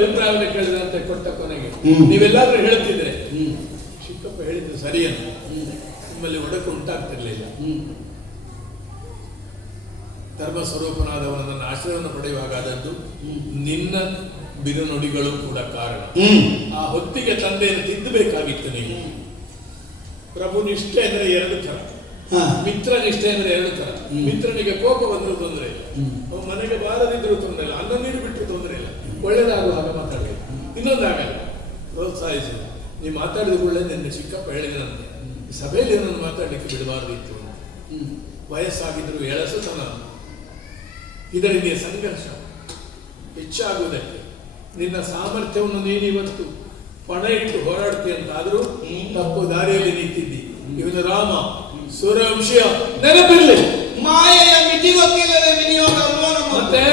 ಅಭಿಪ್ರಾಯವನ್ನು ಕೇಳಿದಂತೆ ಕೊಟ್ಟ ಕೊನೆಗೆ ನೀವೆಲ್ಲಾದ್ರೂ ಹೇಳ್ತಿದ್ರೆ ಚಿಕ್ಕಪ್ಪ ಹೇಳಿದ್ದು ಸರಿ ಅಂತ ನಿಮ್ಮಲ್ಲಿ ಒಡಕು ಉಂಟಾಗ್ತಿರ್ಲಿಲ್ಲ. ಧರ್ಮ ಸ್ವರೂಪನಾದವನನ್ನು ಆಶ್ರಯವನ್ನು ಪಡೆಯುವಾಗಾದದ್ದು ನಿನ್ನ ಬಿರುನುಡಿಗಳು ಕೂಡ ಕಾರಣ. ಆ ಹೊತ್ತಿಗೆ ತಂದೆಯನ್ನು ತಿದ್ದಬೇಕಾಗಿತ್ತು ನೀವು. ಪ್ರಭು ನಿಷ್ಠೆ ಅಂದ್ರೆ ಎರಡು ತರ, ಮಿತ್ರ ನಿಷ್ಠೆ ಅಂದ್ರೆ ಎರಡು ತರ. ಮಿತ್ರನಿಗೆ ಕೋಪ ಬಂದರೂ ತೊಂದರೆ ಇಲ್ಲ, ಅವ ಮನೆಗೆ ಬಾರದಿದ್ರು ತೊಂದರೆ ಇಲ್ಲ, ಅನ್ನ ನೀರು ಬಿಟ್ಟರು ತೊಂದರೆ ಇಲ್ಲ, ಒಳ್ಳೇದಾಗುವಾಗ ಮಾತಾಡಬೇಕು. ಇನ್ನೊಂದಾಗಲ್ಲ, ಪ್ರೋತ್ಸಾಹಿಸಿ. ನೀವು ಮಾತಾಡಿದ ಒಳ್ಳೆ ನಿನ್ನೆ ಚಿಕ್ಕಪ್ಪ ಹೇಳಿದಂತೆ ಸಭೆಯಲ್ಲಿ ಏನನ್ನು ಮಾತಾಡಲಿಕ್ಕೆ ಬಿಡಬಾರ್ದಿತ್ತು. ವಯಸ್ಸಾಗಿದ್ರು ಎಳಸುತನ, ಇದರಿಂದ ಸಂಘರ್ಷ ಹೆಚ್ಚಾಗುವುದಕ್ಕೆ ನಿನ್ನ ಸಾಮರ್ಥ್ಯವನ್ನು ನೀನಿವತ್ತು ಪಣ ಇಟ್ಟು ಹೋರಾಡ್ತಿ ಅಂತ ಆದ್ರೂ ತಪ್ಪು ದಾರಿಯಲ್ಲಿ ನಿಂತಿದ್ದಿ. ಇವನು ರಾಮ ಸೂರ್ಯವಂಶೀಯ ನೆನಪಿರಲಿ. ಮಾಯೆಯ ಮಿತಿ ಗೊತ್ತಿಲ್ಲದೆ ವಿನಿಯೋಗ ಮತ್ತೆ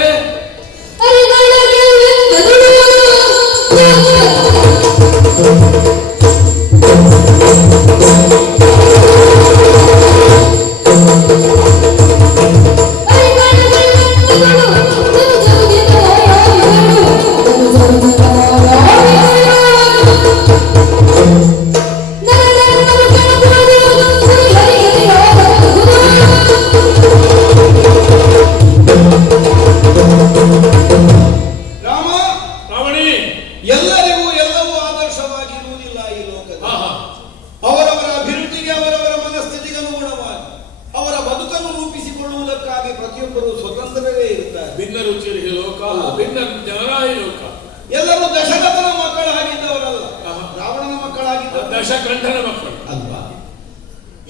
ದಶಕಂಠನ ಮಕ್ಕಳು ಅಲ್ವಾ?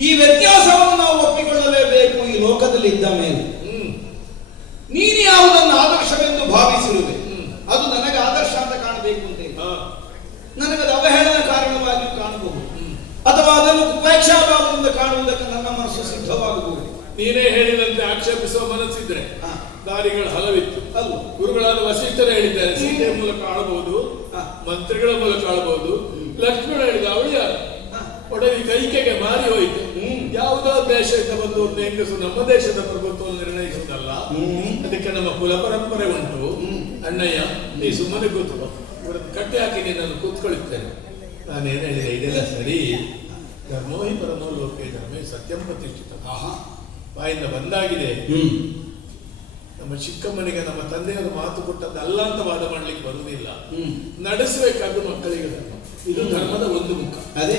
ಈ ವ್ಯತ್ಯಾಸವನ್ನು ನಾವು ಒಪ್ಪಿಕೊಳ್ಳಲೇಬೇಕು ಈ ಲೋಕದಲ್ಲಿ ಇದ್ದ ಮೇಲೆ. ನೀನು ಯಾವುದನ್ನು ಆದರ್ಶವೆಂದು ಭಾವಿಸಿರುವೆ ಅದು ನನಗೆ ಆದರ್ಶ ಅಂತ ಕಾಣಬೇಕು ಅಂತ ನನಗದು ಅವಹೇಳನ ಕಾರಣವಾಗಿ ಕಾಣಬಹುದು, ಅಥವಾ ಅದನ್ನು ಉಪೇಕ್ಷಾಭಾವದಿಂದ ಕಾಣುವುದಕ್ಕೆ ನನ್ನ ಮನಸ್ಸು ಸಿದ್ಧವಾಗಬಹುದು. ನೀನೇ ಹೇಳಿದಂತೆ ಆಕ್ಷೇಪಿಸುವ ಮನಸ್ಸಿದ್ರೆ ದಾರಿಗಳು ಹಲವಿತ್ತು. ಅಲ್ಲ, ಗುರುಗಳಾದ ವಸಿಷ್ಠರು ಹೇಳಿದ್ದಾರೆ, ಸೀತೆಯ ಮೂಲಕ ಆಳಬಹುದು, ಮಂತ್ರಿಗಳ ಮೂಲಕ ಆಳಬಹುದು. ಲಕ್ಷ್ಮಣ ಹೇಳಿದ, ಅವಳು ಯಾರು? ಒಡವಿ ಕೈಕೆಗೆ ಮಾರಿ ಹೋಯಿತು. ಯಾವುದೋ ದೇಶದಿಂದ ಬಂದು ಒಂದು ಹೆಂಗಸು ನಮ್ಮ ದೇಶದ ಪ್ರಭುತ್ವವನ್ನು ನಿರ್ಣಯಿಸುವುದಲ್ಲ, ಅದಕ್ಕೆ ನಮ್ಮ ಕುಲ ಪರಂಪರೆ ಉಂಟು. ಅಣ್ಣಯ್ಯ, ನೀ ಸುಮ್ಮನೆ ಕೂತು, ಇವರನ್ನು ಕಟ್ಟಿ ಹಾಕಿ ನೀನನ್ನು ಕೂತ್ಕೊಳ್ಳುತ್ತೇನೆ. ನಾನೇನು ಹೇಳಿದೆ, ಇದೆಲ್ಲ ಸರಿ. ಧರ್ಮೋ ಹಿ ಪರಮೋ ಲೋಕೆ ಧರ್ಮೇ ಸತ್ಯಂ ಪ್ರತಿಷ್ಠಿತ. ಬಾಯಿಂದ ಬಂದಾಗಿದೆ. ನಮ್ಮ ಚಿಕ್ಕಮ್ಮನಿಗೆ ನಮ್ಮ ತಂದೆಯವರು ಮಾತು ಕೊಟ್ಟದ್ದಲ್ಲ ಅಂತ ವಾದ ಮಾಡ್ಲಿಕ್ಕೆ ಬರುವುದಿಲ್ಲ. ನಡೆಸಬೇಕಾದ್ದು ಮಕ್ಕಳಿಗೆ ಧರ್ಮ. ಇದು ಧರ್ಮದ ಒಂದು ಮುಖ. ಅದೇ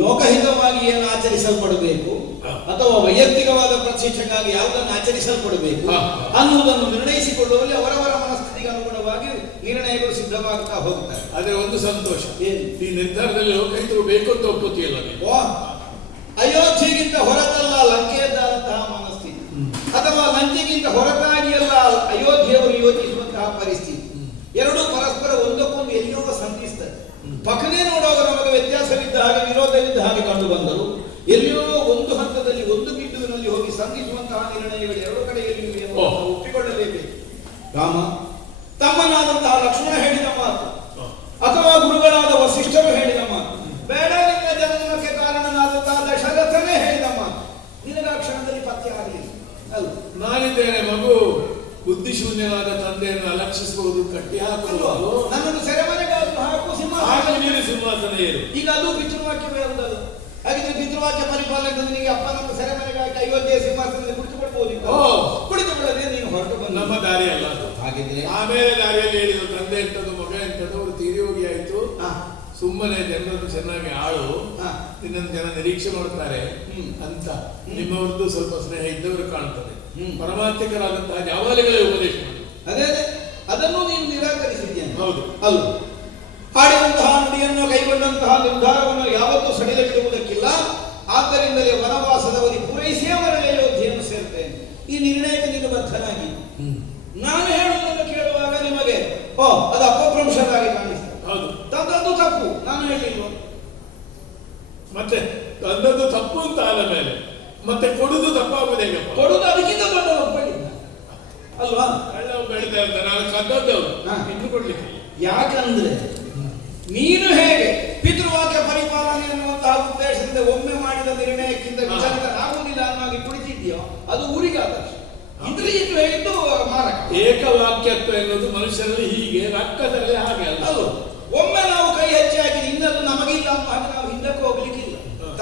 ಲೋಕಹಿತವಾಗಿ ಏನು ಆಚರಿಸಲ್ಪಡಬೇಕು ಅಥವಾ ವೈಯಕ್ತಿಕವಾದ ಪ್ರತಿಷ್ಠೆಗಾಗಿ ಯಾವುದನ್ನು ಆಚರಿಸಲ್ಪಡಬೇಕು ಅನ್ನುವುದನ್ನು ನಿರ್ಣಯಿಸಿಕೊಳ್ಳುವಲ್ಲಿ ಅವರವರ ಮನಸ್ಥಿತಿಗೆ ಅನುಗುಣವಾಗಿ ನಿರ್ಣಯಗಳು ಸಿದ್ಧವಾಗ್ತಾ ಹೋಗ್ತಾರೆ. ಆದ್ರೆ ಒಂದು ಸಂತೋಷ, ಈ ನಿರ್ಧಾರದಲ್ಲಿ ಲೋಕಹಿತರು ಬೇಕು ಅಂತ ಒಪ್ಪುತ್ತಿಲ್ಲ. ಅಯೋಧ್ಯೆಗಿಂತ ಹೊರತಲ್ಲ ಲಂಕೆಯದ್ದಾದಂತಹ ಮನಸ್ಥಿತಿ, ಅಥವಾ ಲಂಕೆಗಿಂತ ಹೊರತಾಗಿ ಅಲ್ಲ ಅಯೋಧ್ಯೆಯವರು ಯೋಚಿಸುವಂತಹ ಪರಿಸ್ಥಿತಿ. ಎರಡೂ ಪರಸ್ಪರ ಒಂದಕ್ಕೊಂದು ಎಲ್ಲಿಯೋ ಸಂಧಿಸ್ತದೆ. ಪಕ್ಕನೇ ನೋಡುವಾಗ ನಮಗೆ ವ್ಯತ್ಯಾಸವಿದ್ದ ಹಾಗೆ, ವಿರೋಧವಿದ್ದ ಹಾಗೆ ಕಂಡು ಬಂದರು. ಎಲ್ಲಿಯೋ ಒಂದು ಹಂತದಲ್ಲಿ ಒಂದು ಬಿಂದುವಿನಲ್ಲಿ ಹೋಗಿ ಸಂಧಿಸುವಂತಹ ನಿರ್ಣಯಗಳು ಎರಡು ಕಡೆಯಲ್ಲಿ ಒಪ್ಪಿಕೊಳ್ಳಲೇಬೇಕು. ರಾಮ ತಮ್ಮನಾದಂತಹ ಲಕ್ಷ್ಮಣ ಹೇಳಿದ ಮಾತು, ಅಥವಾ ಗುರುಗಳಾದ ವಸಿಷ್ಠರು ಹೇಳಿದ ಮಾತು, ಬೇಡ ನಿನ್ನ ಜನ್ಮಕ್ಕೆ ಕಾರಣನಾದಂತಹ ದಶರಥನೇ ಹೇಳಿದ ಮಾತು ನಿನಗೆ ಆ ಕ್ಷಣದಲ್ಲಿ ಪತ್ತೆ ಆಗಲಿಲ್ಲ. ಅಲ್ಲ, ನಾನಿದ್ದೇನೆ ಮಗು. ಬುದ್ಧಿಶೂನ್ಯವಾದ ತಂದೆಯನ್ನು ಅಲಕ್ಷಿಸಬಹುದು, ಕಟ್ಟಿ ಹಾಕಬಹುದು, ನನ್ನನ್ನು ಸೆರೆಮನೆಗೆ ಹಾಕು, ಸಿಂಹಾಸನ ಏರು. ಈಗ ಅದು ಪಿತೃವಾಕ್ಯವೇ ಉಂಟದು. ಹಾಗಿದ್ರೆ ಪಿತೃವಾಕ್ಯ ಪರಿಪಾಲನೆಗೆ ಅಪ್ಪ ನಮ್ಮ ಸೆರೆಮನೆಗೆ ಹಾಕಿ ಅಯೋಧ್ಯೆಯ ಸಿಂಹಾಸನದಲ್ಲಿ ಕುಳಿತುಕೊಳ್ಬಹುದು. ಕುಳಿತುಕೊಳ್ಳದೆ ನೀನು ಹೊರಟು ಬಂದ ನಮ್ಮ ದಾರಿ ಅಲ್ಲ ಅದು. ಹಾಗಿದ್ರೆ ಆಮೇಲೆ ದಾರಿಯಲ್ಲಿ ಹೇಳಿದ್ರು, ತಂದೆ ಎಂತದ್ದು ಮಗ ಎಂತದ್ದು, ಅವರು ತೀರಿ ಹೋಗಿ ಆಯ್ತು. ಸುಮ್ಮನೆ ಜನರನ್ನು ಚೆನ್ನಾಗಿ ಆಳು, ನಿನ್ನನ್ನು ಜನ ನಿರೀಕ್ಷೆ ಮಾಡ್ತಾರೆ ಅಂತ ನಿಮ್ಮವರದ್ದು ಸ್ವಲ್ಪ ಸ್ನೇಹ ಇದ್ದವರು ಕಾಣ್ತದೆ. ಪರಮಾರ್ಥಿಕರಾದಂತಹ ಜಾವಾಲಿಗಳೇ ಉಪದೇಶ ಮಾಡಿ. ಅದೇ ಅದನ್ನು ನೀವು ನಿರಾಕರಿಸಿದ್ದೇನೆ. ಹೌದು, ಅಲ್ಲ, ಹಾಡಿದಂತಹ ನುಡಿಯನ್ನು ಕೈಗೊಂಡಂತಹ ನಿರ್ಧಾರವನ್ನು ಯಾವತ್ತೂ ಸಡಿಲವಿಡುವುದಕ್ಕಿಲ್ಲ. ಆದ್ದರಿಂದಲೇ ವನವಾಸದವರಿ ಪೂರೈಸಿಯೇ ಮರಳಿ ಅಯೋಧ್ಯೆಯನ್ನು ಸೇರ್ತೇನೆ. ಈ ನಿರ್ಣಯಕ್ಕೆ ನೀನು ಬದ್ಧನಾಗಿ ನಾನು ಹೇಳುವುದನ್ನು ಕೇಳುವಾಗ ನಿಮಗೆ ಅದು ಅಪಭ್ರಂಶರಾಗಿ ಕಾಣಿಸ್ತದೆ. ಹೌದು, ತಂದದ್ದು ತಪ್ಪು, ನಾನು ಹೇಳಿಲ್ವ? ಮತ್ತೆ ತಂದದ್ದು ತಪ್ಪು ಅಂತ ಆದ ಮೇಲೆ ಮತ್ತೆ ಕೊಡುದು ತಪ್ಪಾಗುವುದು ಹೇಗಪ್ಪ? ಕೊಡುದು ಅದಕ್ಕಿಂತ ದೊಡ್ಡ ಒಪ್ಪಳಿಲ್ಲ ಅಲ್ವಾ? ಕಳ್ಳ ಬೆಳೆದ ಅಂತ ನಾನು ಕದ್ದದ್ದವರು ಇನ್ನು ಕೊಡ್ಲಿಕ್ಕೆ. ಯಾಕಂದ್ರೆ ನೀನು ಹೇಗೆ ಪಿತೃವಾಕ್ಯ ಪರಿಪಾಲನೆ ಎನ್ನುವಂತಹ ಉದ್ದೇಶದಿಂದ ಒಮ್ಮೆ ಮಾಡಿದ ನಿರ್ಣಯಕ್ಕಿಂತ ವಿಚಲಿತನಾಗುವುದಿಲ್ಲ ಅನ್ನೋಗಿ ಕುಳಿತಿದ್ಯೋ ಅದು ಊರಿಗೆ ಆದರ್ಶ. ಇಂದ್ರಿಯಿತು ಹೇಳಿದ್ದು ಮಾರಕ. ಏಕವಾಕ್ಯತ್ವ ಎನ್ನುವುದು ಮನುಷ್ಯರಲ್ಲಿ ಹೀಗೆ ರಕ್ತದಲ್ಲಿ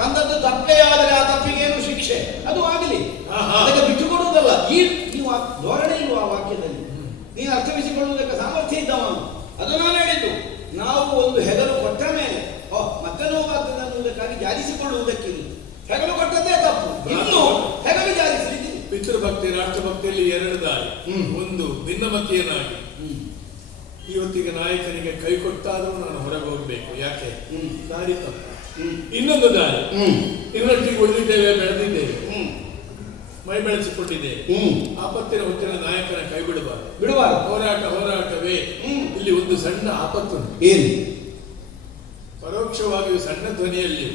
ತಂದದ್ದು ತಪ್ಪೇ ಆದರೆ ಆ ತಪ್ಪಿಗೇನು ಶಿಕ್ಷೆ ಅದು ಆಗಲಿ, ಅದಕ್ಕೆ ಬಿಟ್ಟು ಕೊಡುವುದಲ್ಲ. ಈ ನೀವು ಧೋರಣೆ ಇಲ್ವಾ ಆ ವಾಕ್ಯದಲ್ಲಿ? ನೀನು ಅರ್ಥವಿಸಿಕೊಳ್ಳುವುದಕ್ಕೆ ಸಾಮರ್ಥ್ಯ ಇದ್ದವನು. ಅದು ನಾನು ಹೇಳಿದ್ದು. ನಾವು ಒಂದು ಹೆಗಲು ಕೊಟ್ಟ ಮೇಲೆ ಮತ್ತೆ ನೋವಾಗ್ತದೆ ಅನ್ನುವುದಕ್ಕಾಗಿ ಜಾರಿಸಿಕೊಳ್ಳುವುದಕ್ಕಿಲ್ಲ. ಹೆಗಲು ಕೊಟ್ಟದ್ದೇ ತಪ್ಪು, ಇನ್ನು ಹೆಗಲು ಜಾರಿಸಲಿಕ್ಕೆ. ಪಿತೃಭಕ್ತಿ ರಾಷ್ಟ್ರಭಕ್ತಿಯಲ್ಲಿ ಎರಡು ದಾರಿ. ಒಂದು ಭಿನ್ನಮತೀಯನಾಗಿ ಇವತ್ತಿಗೆ ನಾಯಕನಿಗೆ ಕೈ ಕೊಟ್ಟಾದ್ರೂ ನಾನು ಹೊರಗೆ ಹೋಗ್ಬೇಕು, ಯಾಕೆ ದಾರಿ ತಪ್ಪ. ಇನ್ನೊಂದು ದಾರಿ, ಇನ್ನೊಟ್ಟಿಗೆ ಉಳಿದಿದ್ದೇವೆ, ಬೆಳೆದಿದ್ದೇವೆ, ಮೈ ಬೆಳೆಸಿಕೊಂಡಿದ್ದೇವೆ, ಆಪತ್ತಿನ ಹೊತ್ತಿನ ನಾಯಕನ ಕೈ ಬಿಡಬಾರದು. ಹೋರಾಟವೇ ಇಲ್ಲಿ ಒಂದು ಸಣ್ಣ ಆಪತ್ತು. ಏನು? ಪರೋಕ್ಷವಾಗಿಯೂ ಸಣ್ಣ ಧ್ವನಿಯಲ್ಲಿ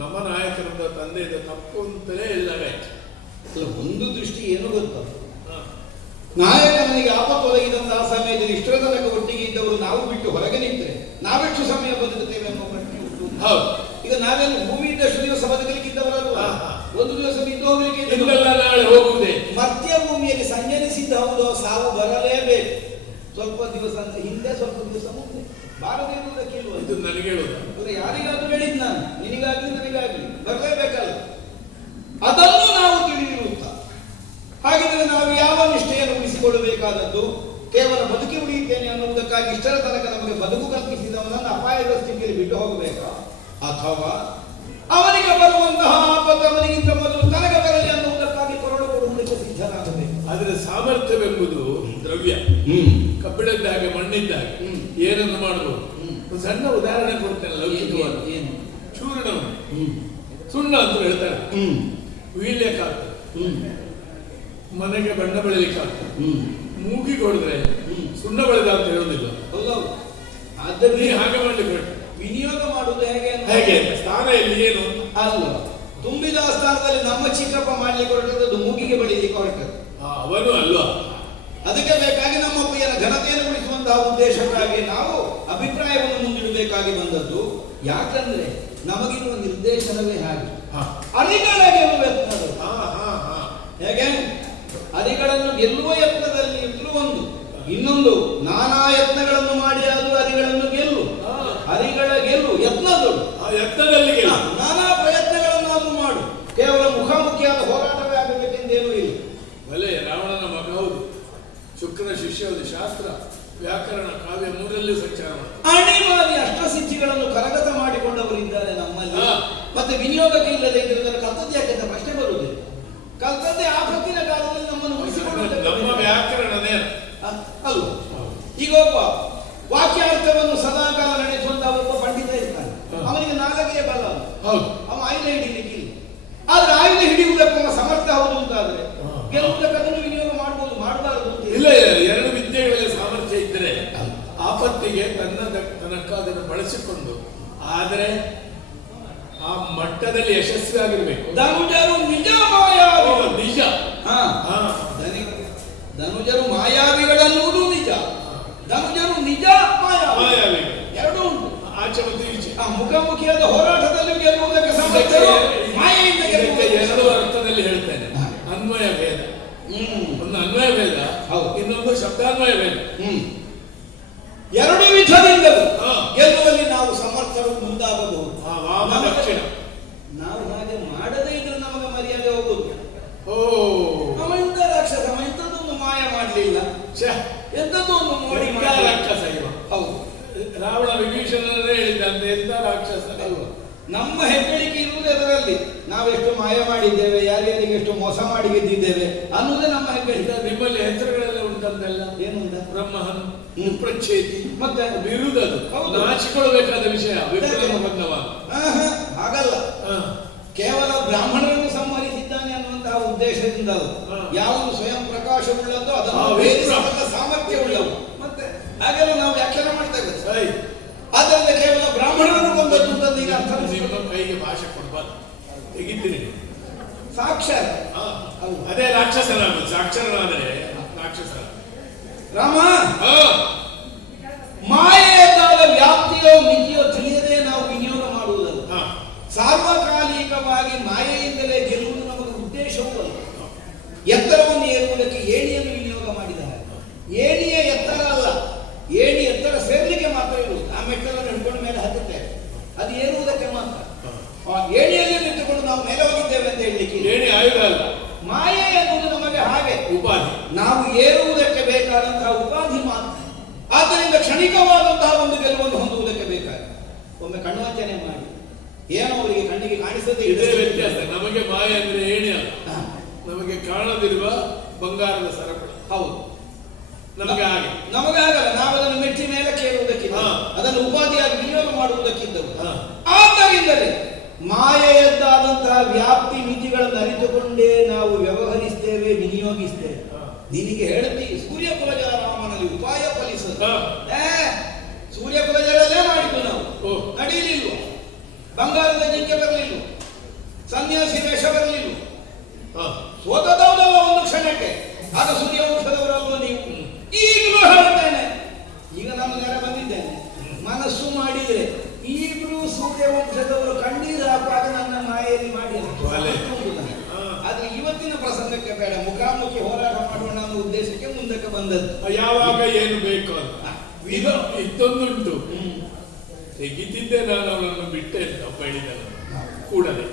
ನಮ್ಮ ನಾಯಕನದ ತಂದೆಯ ತಪ್ಪು ಅಂತಲೇ ಹೇಳಿದಾಗಾಯ್ತು. ಒಂದು ದೃಷ್ಟಿ ಏನು ಗೊತ್ತಾ, ನಾಯಕನಿಗೆ ಆಪತ್ತು ಒದಗಿದಂತಹ ಸಮಯದಲ್ಲಿ ಇಷ್ಟರ ತನಕ ಒಟ್ಟಿಗೆ ಇದ್ದವರು ನಾವು ಬಿಟ್ಟು ಹೊರಗೆ ನಿಂತರೆ ನಾವೆಷ್ಟು ಸಮಯ ಬದುಕುತ್ತೇವೆ ಅನ್ನೋ ಪ್ರಶ್ನೆ ಉಂಟು. ಈಗ ನಾವೇನು ಭೂಮಿ ಇದ್ದಷ್ಟು ದಿವಸ ಬದುಕಲಿಕ್ಕಿದ್ದವರಲ್ವ, ಒಂದು ದಿವಸ ಬಿದ್ದು ಹೋಗ್ಲಿಕ್ಕೆ ನಾಳೆ ಹೋಗುವುದೇ. ಮರ್ತ್ಯ ಭೂಮಿಯಲ್ಲಿ ಸಂಜನಿಸಿದ್ದ ಹೌದು, ಸಾವು ಬರಲೇಬೇಕು. ಸ್ವಲ್ಪ ದಿವಸ ಅಂತ ಹಿಂದೆ, ಸ್ವಲ್ಪ ದಿವಸ ಮುಂದೆ, ಬಾರದೇ ಇರುವುದಕ್ಕಿಲ್ವ? ಇದು ನನಗೆ ಹೇಳುವುದು, ಯಾರಿಗಾದ್ರೂ ಹೇಳಿದ್ ನಾನು, ನಿನಗಾಗ್ಲಿ ನನಗಾಗ್ಲಿ ಬರಲೇಬೇಕಲ್ಲ. ಅದನ್ನು ನಾವು ತಿಳಿದಿರುತ್ತ. ಹಾಗಿದ್ರೆ ನಾವು ಯಾವ ನಿಷ್ಠೆಯನ್ನು ಉಳಿಸಿಕೊಳ್ಳಬೇಕಾದದ್ದು? ಕೇವಲ ಬದುಕಿ ಉಳಿಯುತ್ತೇನೆ ಅನ್ನುವುದಕ್ಕಾಗಿ ಇಷ್ಟರ ತನಕ ನಮಗೆ ಬದುಕು ಕಲ್ಪಿಸಿದವನನ್ನು ಅಪಾಯದ ಸ್ಥಿತಿಯಲ್ಲಿ ಬಿಟ್ಟು ಹೋಗಬೇಕಾ? ಅಥವಾ ಅವನಿಗೆ ಬರುವಂತಹ ಆಪತ್ತು ಅವನಿಗಿಂತ ಮೊದಲು ತನಗೆ ಬರಲಿ ಅನ್ನುವುದಕ್ಕಾಗಿ ಕೊರಡು ಕೊಡುವುದಕ್ಕೆ ಸಿದ್ಧನಾಗಬೇಕು. ಆದರೆ ಸಾಮರ್ಥ್ಯವೆಂಬುದು ದ್ರವ್ಯ, ಕಬ್ಬಿಣದ್ದಾಗೆ ಮಣ್ಣಿದ್ದಾಗೆ ಏನನ್ನು ಮಾಡಬಹುದು. ಒಂದು ಸಣ್ಣ ಉದಾಹರಣೆ ಕೊಡ್ತೇನೆ ಲೌಕಿಕವಾಗಿ. ಚೂರ್ಣವನ್ನು ಸುಣ್ಣ ಅಂತ ಹೇಳ್ತಾರೆ, ವೀಳ್ಯಕ್ಕಾಗ್ತದೆ, ಮನೆಗೆ ಬಣ್ಣ ಬೆಳಲಿಕ್ಕಾಗ್ತದೆ. ಮೂಗಿಗೆ ಹೊಡೆದ್ರೆ ಸುಣ್ಣ ಬೆಳೆದ ಅಂತ ಹೇಳುವುದಿಲ್ಲ. ಆದ್ದರಿಂದ ನೀ ಹಾಗೆ ಮಾಡ್ಲಿಕ್ಕೆ ವಿನಿಯೋಗ ಮಾಡುವುದು ಹೇಗೆ ಸ್ಥಾನ ಇಲ್ಲಿ ಏನು ಅಲ್ಲ. ತುಂಬಿದ ಸ್ಥಾನದಲ್ಲಿ ನಮ್ಮ ಚಿಕ್ಕಪ್ಪ ಮಾಡ್ಲಿಕ್ಕೆ ಹೊರಟದ್ದು ಮೂಗಿಗೆ ಬಳಿಲಿಕ್ಕೆ ಹೊರಟದ್ದು ಅವನು ಅಲ್ವಾ. ಅದಕ್ಕೆ ಬೇಕಾಗಿ ನಮ್ಮ ಪ್ರಿಯನ ಘನತೆಯನ್ನು ಉಳಿಸುವಂತಹ ಉದ್ದೇಶಕ್ಕಾಗಿ ನಾವು ಅಭಿಪ್ರಾಯವನ್ನು ಮುಂದಿಡಬೇಕಾಗಿ ಬಂದದ್ದು. ಯಾಕಂದ್ರೆ ನಮಗಿರುವ ನಿರ್ದೇಶನವೇ ಹಾಗೆ. ಅರಿಗಳ ಗೆಲ್ಲುವ ಯತ್ನಗಳು ಹೇಗೆ? ಅರಿಗಳನ್ನು ಗೆಲ್ಲುವ ಯತ್ನದಲ್ಲಿ ಇದ್ರು ಒಂದು, ಇನ್ನೊಂದು ನಾನಾ ಯತ್ನಗಳನ್ನು ಮಾಡಿ ಆದರೂ ಅರಿಗಳನ್ನು ಗೆಲ್ಲು. ಅರಿಗಳ ಗೆಲ್ಲು ಯತ್ನಗಳು, ಯತ್ನದಲ್ಲಿ ನಾನಾ ಪ್ರಯತ್ನಗಳನ್ನಾದ್ರೂ ಮಾಡು. ಕೇವಲ ಮುಖಾಮುಖಿಯಾದ ಹೋರಾಟವೇ ಆಗಬೇಕೆಂದೇನೂ ಇಲ್ಲ. ಭಲೆ ರಾವಣನ ಮಗ ಹೌದು, ಶುಕ್ರನ ಶಿಷ್ಯ ಹೌದು, ಶಾಸ್ತ್ರ ವ್ಯಾಕರಣ ಕಾವ್ಯ ಮೂರರಲ್ಲಿ ಸಂಚಾರ ಅಣಿಮಾದಿ ಅಷ್ಟಸಿದ್ಧಿಗಳನ್ನು ಕರಗತ ಮಾಡಿಕೊಂಡವರಿದ್ದಾರೆ ನಮ್ಮಲ್ಲಿ. ಮತ್ತೆ ವಿನಿಯೋಗಕ್ಕೆ ಇಲ್ಲದೆ ಇದ್ದರೆ ಕಲ್ತದ್ದೇ ಯಾಕೆ ಪ್ರಶ್ನೆ ಬರುವುದಿಲ್ಲ. ಕಲ್ತದ್ದೇ ಆಪತ್ತಿನ ಕಾಲದಲ್ಲಿ ನಮ್ಮನ್ನು ಉಳಿಸಿಕೊಳ್ಳುತ್ತದೆ. ನಮ್ಮ ವ್ಯಾಕರಣನೇ ಅಲ್ವ? ಈಗ ಒಬ್ಬ ವಾಕ್ಯಾರ್ಥವನ್ನು ಸದಾಕಾಲ ನಡೆಸುವಂತಹ ಒಬ್ಬ ಪಂಡಿತ ಇರ್ತಾನೆ, ಅವನಿಗೆ ನಾಲಗೆಯ ಬಲ, ಅವ ಆಯುಧ ಹಿಡಿಲಿಕ್ಕಿಲ್ಲ. ಆದ್ರೆ ಆಯುಧ ಹಿಡಿಯುವುದಕ್ಕೆ ಸಮರ್ಥ ಹೌದು ಅಂತಾದ್ರೆ ಗೆಲ್ಲುವುದಕ್ಕೆ ಅದನ್ನು ವಿನಿಯೋಗ ಮಾಡಬಹುದು, ಮಾಡಬಾರದು ಅಂತ ಇಲ್ಲ. ಎರಡು ವಿದ್ಯೆಗಳಲ್ಲಿ ಸಾಮರ್ಥ್ಯ ಇದ್ದರೆ ಆಪತ್ತಿಗೆ ತನಕ ಅದನ್ನು ಬಳಸಿಕೊಂಡು ಆದರೆ ಆ ಮಟ್ಟದಲ್ಲಿ ಯಶಸ್ವಿ ಆಗಿರ್ಬೇಕು. ಧನುಜರು ನಿಜ ಮಾಯಾವಿ, ನಿಜ. ಧನುಜರು ಮಾಯಾವಿಗಳನ್ನುವುದು ನಿಜ, ಧನುಜರು ನಿಜ ಮಾಯಾವಿ ಎರಡೂ ಉಂಟು. ಆಚೆ ಮತ್ತು ಈಚೆ ಮುಖಾಮುಖಿಯಾದ ಹೋರಾಟದಲ್ಲಿ ಗೆಲ್ಲುವುದಕ್ಕೆ ಸಾಮರ್ಥ್ಯ ಮಾಯೆಯಿಂದ ಎರಡು ಅರ್ಥದಲ್ಲಿ ಹೇಳ್ತೇನೆ. ಅನ್ವಯ ಭೇದ, ಒಂದು ಅನ್ವಯ ಭೇದ, ಇನ್ನೊಂದು ಶಬ್ದಾನ್ವಯ ಭೇದ. ಎರಡು ವಿಧದಿಂದಲೂ ಗೆಲ್ಲುವಲ್ಲಿ ನಾವು ಸಮರ್ಥರು ಮುಂದಾಗಬಹುದು. ದಕ್ಷಿಣ ನಾವು ಹಾಗೆ ಮಾಡದೇ ಇದ್ರೆ ನಮಗೆ ಮರ್ಯಾದೆ ಹೋಗುದು. ಅವ ಇಂಥ ರಾಕ್ಷಸ, ಅವ ಎಂಥದ್ದೊಂದು ಮಾಯ ಮಾಡಲಿಲ್ಲ, ಎಂಥದ್ದೊಂದು ನೋಡಿ ರಾಕ್ಷಸ ಇವ. ಹೌದು, ರಾವಣ ವಿಭೀಷಣರೇ ಹೇಳಿದ್ದಂತೆ ಎಂಥ ರಾಕ್ಷಸ ಅಲ್ವಾ. ನಮ್ಮ ಹೆಗ್ಗಳಿಕೆ ಇರುವುದು ಅದರಲ್ಲಿ. ನಾವೆಷ್ಟು ಮಾಯ ಮಾಡಿದ್ದೇವೆ, ಯಾರ್ಯಾರಿಗೆ ಎಷ್ಟು ಮೋಸ ಮಾಡಿ ಗೆದ್ದಿದ್ದೇವೆ ಅನ್ನುವುದೇ ನಮ್ಮ ಹೆಗ್ಗಳಿಕೆ. ನಿಮ್ಮಲ್ಲಿ ಹೆಸರುಗಳೆಲ್ಲ ಉಂಟಂತೆಲ್ಲ ಏನು ಉಂಟ? ಬ್ರಹ್ಮಹನ್, ಪ್ರಚ್ಛೇದಿ, ಮತ್ತೆ ಬಿರುದದು ನಾಚಿಕೊಳ್ಳಬೇಕಾದ ವಿಷಯ. ವಿಪ್ರಮ ಬಂದವ ಹಾಗಲ್ಲ, ಕೇವಲ ಬ್ರಾಹ್ಮಣರನ್ನು ಸಂಹರಿಸಿದ್ದಾನೆ ಅನ್ನುವಂತಹ ಉದ್ದೇಶದಿಂದ ಯಾವುದು ಸ್ವಯಂ ಪ್ರಕಾಶವುಳ್ಳದ್ದು ಅದನ್ನು ಸಾಮರ್ಥ್ಯ ಉಳ್ಳವು. ಮತ್ತೆ ಹಾಗೆಲ್ಲ ನಾವು ವ್ಯಾಖ್ಯಾನ ಮಾಡ್ತಾ ಇದ್ದೇವೆ. ಆದ್ದರಿಂದ ಕೇವಲ ಬ್ರಾಹ್ಮಣರನ್ನು ಕೊಂದದ್ದು ಅಂತ ಈಗ ಅರ್ಥ. ನಿಮ್ಮ ಕೈಗೆ ಭಾಷೆ ಕೊಡ್ಬಾರ್ದು, ತೆಗಿತೀನಿ ಸಾಕ್ಷರ. ಅದೇ ರಾಕ್ಷಸನಾಗುದು, ಸಾಕ್ಷರನಾದರೆ ರಾಕ್ಷಸ. ರಾಮ, ಮಾಯೆಯಾದ ವ್ಯಾಪ್ತಿಯೋ ಮಿತಿಯೋ ತಿಳಿಯದೆ ನಾವು ವಿನಿಯೋಗ ಮಾಡುವುದಲ್ಲ. ಸಾರ್ವಕಾಲಿಕವಾಗಿ ಮಾಯೆಯಿಂದಲೇ ಗೆಲ್ಲುವುದು ನಮಗೆ ಉದ್ದೇಶವೂ ಅಲ್ಲ. ಎತ್ತರವನ್ನು ಏರುವುದಕ್ಕೆ ಏಣಿಯನ್ನು ವಿನಿಯೋಗ ಮಾಡಿದ್ದಾರೆ. ಏಣಿಯ ಎತ್ತರ ಅಲ್ಲ, ಏಣಿ ಎತ್ತರ ಸೇರ್ಲಿಕ್ಕೆ ಮಾತ್ರ ಇರುವುದು. ಆ ಮೆಟ್ಟಲನ್ನು ಹಿಡ್ಕೊಂಡ ಮೇಲೆ ಹತ್ತುತ್ತೆ, ಅದು ಏರುವುದಕ್ಕೆ ಮಾತ್ರ. ಏಣಿಯಲ್ಲಿ ಏಳಿಲಿಕ್ಕೆ ಏಣಿ ಆಯುಧ ಅಲ್ಲ, ಮಾಯೆ ಎನ್ನುವುದು ನಮಗೆ ಹಾಗೆ ಉಪಾಧಿ. ನಾವು ಏರುವುದಕ್ಕೆ ಬೇಕಾದಂತಹ ಉಪಾಧಿ ಮಾತ್ರ. ಆದ್ದರಿಂದ ಕ್ಷಣಿಕವಾದಂತಹ ಒಂದು ಗೆಲುವನ್ನು ಹೊಂದುವುದಕ್ಕೆ ಬೇಕಾಗಿದೆ. ಒಮ್ಮೆ ಕಣ್ವಂಚನೆ ಮಾಡಿ ಏನೋ ಅವರಿಗೆ ಕಣ್ಣಿಗೆ ಕಾಣಿಸದೆ ಇದೇ ವ್ಯತ್ಯಾಸ. ನಮಗೆ ಮಾಯೆ ಅಂದ್ರೆ ಏಣಿ ಅಲ್ಲ, ನಮಗೆ ಕಾಣದಿರುವ ಬಂಗಾರದ ಸರಪಳಿ. ಹೌದು, ನಮಗೆ ಹಾಗೆ ನಮಗಾಗಲ್ಲ. ನಾವು ಅದನ್ನು ಮೆಚ್ಚಿ ಮೇಲೆ ಕೇಳುವುದಕ್ಕಿಂತ ಅದನ್ನು ಉಪಾಧಿಯಾಗಿ ವಿನಿಯೋಗ ಮಾಡುವುದಕ್ಕಿಂತಲೂ. ಆದ್ದರಿಂದಲೇ ಮಾಯೆಯದ್ದಾದಂತಹ ವ್ಯಾಪ್ತಿ ಮಿತಿಗಳನ್ನು ಅರಿತುಕೊಂಡೇ ನಾವು ವ್ಯವಹರಿಸ್ತೇವೆ, ವಿನಿಯೋಗಿಸ್ತೇವೆ. ನಿನಗೆ ಹೇಳ್ತಿ ಸೂರ್ಯಕುಲ ರಾಮನಲ್ಲಿ ಉಪಾಯ ಫಲಿಸದು. ಸೂರ್ಯಕುಲ ಜಲಲ್ಲೇ ಮಾಡಿದ್ದು ನಾವು, ನಡೀಲಿಲ್ವ? ಬಂಗಾರದ ಜಿಂಕೆ ಬರಲಿಲ್ಲ, ಸನ್ಯಾಸಿ ವೇಷ ಬರಲಿಲ್ಲ, ಸೋತದವರಲ್ಲ ಒಂದು ಕ್ಷಣಕ್ಕೆ. ಆಗ ಸೂರ್ಯವಂಶದವರಲ್ಲ ನೀವು. ಈಗಲೂ ಹೇಳ್ತೇನೆ, ಈಗ ನಾನು ನೆರೆ ಬಂದಿದ್ದೇನೆ, ಮನಸ್ಸು ಮಾಡಿದ್ರೆ ಈಗಲೂ ಸೂರ್ಯವಂಶದವರು ಕಣ್ಣೀರು ಹಾಕುವಾಗ ನನ್ನ ಮಾಯೆಯಲ್ಲಿ ಮಾಡಿ. ಆದ್ರೆ ಇವತ್ತಿನ ಪ್ರಸಂಗಕ್ಕೆ ಬೇಡ, ಮುಖಾಮುಖಿ ಹೋರಾಟ ಮಾಡೋಣ ಅನ್ನೋ ಉದ್ದೇಶಕ್ಕೆ ಮುಂದಕ್ಕೆ ಬಂದದ್ದು. ಯಾವಾಗ ಏನು ಬೇಕು ಅಂತ ಇದ್ದೊಂದುಂಟು. ತೆಗಿತಿದ್ದೆ ನಾನು ಅವನನ್ನು ಬಿಟ್ಟೆ ಅಂತ ಹೇಳಿದ ಕೂಡಲೇ.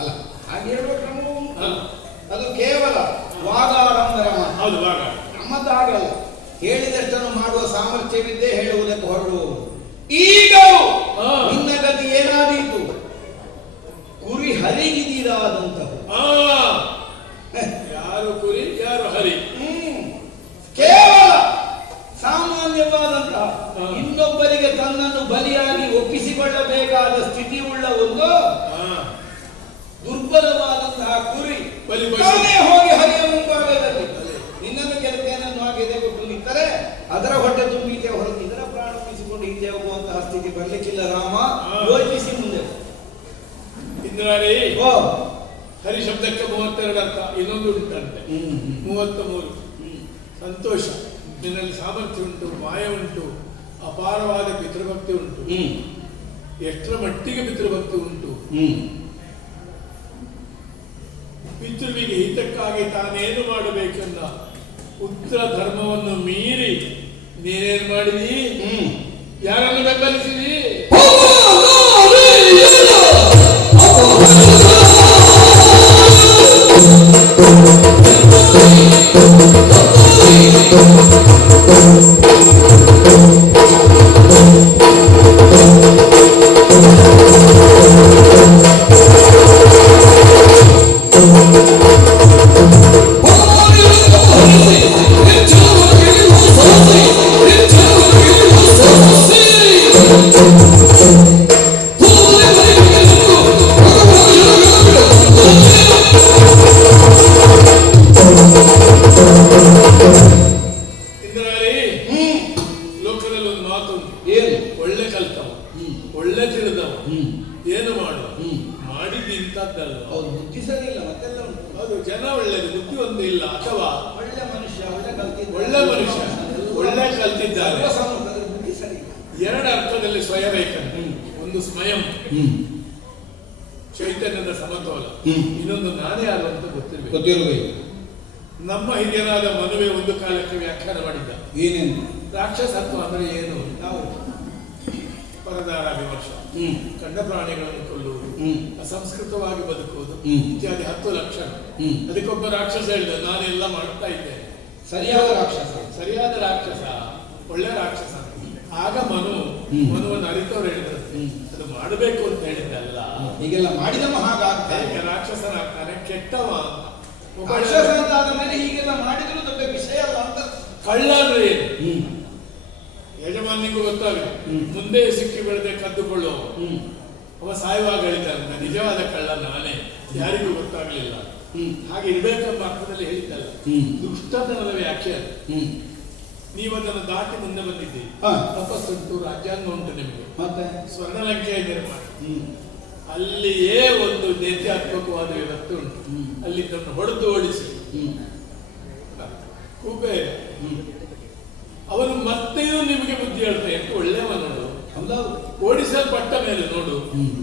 ಅಲ್ಲ, ಹಾಗೆ ಹೇಳುವ ಕ್ರಮವು ಅದು ಕೇವಲ ವಾಗಾಡಂಬರ. ಹೌದು, ವಾಗ. ನಮ್ಮದು ಹಾಗಲ್ಲ, ಹೇಳಿದಷ್ಟನ್ನು ಮಾಡುವ ಸಾಮರ್ಥ್ಯವಿದ್ದೇ ಹೇಳುವುದಕ್ಕೆ ಹೊರಡುವವರು. ಈಗ ನಿನ್ನ ಗತಿ ಏನಾದೀತು? ಕುರಿ ಹರಿಗಿದೀರಾದಂತಹ. ಯಾರು ಕುರಿ ಯಾರು ಹರಿ? ಕೇವಲ ಸಾಮಾನ್ಯವಾದಂತಹ ಇನ್ನೊಬ್ಬರಿಗೆ ತನ್ನನ್ನು ಬಲಿಯಾಗಿ ಒಪ್ಪಿಸಿಕೊಳ್ಳಬೇಕಾದ ಸ್ಥಿತಿ ಉಳ್ಳ ಒಂದು ದುರ್ಬಲವಾದಂತಹ ಕುರಿ ತಾನೇ ಹೋಗಿ ಹರಿಯ ಮುಂಭಾಗದಲ್ಲಿ ನಿನ್ನನ್ನು ಗೆಲ್ತೇನನ್ನು ಹಾಗೆ ಕೊಟ್ಟು ನಿಂತರೆ ಅದರ ಹೊಟ್ಟೆ ತುಂಬಿತೆ ಹೊರತು ಇದರ ಪ್ರಾಣ ಉಳಿಸಿಕೊಂಡು ಹಿಂದೆ ಹೋಗುವಂತಹ ಸ್ಥಿತಿ ಬರ್ಲಿಕ್ಕಿಲ್ಲ. ರಾಮ ಯೋಚಿಸಿ ಮುಂದೆ. ಇಂದ್ರಾರಿ, ಹರಿ ಶಬ್ದಕ್ಕೆ 32 ಅರ್ಥ, ಇನ್ನೊಂದು ಉಂಟಂತೆ 33. ಸಂತೋಷ, ನಿನ್ನಲ್ಲಿ ಸಾಮರ್ಥ್ಯ ಉಂಟು, ಮಾಯ ಉಂಟು, ಅಪಾರವಾದ ಪಿತೃಭಕ್ತಿ ಉಂಟು. ಎಷ್ಟರ ಮಟ್ಟಿಗೆ ಪಿತೃಭಕ್ತಿ ಉಂಟು? ಪಿತೃವಿಗೆ ಹಿತಕ್ಕಾಗಿ ತಾನೇನು ಮಾಡಬೇಕೆಂದ ಉತ್ತರ ಧರ್ಮವನ್ನು ಮೀರಿ ನೀನೇನು ಮಾಡಿದಿ? ಯಾರನ್ನು ಬೆಂಬಲಿಸಿದಿ? ಎರಡು ಅರ್ಥದಲ್ಲಿ ಸ್ವಯಬೇಕಂತೆ. ಒಂದು ಸ್ವಯಂ ಚೈತನ್ಯದ ಸಮತೋಲ, ಇನ್ನೊಂದು ನಾನೇ ಯಾರು ಅಂತ ಗೊತ್ತಿರಬೇಕು. ನಮ್ಮ ಹಿರಿಯರಾದ ಮನುವೆ ಒಂದು ಕಾಲಕ್ಕೆ ವ್ಯಾಖ್ಯಾನ ಮಾಡಿದ್ದ. ಏನೇನು ರಾಕ್ಷಸತ್ವ ಅಂದ್ರೆ ಏನು? ನಾವು ಪರದಾರ ವಿಮರ್ಶ, ಕಂಡ ಪ್ರಾಣಿಗಳನ್ನು ಕೊಲ್ಲುವುದು, ಅಸಂಸ್ಕೃತವಾಗಿ ಬದುಕುವುದು ಇತ್ಯಾದಿ 10 ಲಕ್ಷಣ. ಅದಕ್ಕೊಬ್ಬ ರಾಕ್ಷಸ ಹೇಳಿದ, ನಾನೆಲ್ಲ ಮಾಡ್ತಾ ಇದ್ದೇನೆ. ಸರಿಯಾದ ರಾಕ್ಷಸ, ಒಳ್ಳೆ ರಾಕ್ಷಸ. ಆಗ ಮನುವನ್ನು ಅರಿತವ್ರು ಹೇಳಿದ್ರು, ಅದು ಮಾಡಬೇಕು ಅಂತ ಹೇಳಿದ್ದಲ್ಲ, ಹೀಗೆಲ್ಲ ಮಾಡಿದ ಹಾಗಾಗ್ತಾನೆ, ರಾಕ್ಷಸನಾಗ್ತಾನೆ, ಕೆಟ್ಟವ. ಮೇಲೆ ಹೀಗೆಲ್ಲ ಮಾಡಿದ್ರು ದೊಡ್ಡ ವಿಷಯ ಅಲ್ಲ ಅಂತ. ಕಳ್ಳ ಅಂದ್ರೆ ಏನು? ಯಜಮಾನಿಗೂ ಗೊತ್ತಾಗುತ್ತೆ. ಮುಂದೆ ಸಿಕ್ಕಿ ಬೆಳೆದೆ ಕದ್ದುಕೊಳ್ಳುವ ಅವ ಸಾಯುವಾಗ ಹೇಳಿದ್ದಾನೆ, ನಿಜವಾದ ಕಳ್ಳ ನಾನೇ, ಯಾರಿಗೂ ಗೊತ್ತಾಗ್ಲಿಲ್ಲ. ಹಾಗೆ ಇರ್ಬೇಕೆಂಬ ಅರ್ಥದಲ್ಲಿ ಹೇಳಿದ್ದಲ್ಲ. ದುಷ್ಟತನದ ವ್ಯಾಖ್ಯೆ. ನೀವು ಅದನ್ನು ದಾಟಿ ಮುಂದೆ ಬಂದಿದ್ದೀರಿ. ತಪಸ್ಸುಂಟು, ರಾಜ್ಯಾಂಗ ಉಂಟು, ನಿಮಗೆ ಮತ್ತೆ ಸ್ವರ್ಣಲಂಕೆಯ ನಿರ್ಮಾಣ, ಅಲ್ಲಿಯೇ ಒಂದು ನೇತ್ಯಾತ್ಮಕವಾದ ವ್ಯವಸ್ಥೆ ಉಂಟು. ಅಲ್ಲಿ ತನ್ನ ಹೊಡೆದು ಓಡಿಸಿ ಕುಬೇರ ಅವನು ಮತ್ತೆಯೂ ನಿಮಗೆ ಬುದ್ಧಿ ಹೇಳ್ತಾರೆ ಎಷ್ಟು ಒಳ್ಳೆಯವ ನೋಡು. ಓಡಿಸಲ್ಪಟ್ಟ ಮೇಲೆ ನೋಡು,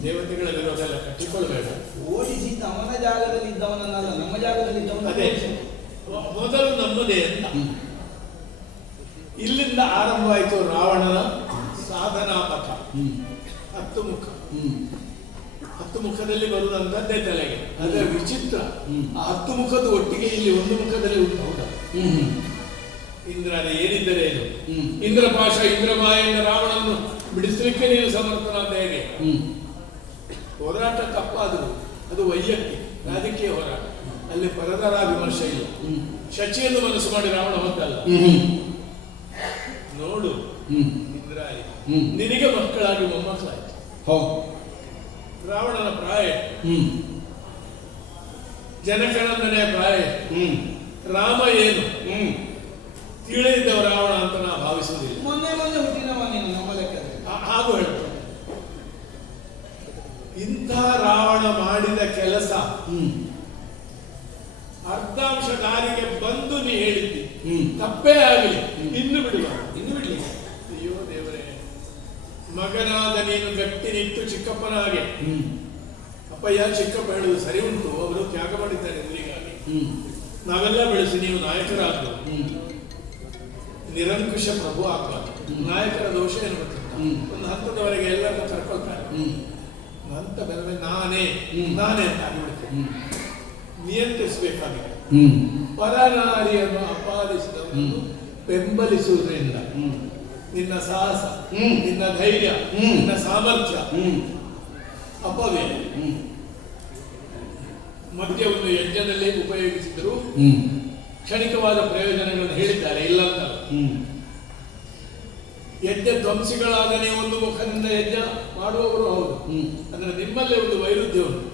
ದೇವತೆಗಳ ವಿರೋಧ ಎಲ್ಲ ಕಟ್ಟಿಕೊಳ್ಳಬೇಡ. ಓಡಿಸಿದ್ದ ಅವನ ಜಾಗದಲ್ಲಿ ಇದ್ದವನಲ್ಲ, ನಮ್ಮ ಜಾಗದಲ್ಲಿ ಇದ್ದವನ. ಅದೇ ಮೊದಲು ನಮ್ಮದೇ ಅಂತ. ಇಲ್ಲಿಂದ ಆರಂಭವಾಯಿತು ರಾವಣನ ಸಾಧನಾ ಪಥ, 10 ಮುಖ. 10 ಮುಖದಲ್ಲಿ ಬರುವುದಂತದ್ದೇ ತಲೆಗೆ. ಅದರ ವಿಚಿತ್ರ ಆ 10 ಮುಖದ ಒಟ್ಟಿಗೆ ಇಲ್ಲಿ ಒಂದು ಮುಖದಲ್ಲಿ ಉಂಟು. ಹೌದಾ? ಇಂದ್ರನೇ ಏನಿದ್ದರೆ ಏನು? ಇಂದ್ರಪಾಶ ಇಂದ್ರಮಾಯಿಂದ ರಾವಣನ್ನು ಬಿಡಿಸಲಿಕ್ಕೆ ನೀನು ಸಮರ್ಥನಾದ ಹೇಗೆ? ಹೋರಾಟ ತಪ್ಪಾದರು, ಅದು ವೈಯಕ್ತಿಕ ರಾಜಕೀಯ ಹೋರಾಟ. ಅಲ್ಲಿ ಪರದರ ವಿಮರ್ಶೆ ಇಲ್ಲ. ಶಚಿಯನ್ನು ಮನಸ್ಸು ಮಾಡಿ ರಾವಣ ಹೊಂದಲ್ಲ. ನೋಡು ಇಂದ್ರಾಯಿ, ನಿನಗೆ ಮಕ್ಕಳಾಗಿ ಮೊಮ್ಮಕ್ಕಳಾಯ್ತು. ರಾವಣನ ಪ್ರಾಯ ಜನಕನಂದನೆಯ ಪ್ರಾಯ. ರಾಮ ಏನು ತಿಳಿದಿದ್ದವ ರಾವಣ ಅಂತ ನಾವು ಭಾವಿಸುವುದಿಲ್ಲ. ಮೊನ್ನೆ ಹುಟ್ಟಿನವ ನೀನು ನಮ್ಮ ಲೆಕ್ಕದಲ್ಲಿ. ಹಾಗೂ ಹೇಳ್ತಾರೆ, ಇಂಥ ರಾವಣ ಮಾಡಿದ ಕೆಲಸ ಅರ್ಧಾಂಶ ದಾರಿಗೆ ಬಂದು ನೀ ಹೇಳಿದ್ದಿ, ತಪ್ಪೇ ಆಗಲಿ ಇನ್ನು ಬಿಡುವ, ಇನ್ನು ಬಿಡ್ಲಿ. ಅಯ್ಯೋ ದೇವರೇ, ಮಗನಾದ ನೀನು ಗಟ್ಟಿ ನಿಂತು ಚಿಕ್ಕಪ್ಪನ ಹಾಗೆ. ಅಪ್ಪಯ್ಯ ಚಿಕ್ಕಪ್ಪ ಹೇಳುವುದು ಸರಿ ಉಂಟು, ಅವರು ತ್ಯಾಗ ಮಾಡಿದ್ದಾರೆ ಊರಿಗಾಗಿ. ನಾವೆಲ್ಲ ಬೆಳೆಸಿ ನೀವು ನಾಯಕರಾಗಬಹುದು, ನಿರಂಕುಶ ಪ್ರಭು ಆಗಬಾರ್ದು. ನಾಯಕರ ದೋಷ ಏನು ಗೊತ್ತಿಲ್ಲ, ಒಂದು ಹಂತದವರೆಗೆ ಎಲ್ಲರನ್ನು ಕರ್ಕೊಳ್ತಾರೆ. ಹಂತ ಬೆರವೆ ನಾನೇ ಅಂತ ಆಗಿಬಿಡ್ತೇನೆ. ನಿಯಂತ್ರಿಸಬೇಕಾಗಿದೆ. ಪರನಾರಿಯನ್ನು ಅಪಾದಿಸಿದವರನ್ನು ಬೆಂಬಲಿಸುವುದರಿಂದ ನಿನ್ನ ಸಾಹಸ, ನಿನ್ನ ಧೈರ್ಯ, ನಿನ್ನ ಸಾಮರ್ಥ್ಯ ಅಪವೇ. ಮದ್ಯವನ್ನು ಯಜ್ಞದಲ್ಲಿ ಉಪಯೋಗಿಸಿದರು, ಕ್ಷಣಿಕವಾದ ಪ್ರಯೋಜನಗಳನ್ನು ಹೇಳಿದ್ದಾರೆ, ಇಲ್ಲ ಅಂತ. ಯಜ್ಞ ಧ್ವಂಸಿಗಳಾದ ನೀವು ಒಂದು ಮುಖದಿಂದ ಯಜ್ಞ ಮಾಡುವವರು ಹೌದು. ಅಂದ್ರೆ ನಿಮ್ಮಲ್ಲೇ ಒಂದು ವೈರುಧ್ಯ ಉಂಟು.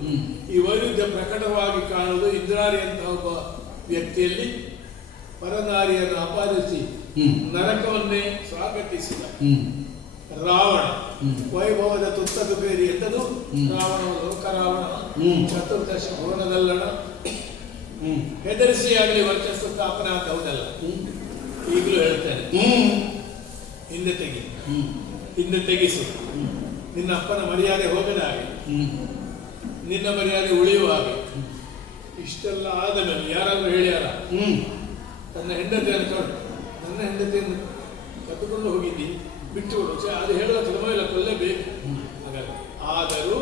ಈ ವೈರುಧ್ಯ ಪ್ರಕಟವಾಗಿ ಕಾಣುವುದು ಇಂದ್ರಾರಿ ಅಂತ ಒಬ್ಬ ವ್ಯಕ್ತಿಯಲ್ಲಿ. ಪರನಾರಿಯನ್ನು ಅಪಾದಿಸಿ ನರಕವನ್ನೇ ಸ್ವಾಗತಿಸಿದ ರಾವಣ, ವೈಭವದ ತುತ್ತದು ಬೇರಿ ಎಂದದು ರಾವಣ, ಲೋಕರಾವಣ, ಚತುರ್ದಶ ಭುವನದಲ್ಲಣ, ಹೆದರಿಸಿ ಆಗಲಿ ವರ್ಚಸ್ಸು ಸ್ಥಾಪನೆ ಅಂತ ಹೌದಲ್ಲ. ಈಗಲೂ ಹೇಳ್ತೇನೆ, ಹಿಂದೆ ತೆಗಿಸು. ನಿನ್ನ ಅಪ್ಪನ ಮರ್ಯಾದೆ ಹೋಗದ ಹಾಗೆ, ನಿನ್ನ ಮರ್ಯಾದೆ ಉಳಿಯುವ ಹಾಗೆ. ಇಷ್ಟೆಲ್ಲ ಆದ ಮೇಲೆ ಯಾರಾದ್ರೂ ಹೇಳ್ಯಾರ? ತನ್ನ ಹೆಂಡತಿಯನ್ನು ನನ್ನ ಹೆಂಡತಿಯನ್ನು ಕತ್ತುಕೊಂಡು ಹೋಗಿದ್ದಿ, ಬಿಟ್ಟುಕೊಡು, ಅದು ಹೇಳುವ ಕ್ರಮವೆಲ್ಲ ಕೊಲ್ಲಬೇಕು. ಹಾಗಾದ್ರೆ ಆದರೂ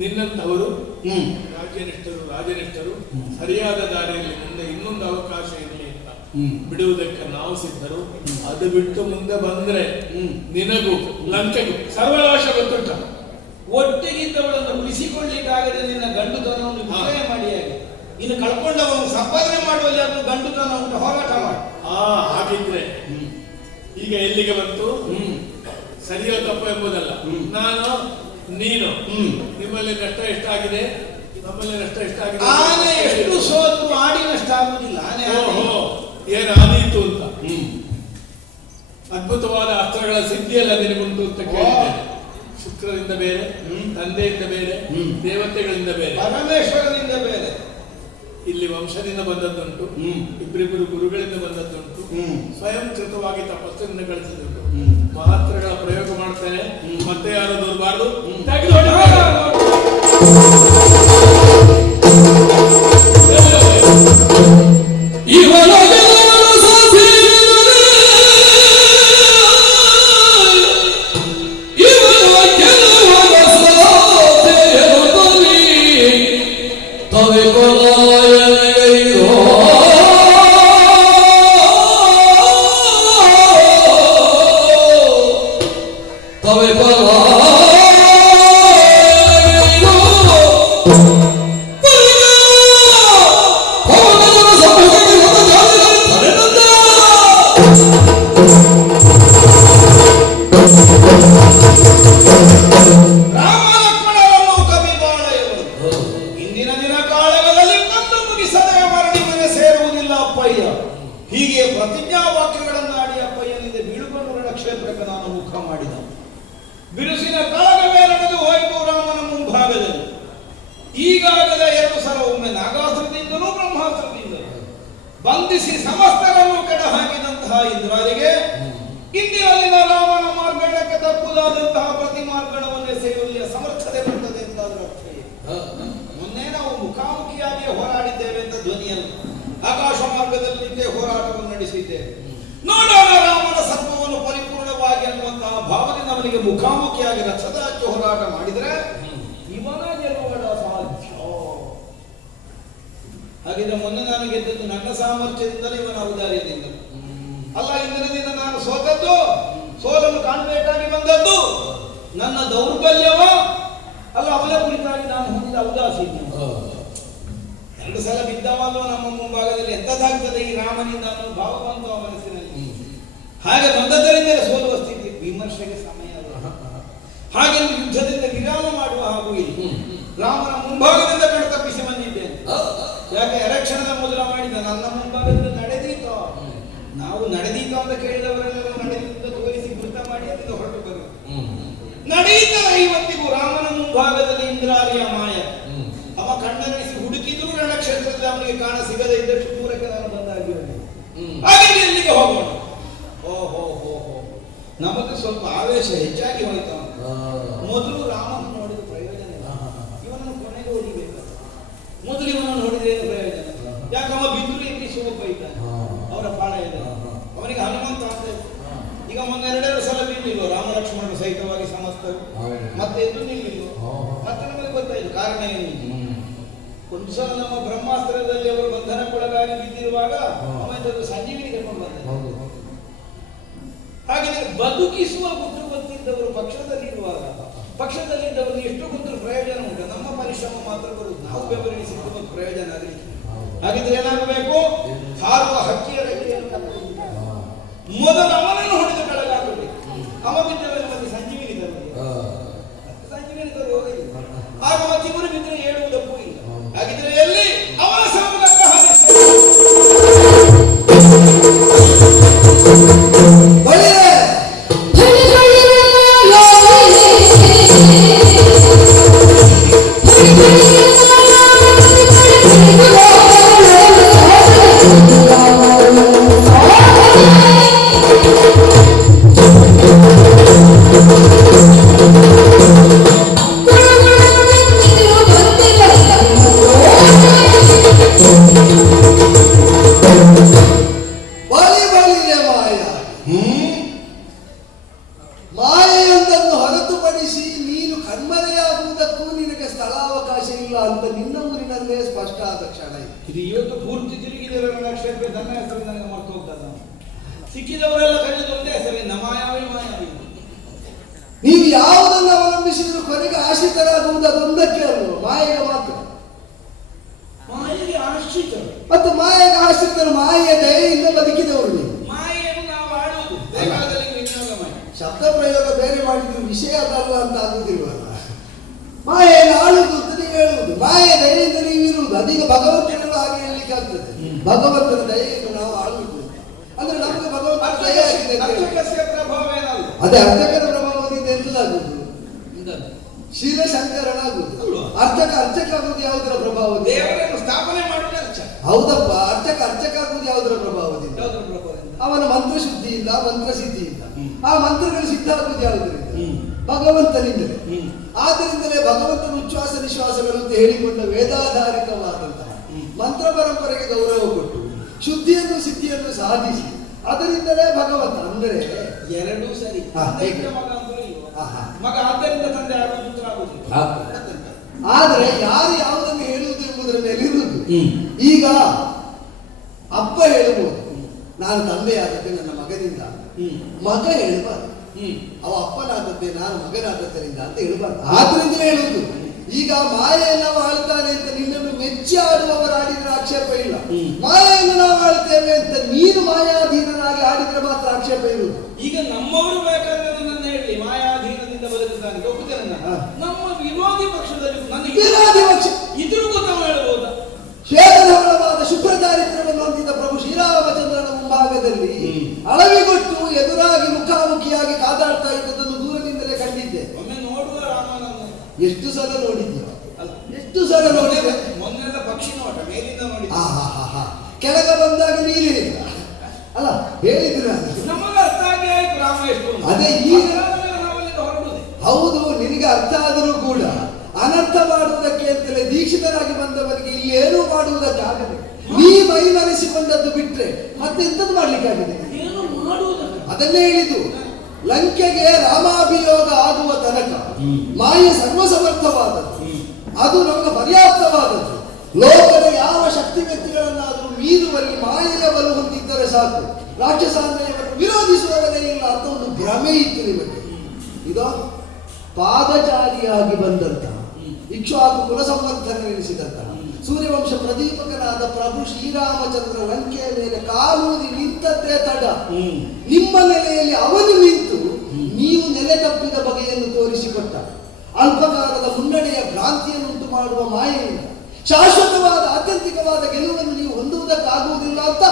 ನಿನ್ನಂತವರು ರಾಜನಿಷ್ಠರು ಸರಿಯಾದ ದಾರಿಯಲ್ಲಿ ಮುಂದೆ ಇನ್ನೊಂದು ಅವಕಾಶ ಇರಲಿ ಅಂತ ಬಿಡುವುದಕ್ಕೆ ನಾವು ಸಿದ್ಧರು. ಅದು ಬಿಟ್ಟು ಮುಂದೆ ಬಂದ್ರೆ ನಿನಗೂ ಲಂಕೆಗೂ ಸರ್ವನಾಶ ಗೊತ್ತುಂಟ. ಒಟ್ಟಿಗಿದ್ದವಳನ್ನು ಉಳಿಸಿಕೊಳ್ಳಿಕ್ಕಾಗದೆ ನಿನ್ನ ಗಂಡುತನವನ್ನು ವಿಷಯ ಮಾಡಿ ಆಗಿ ಇನ್ನು ಕಳ್ಕೊಂಡವನು ಸಂಪಾದನೆ ಮಾಡುವಲ್ಲಿ ಅದು ಗಂಡುತನ ಉಂಟು, ಹೋರಾಟ ಮಾಡಿ. ಹಾಗಿದ್ರೆ ಈಗ ಎಲ್ಲಿಗೆ ಬಂತು? ಸರಿಯೋ ತಪ್ಪು ಎಂಬುದಲ್ಲ, ನಾನು ನೀನು, ನಿಮ್ಮಲ್ಲಿ ನಷ್ಟ ಎಷ್ಟಾಗಿದೆ, ನಮ್ಮಲ್ಲಿ ನಷ್ಟ ಎಷ್ಟಾಗಿದೆ. ಆನೆ ಎಷ್ಟು ಸೋತು ಆಡಿ ನಷ್ಟ ಆಗುವುದಿಲ್ಲ. ಏನು ಆದೀತು ಅಂತ ಅದ್ಭುತವಾದ ಅಸ್ತ್ರಗಳ ಸಿದ್ಧಿಯಲ್ಲ ನಿನಗುಂಟು ಅಂತ ಕೇಳಿದ್ದೇನೆ. ಶುಕ್ರದಿಂದ ಬೇರೆ, ತಂದೆಯಿಂದ ಬೇರೆ, ದೇವತೆಗಳಿಂದ ಬೇರೆ, ಪರಮೇಶ್ವರನಿಂದ ಬೇರೆ. ಇಲ್ಲಿ ವಂಶದಿಂದ ಬಂದದ್ದುಂಟು, ಇಬ್ಬರಿಬ್ಬರು ಗುರುಗಳಿಂದ ಬಂದದ್ದುಂಟು, ಸ್ವಯಂಕೃತವಾಗಿ ತಪಸ್ಸಿನಿಂದ ಗಳಿಸಿದುಂಟು. ಮಾತ್ರಗಳ ಪ್ರಯೋಗ ಮಾಡ್ತೇನೆ, ಮತ್ತೆ ಯಾರು ದೂರಬಾರದು. ಹೀಗೆ ಪ್ರತಿಜ್ಞಾ ವಾಕ್ಯಗಳನ್ನಾಡಿ ಅಪ್ಪಯ್ಯನಿಂದ ಬೀಳುಕೊಂಡ ಕ್ಷೇತ್ರಕ್ಕೆ ನಾನು ಮುಖ ಮಾಡಿದ. ಬಿರುಸಿನ ಕಾಲವೇ ನಡೆದು ಹೋಯಿತು ರಾಮನ ಮುಂಭಾಗದಲ್ಲಿ. ಈಗಾಗಲೇ 2 ಸಲ, ಒಮ್ಮೆ ನಾಗಾಸ್ತ್ರದಿಂದಲೂ ಬ್ರಹ್ಮಾಸ್ತ್ರದಿಂದಲೂ ಬಂಧಿಸಿ ಸಮಸ್ತರನ್ನು ಕೆಡ ಹಾಕಿದಂತಹ ಇಂದ್ರರಿಗೆ ಇಂದಿನಲ್ಲಿನ ರಾಮನ ಮಾರ್ಗಣಕ್ಕೆ ತಪ್ಪುದಾದಂತಹ ಪ್ರತಿ ಮಾರ್ಗಣವನ್ನೇ ಸೇವೆಯ ಸಮರ್ಥತೆ ಬರ್ತದೆ ಅಂತ ಅರ್ಥ. ಮೊನ್ನೆ ನಾವು ಮುಖಾಮುಖಿಯಾಗಿ ಹೋರಾಡಿದ್ದೇವೆ ಅಂತ ಧ್ವನಿಯನ್ನು ಆಕಾಶ ಮಾರ್ಗದಲ್ಲಿ ಹೋರಾಟವನ್ನು ನಡೆಸಿದ್ದೇವೆ. ನೋಡೋಣ ರಾಮನ ಸತ್ವವನ್ನು ಪರಿಪೂರ್ಣವಾಗಿ ಅನ್ನುವಂತಹ ಭಾವನೆ ಅವನಿಗೆ ಮುಖಾಮುಖಿಯಾಗಿ ರಥದ ಹಚ್ಚಿ ಹೋರಾಟ ಮಾಡಿದರೆ ಇವನ ಹಾಗಿದ್ರೆ ಮೊನ್ನೆ ನಾನು ಗೆದ್ದದ್ದು ನನ್ನ ಸಾಮರ್ಥ್ಯದಿಂದಲೇ ಇವನ ಔದಾರ್ಯದಿಂದ ಅಲ್ಲ. ಇಂದಿನ ದಿನ ನಾನು ಸೋಲನ್ನು ಕಾಣಬೇಕಾಗಿ ಬಂದದ್ದು ನನ್ನ ದೌರ್ಬಲ್ಯವ ಅಲ್ಲ, ಅವಳ ಕುರಿತಾಗಿ ನಾನು ಹೊಂದಿದ ಔದಾಸೀನ್ಯ. 2 ಸಲ ಬಿದ್ದವಲ್ಲ ನಮ್ಮ ಮುಂಭಾಗದಲ್ಲಿ ಎಂತದಾಗ್ತದೆ ಈ ರಾಮನಿಂದ ಅನ್ನೋ ಭಾವ ಬಂತು ಆ ಮನಸ್ಸಿನಲ್ಲಿ. ಹಾಗೆ ಬಂದದ್ದರಿಂದಲೇ ಸೋಲುವ ಸ್ಥಿತಿ, ವಿಮರ್ಶೆಗೆ ಸಮಯ ಅಲ್ಲ. ಹಾಗೆ ಯುದ್ಧದಿಂದ ವಿರಾಮ ಮಾಡುವ ಹಾಗೂ ಇಲ್ಲ. ರಾಮನ ಮುಂಭಾಗದಿಂದ ಕಣ್ ತಪ್ಪಿಸಿ ಬಂದಿದ್ದೇನೆ. ಯಾಕೆ ಎಲೆಕ್ಷನ್ದ ಮೊದಲ ಮಾಡಿದ ನನ್ನ ಮುಂಭಾಗದಿಂದ ನಡೆದೀತೋ, ನಾವು ನಡೆದೀತೋ ಅಂತ ಕೇಳಿದವರೆಲ್ಲ ನಡೆದಿದ್ದ ತೋರಿಸಿ ವೃತ್ತ ಮಾಡಿ ಅದರಿಂದ ಹೊರಟು ಬರು ನಡೆಯುತ್ತಲ್ಲ. ಇವತ್ತಿಗೂ ರಾಮನ ಮುಂಭಾಗದಲ್ಲಿ ಇಂದ್ರಾರಿಯ ಮಾಯ. ಅವ ಕಣ್ಣನಿಸಿ ಹುಡುಕಿದ್ರು ರಣಕ್ಷೇತ್ರದಲ್ಲಿ ಅವನಿಗೆ ಕಾಣ ಸಿಗದೆ ಇದ್ದಷ್ಟು ದೂರಕ್ಕೆ ನಾನು ಬಂದಾಗಿ ಹಾಗೆ ಎಲ್ಲಿಗೆ ಹೋಗೋಣ. ಓಹೋ ಹೋ ಹೋ, ನಮಗೆ ಸ್ವಲ್ಪ ಆವೇಶ ಹೆಚ್ಚಾಗಿ ಹೋಯ್ತು. ಮೊದಲು ರಾಮನ ನೋಡಿದ ಪ್ರಯೋಜನ ಇಲ್ಲ, ಇವನನ್ನು ಕೊನೆಗೆ ಹೊಡಿಬೇಕು. ಮೊದಲು ಇವನನ್ನು ನೋಡಿದ್ರೆ ಏನು ಪ್ರಯೋಜನ? ಯಾಕವ ಬಿದ್ರು ಎಬ್ಬಿಸಿ ಒಬ್ಬ ಇದ್ದಾನೆ, ಅವರ ಪಾಳೆಯದ ಅವನಿಗೆ ಹನುಮಂತ ಅಂತ. ಈಗ ಮೊನ್ನೆ 2 ಸಲ ಬೀಳಿಲ್ವ ರಾಮ ಲಕ್ಷ್ಮಣರು ಸಹಿತವಾಗಿ ಸಮಸ್ತರು, ಮತ್ತೆ ಎದ್ದು ನಿಲ್ಲಿಲ್ವ? ಮತ್ತೆ ನಮಗೆ ಗೊತ್ತಾಯ್ತು ಕಾರಣ ಏನು. ಒಂದು ಸಲ ನಮ್ಮ ಬ್ರಹ್ಮಾಸ್ತ್ರದಲ್ಲಿ ಅವರು ಬಂಧನಕ್ಕೊಳಗಾಗಿ ಬಿದ್ದಿರುವಾಗ ಅವನದ್ದು ಸಂಜೀವಿನಿ ಕರ್ಕೊಂಡು ಬಂದ. ಹಾಗೆ ಬದುಕಿಸುವ ಗುಟ್ಟು ಗೊತ್ತಿದ್ದವರು ಪಕ್ಷದಲ್ಲಿದ್ದವರು ಎಷ್ಟು ಗೊತ್ತರು ಪ್ರಯೋಜನ ಉಂಟು. ನಮ್ಮ ಪರಿಶ್ರಮ ಮಾತ್ರ ಬರುವುದು, ನಾವು ಬೆಂಬಲಿಸಿದ್ದು ಪ್ರಯೋಜನ ಆಗಲಿಕ್ಕೆ. ಹಾಗಿದ್ರೆ ಏನಾಗಬೇಕು? ಹಾರುವ ಹಕ್ಕಿಯ ರೆಕ್ಕೆಯನ್ನು ಮೊದಲು ಅವನನ್ನು ಹೊಡೆದು ಬೆಳಗಾಗಬೇಕು. ಅವ ಬಿದ್ದವರ ಮತ್ತೆ ಸಂಜೀವಿನಿ ತರು ಹೋಗಲಿ. ಆಗ ಮತ್ತಿಬ್ಬರು ಬಿದ್ದರೆ ಹೇಳುವುದಕ್ಕೂ ಇಲ್ಲ. ಹಾಗಿದ್ರೆ ಎಲ್ಲಿ ಅವನ ಸಮುಖಕ್ಕೆ ಮಾಯೆಯೊಂದನ್ನು ಹೊರತುಪಡಿಸಿ ನೀನು ಕಣ್ಮರೆಯಾಗುವುದಕ್ಕೂ ನಿನಗೆ ಸ್ಥಳಾವಕಾಶ ಇಲ್ಲ ಅಂತ ನಿನ್ನ ಊರಿನಲ್ಲೇ ಸ್ಪಷ್ಟ ಆದ ಕ್ಷಣ ಇದು. ಇವತ್ತು ಪೂರ್ತಿ ತಿರುಗಿದರೆ ನಕ್ಷತ್ರ ನನ್ನ ಹೆಸರು ನನಗೆ ಮರ್ತು ಹೋಗ್ತದ. ಸಿಕ್ಕಿದವರೆಲ್ಲ ಕರೆದು ಒಂದೇ ಹೆಸರಿಂದ ಮಾಯಾವಿ. ನೀವು ಯಾವುದನ್ನು ಅವಲಂಬಿಸಿದ್ರು ಕೊನೆಗೆ ಆಶ್ರಿತರಾಗುವುದು ಅದೊಂದಕ್ಕೆ ಅಲ್ವ, ಮಾಯೆಗೆ ಮಾತ್ರ. ಮಾಯೆಗೆ ಆಶ್ರಿತರು ಮತ್ತು ಮಾಯೆಗೆ ಆಶ್ರಿತರು, ಮಾಯೆಯ ದಯೆಯಿಂದ ಬದುಕಿದವರು ನೀವು. ಮಾಯೆಯನ್ನು ನಾವು ಆಡುವುದು ಬೇಕಾದಲ್ಲಿ ವಿನಿಯೋಗ ಮಾಡಿ. ಶಬ್ದ ಪ್ರಯೋಗ ಬೇರೆ ಮಾಡಿದ್ರು ವಿಷಯ ಅದಲ್ಲ ಅಂತ ಆಗುದಿಲ್ವಲ್ಲ. ಮಾಯೆಯನ್ನು ಆಳುವುದು ಅಂತ ನೀವು ಹೇಳುವುದು, ಮಾಯೆಯ ದಯೆಯಿಂದ ನೀವು ಇರುವುದು. ಅದೀಗ ಭಗವಂತನನ್ನು ಹಾಗೆ ಹೇಳಲಿಕ್ಕೆ ಆಗ್ತದೆ. ಭಗವಂತನ ದಯೆಯನ್ನು ನಾವು ಆಳುವುದು ಅಂದ್ರೆ ನಮಗೆ ಭಗವಂತನ ದಯೆ ಆಗಿದೆ. ಪ್ರಭಾವ ಏನಲ್ಲ, ಅದೇ ಅರ್ಧಕರ ಪ್ರಭಾವದಿಂದ ಎಂತದಾಗುವುದು? ಕ್ಷೀರಶಂಕರನಾಗುವುದು. ಅರ್ಚಕ ಆಗುವುದು ಯಾವುದರ ಪ್ರಭಾವದಿಂದ? ದೇವರನ್ನು ಸ್ಥಾಪನೆ ಮಾಡುವುದು ಅರ್ಚಕ. ಹೌದಪ್ಪ, ಅರ್ಚಕ ಆಗುವುದು ಯಾವುದರ ಪ್ರಭಾವದಿಂದ? ಅವನ ಮಂತ್ರ ಶುದ್ಧಿಯಿಂದ, ಮಂತ್ರ ಸಿದ್ಧಿಯಿಂದ. ಆ ಮಂತ್ರಗಳು ಸಿದ್ಧ ಆಗುವುದು ಯಾವುದರಿಂದ? ಭಗವಂತನಿಂದಲೇ. ಆದ್ದರಿಂದಲೇ ಭಗವಂತನ ಉಚ್ಛ್ವಾಸ ನಿಶ್ವಾಸಗಳು ಅಂತ ಹೇಳಿಕೊಂಡ ವೇದಾಧಾರಿತವಾದಂತಹ ಮಂತ್ರ ಪರಂಪರೆಗೆ ಗೌರವ ಕೊಟ್ಟು ಶುದ್ಧಿಯನ್ನು ಸಿದ್ಧಿಯನ್ನು ಸಾಧಿಸಿ ಅದರಿಂದಲೇ ಭಗವಂತ ಅಂದರೆ ಎರಡೂ ಸರಿ. ಮಗ ಆದ್ದರಿಂದ ತಂದೆ ಆಗುವುದು. ಆದರೆ ಯಾರು ಯಾವುದನ್ನು ಹೇಳುವುದು ಎಂಬುದರ ಮೇಲೆ ಇರುವುದು. ಈಗ ಅಪ್ಪ ಹೇಳಬಹುದು ನಾನು ತಂದೆಯಾದದ್ದೇ ನನ್ನ ಮಗನಿಂದ, ಮಗ ಹೇಳಬಾರ್ದು ಅವ ಅಪ್ಪನಾದದ್ದೇ ನಾನು ಮಗನಾದದ್ದರಿಂದ ಅಂತ ಹೇಳಬಾರ್ದು. ಆದ್ರಿಂದ ಹೇಳುವುದು ಈಗ ಮಾಯೆಯನ್ನು ಆಳ್ತಾನೆ ಅಂತ ನಿನ್ನನ್ನು ಮೆಚ್ಚಿ ಆಡುವವರು ಆಡಿದ್ರೆ ಆಕ್ಷೇಪ ಇಲ್ಲ. ಮಾಯೆಯನ್ನು ನಾವು ಆಳ್ತೇವೆ ಅಂತ ನೀನು ಮಾಯಾಧೀನನಾಗಿ ಆಡಿದ್ರೆ ಮಾತ್ರ ಆಕ್ಷೇಪ ಇರುವುದು. ಈಗ ನಮ್ಮವರು ಬೇಕಾದ್ರೆ ನನ್ನ ಹೇಳಿ ಮಾಯಾಧೀನದಿಂದ ಬದುಕುತ್ತಾನೆ ಒಪ್ಪುತ್ತೇನೆ. ನಮ್ಮ ವಿರೋಧಿ ಪಕ್ಷದಲ್ಲಿ ವಿರೋಧಿ ಪಕ್ಷ ಇದ್ರೂ ಗೊತ್ತ ಹೇಳಬಹುದಾ? ಶ್ವೇತಧವಳವಾದ ಶುಭ್ರಚಾರಿತ್ರವನ್ನು ಹೊಂದಿದ ಪ್ರಭು ಶ್ರೀರಾಮಚಂದ್ರನ ಮುಂಭಾಗದಲ್ಲಿ ಅಳವಿಗೊಟ್ಟು ಎದುರಾಗಿ ಮುಖಾಮುಖಿಯಾಗಿ ಕಾದಾಡ್ತಾ ಇದ್ದದನ್ನು ದೂರದಿಂದಲೇ ಕಂಡಿದ್ದೆ. ಒಮ್ಮೆ ನೋಡುವ ರಾಮನನ್ನು ಎಷ್ಟು ಸಲ ನೋಡಿದ್ಯೋ? ಎಷ್ಟು ಸಲ ನೋಡಿದೆ? ಮೊನ್ನೆಲ್ಲ ಪಕ್ಷಿ ನೋಟ ಮೇಲಿಂದ ನೋಡಿ. ಕೆಳಗೆ ಬಂದಾಗ ನೀರಿಲ್ಲ ಅಲ್ಲ ಹೇಳಿದ್ರು. ನಮಗೆ ಅರ್ಥ ಆಗಿ ಆಯ್ತು ರಾಮ ಎಷ್ಟು. ಅದೇ ಈಗ ಹೊರಡುದೆ. ಹೌದು, ನಿನಗೆ ಅರ್ಥ ಆದರೂ ಕೂಡ ಅನರ್ಥ ಮಾಡುವುದಕ್ಕೆ ಅಂತಲೇ ದೀಕ್ಷಿತರಾಗಿ ಬಂದವರಿಗೆ ಇಲ್ಲಿ ಏನೂ ಮಾಡುವುದಕ್ಕಾಗದೆ ನೀ ಮೈ ಮರೆಸಿಕೊಂಡದ್ದು ಬಿಟ್ರೆ ಮತ್ತೆ ಎಂತದ್ದು ಮಾಡ್ಲಿಕ್ಕಾಗಿದೆ? ಏನು ಮಾಡುವುದಕ್ಕೆ ಅದನ್ನೇ ಹೇಳಿದ್ದು. ಲಂಕೆಗೆ ರಾಮಾಭಿಯೋಗ ಆಗುವ ತನಕ ಮಾಯೆ ಸರ್ವಸಮರ್ಥವಾದದ್ದು, ಅದು ನಮಗೆ ಪರ್ಯಾಪ್ತವಾದದ್ದು. ಲೋಕದ ಯಾವ ಶಕ್ತಿ ವ್ಯಕ್ತಿಗಳನ್ನಾದರೂ ಮೀರುವಲ್ಲಿ ಮಾಯೆಯ ಬಲು ಹೊಂದಿದ್ದರೆ ಸಾಕು, ರಾಕ್ಷಸಾಂದ್ರಯವನ್ನು ವಿರೋಧಿಸುವವರೇ ಇಲ್ಲ ಅಂತ ಒಂದು ಭ್ರಮೆ ಇತ್ತು ನಿಮಗೆ. ಇದು ಪಾದಚಾರಿಯಾಗಿ ಬಂದಂತಹ ಇಕ್ಷ್ವಾಕು ಕುಲ ಸಂವರ್ಧನೆನಿಸಿದಂತಹ ಸೂರ್ಯವಂಶ ಪ್ರದೀಪಕನಾದ ಪ್ರಭು ಶ್ರೀರಾಮಚಂದ್ರ ಲಂಕೆಯ ಮೇಲೆ ಕಾಲೂರಿ ನಿಂತದ್ದೇ ತಡ. ನಿಮ್ಮ ನೆಲೆಯಲ್ಲಿ ಅವನು ನಿಂತು ನೀವು ನೆಲೆ ತಪ್ಪಿದ ಬಗೆಯನ್ನು ತೋರಿಸಿಕೊಟ್ಟ. ಅಲ್ಪಕಾಲದ ಮುನ್ನಡೆಯ ಭ್ರಾಂತಿಯನ್ನುಂಟು ಮಾಡುವ ಮಾಯೆಯಿಂದ ಶಾಶ್ವತವಾದ ಆತ್ಯಂತಿಕವಾದ ಗೆಲುವನ್ನು ನೀವು ಹೊಂದುವುದಕ್ಕಾಗುವುದಿಲ್ಲ ಅಂತ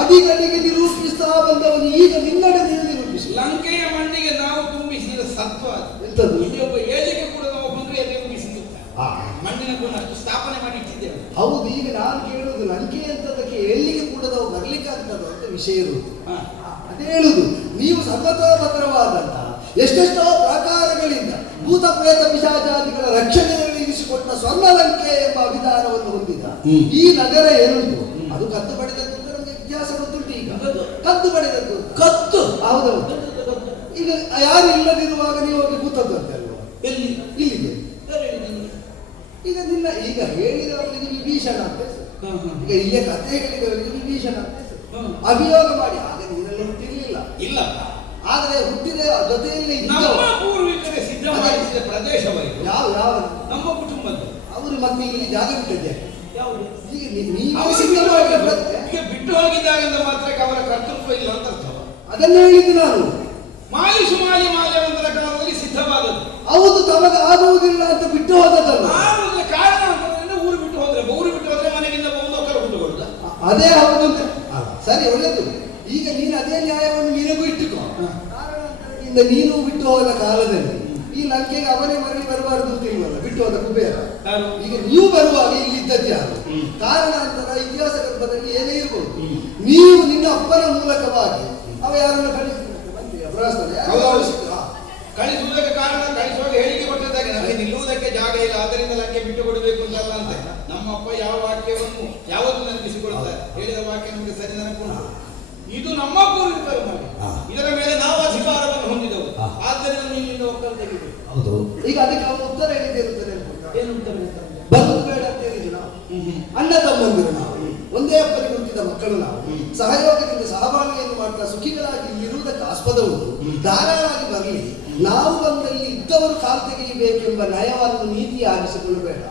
ಅಡಿಗಡಿಗೆ ನಿರೂಪಿಸ್ತಾ ಬಂದವನು ಈಗ ನಿನ್ನಡೆ ನೀವು ನಿರೂಪಿಸಿ. ಲಂಕೆಯ ಮಣ್ಣಿಗೆ ನಾವು ತುಂಬಿಸಿದ ಸತ್ವ ಎಂತದ್ದು? ಇಲ್ಲಿ ಒಬ್ಬ ಏಳಿಗೆ ಕೂಡ ನಾವು ಬಂದ್ರೆ ತುಂಬಿಸಿದ್ದು ಮಣ್ಣಿನ ಗುಣ ಸ್ಥಾಪನೆ ಮಾಡಿ ಇಟ್ಟಿದ್ದೇವೆ. ಹೌದು, ಈಗ ನಾನು ಕೇಳುದು ಲಂಕೆ ಅಂತದಕ್ಕೆ ಎಲ್ಲಿಗೆ ಕೂಡ ನಾವು ಬರ್ಲಿಕ್ಕೆ ಆಗ್ತದ ಅಂತ ವಿಷಯ ಇರುವುದು. ಅದೇ ಹೇಳುದು, ನೀವು ಸರ್ವತೋಭದ್ರವಾದಂತಹ ಎಷ್ಟೆಷ್ಟೋ ಪ್ರಕಾರಗಳಿಂದ ಭೂತ ಪ್ರೇತ ಪಿಶಾಚಾದಿಗಳ ರಕ್ಷಣೆಯಲ್ಲಿ ಇರಿಸಿಕೊಟ್ಟ ಸ್ವರ್ಣ ಲಂಕೆ ಎಂಬ ಅಭಿಧಾನವನ್ನು ಹೊಂದಿದ ಈ ನಗರ ಏನುಂಟು ಅದು ಕತ್ತು ಪಡೆದದ್ದು ಅಂತ ನಮಗೆ ಇತಿಹಾಸ ಗೊತ್ತುಂಟು. ಈಗ ಕತ್ತು ಪಡೆದದ್ದು ಕತ್ತು ಹೌದೌದು. ಈಗ ಯಾರು ಇಲ್ಲದಿರುವಾಗ ನೀವು ಹೋಗಿ ಕೂತದ್ದು ಅಂತ ಅಲ್ವಾ? ಇಲ್ಲಿಗೆ ಈಗ ನಿನ್ನ ಈಗ ಹೇಳಿದವರಿಗೆ ವಿಭೀಷಣ ಅಂತ ಹೆಸರು. ಈಗ ಇಲ್ಲೇ ಕಥೆ ಹೇಳಿದವರಿಗೆ ವಿಭೀಷಣ ಅಂತ ಹೆಸರು. ಅಭಿಯೋಗ ಮಾಡಿ ಆಗ ನೀರಲ್ಲಿ ಹುಟ್ಟಿರ್ಲಿಲ್ಲ ಇಲ್ಲ, ಆದ್ರೆ ಹುಟ್ಟಿದ ಜೊತೆಯಲ್ಲಿ ನಮ್ಮ ಪೂರ್ವಿಕರೇ ಸಿದ್ಧ ಮಾಡಿಸಿದ ಪ್ರದೇಶವಾಯಿತು. ಯಾವ ಯಾವ ನಮ್ಮ ಕುಟುಂಬದ್ದು ಅವರು ಮತ್ತೆ ಇಲ್ಲಿ ಜಾಗ ಬಿಟ್ಟಿದ್ದೆ. ಯಾವುದು? ಈಗ ನೀವು ಅವರು ಸಿದ್ಧ ಮಾಡಿ ಈಗ ಬಿಟ್ಟು ಹೋಗಿದ್ದಾಗಂತ ಮಾತ್ರಕ್ಕೆ ಅವರ ಕರ್ತೃತ್ವ ಇಲ್ಲ ಅಂತ ಅರ್ಥ. ಅದನ್ನ ಹೇಳಿದ್ದು ನಾನು. ಮಾಲಿ ಸುಮಾಲಿ ಮಾಲ್ಯವಂತರ ಕಾಲದಲ್ಲಿ ಸಿದ್ಧವಾದದ್ದು. ಹೌದು, ತಮಗೆ ಆಗುವುದಿಲ್ಲ ಅಂತ ಬಿಟ್ಟು ಹೋದದಲ್ಲ. ಆಗುವುದಕ್ಕೆ ಕಾರಣ ಅಂತಂದ್ರೆ ಊರು ಬಿಟ್ಟು ಹೋದ್ರೆ ಮನೆಗಿಂದ ಒಂದು ಒಕ್ಕಲು ಬಿಟ್ಟುಕೊಳ್ಳುದ. ಅದೇ ಹೌದು ಅಂತ ಸರಿ, ಒಳ್ಳೆದು. ಈಗ ನೀನು ಅದೇ ನ್ಯಾಯವನ್ನು ನಿನಗೂ ಇಟ್ಟುಕೋ. ಕಾರಣಾಂತರದಿಂದ ನೀನು ಬಿಟ್ಟು ಹೋದ ಕಾಲದಲ್ಲಿ ಈ ಲಂಕೆಗೆ ಅವನೇ ಮರಳಿ ಬರಬಾರದು ಅಂತ ಇಲ್ವಲ್ಲ, ಬಿಟ್ಟು ಹೋದ ಕುಬೇರ. ಈಗ ನೀವು ಬರುವಾಗ ಇಲ್ಲಿ ಇದ್ದದ್ದು ಯಾರು? ಕಾರಣಾಂತರ ಇತಿಹಾಸ ಗರ್ಭದಲ್ಲಿ ಏನೇ ಇರ್ಬೋದು. ನೀವು ನಿನ್ನ ಅಪ್ಪನ ಮೂಲಕವಾಗಿ ಅವ ಯಾರನ್ನು ಕಳಿಸುವುದಕ್ಕೆ ಕಾರಣ ಕಳಿಸುವಾಗ ಹೇಳಿಕೆ ಕೊಟ್ಟದ್ದಾಗೆ ನಮಗೆ ನಿಲ್ಲುವುದಕ್ಕೆ ಜಾಗ ಇಲ್ಲ, ಆದ್ದರಿಂದ ಲಂಕೆ ಬಿಟ್ಟು ಕೊಡಬೇಕು ಅಂತಲ್ಲ ಅಂತೆ. ನಮ್ಮಪ್ಪ ಯಾವ ವಾಕ್ಯವನ್ನು ಯಾವತ್ತು ನೆನಪಿಸಿಕೊಳ್ತಾರೆ, ಹೇಳಿದ ವಾಕ್ಯ ನಮಗೆ ಸರಿ ನೆನಪುಂಟು. ಇದು ನಮ್ಮ ಪೂರ್ವಿಕರು ಮಾಡಿ ಇದರ ಮೇಲೆ ನಾವು ಅಧಿಕಾರವನ್ನು ಹೊಂದಿದವು, ಆದ್ದರಿಂದ ನೀವಿಂದ ಒಕ್ಕಲು ತೆಗಿಬೇಕು. ಹೌದು. ಈಗ ಅದಕ್ಕೆ ಅವನು ಉತ್ತರ ಹೇಳಿದೆ ಇರುತ್ತದೆ. ಏನು ಉತ್ತರ? ಬರುವುದು ಬೇಡ ಅಂತ ಹೇಳಿದ್ರು ನಾವು. ಅಣ್ಣ ತಮ್ಮಂದಿರು ನಾವು, ಒಂದೇ ಅಪ್ಪನಿಗೆ ಹುಟ್ಟಿದ ಮಕ್ಕಳು ನಾವು. ಸಹಯೋಗದಿಂದ ಸಹಭಾಗಿಯನ್ನು ಮಾಡ್ತಾ ಸುಖಿಗಳಾಗಿ ಇರುವುದಕ್ಕೆ ಆಸ್ಪದವು ಧಾರಾಳವಾಗಿ ಬರಲಿ. ನಾವು ಬಂದಲ್ಲಿ ಇದ್ದವರು ಕಾಲು ತೆಗೆಯಬೇಕೆಂಬ ನಯವನ್ನು ನೀತಿ ಆಗಿಸಿಕೊಳ್ಳಬೇಡ,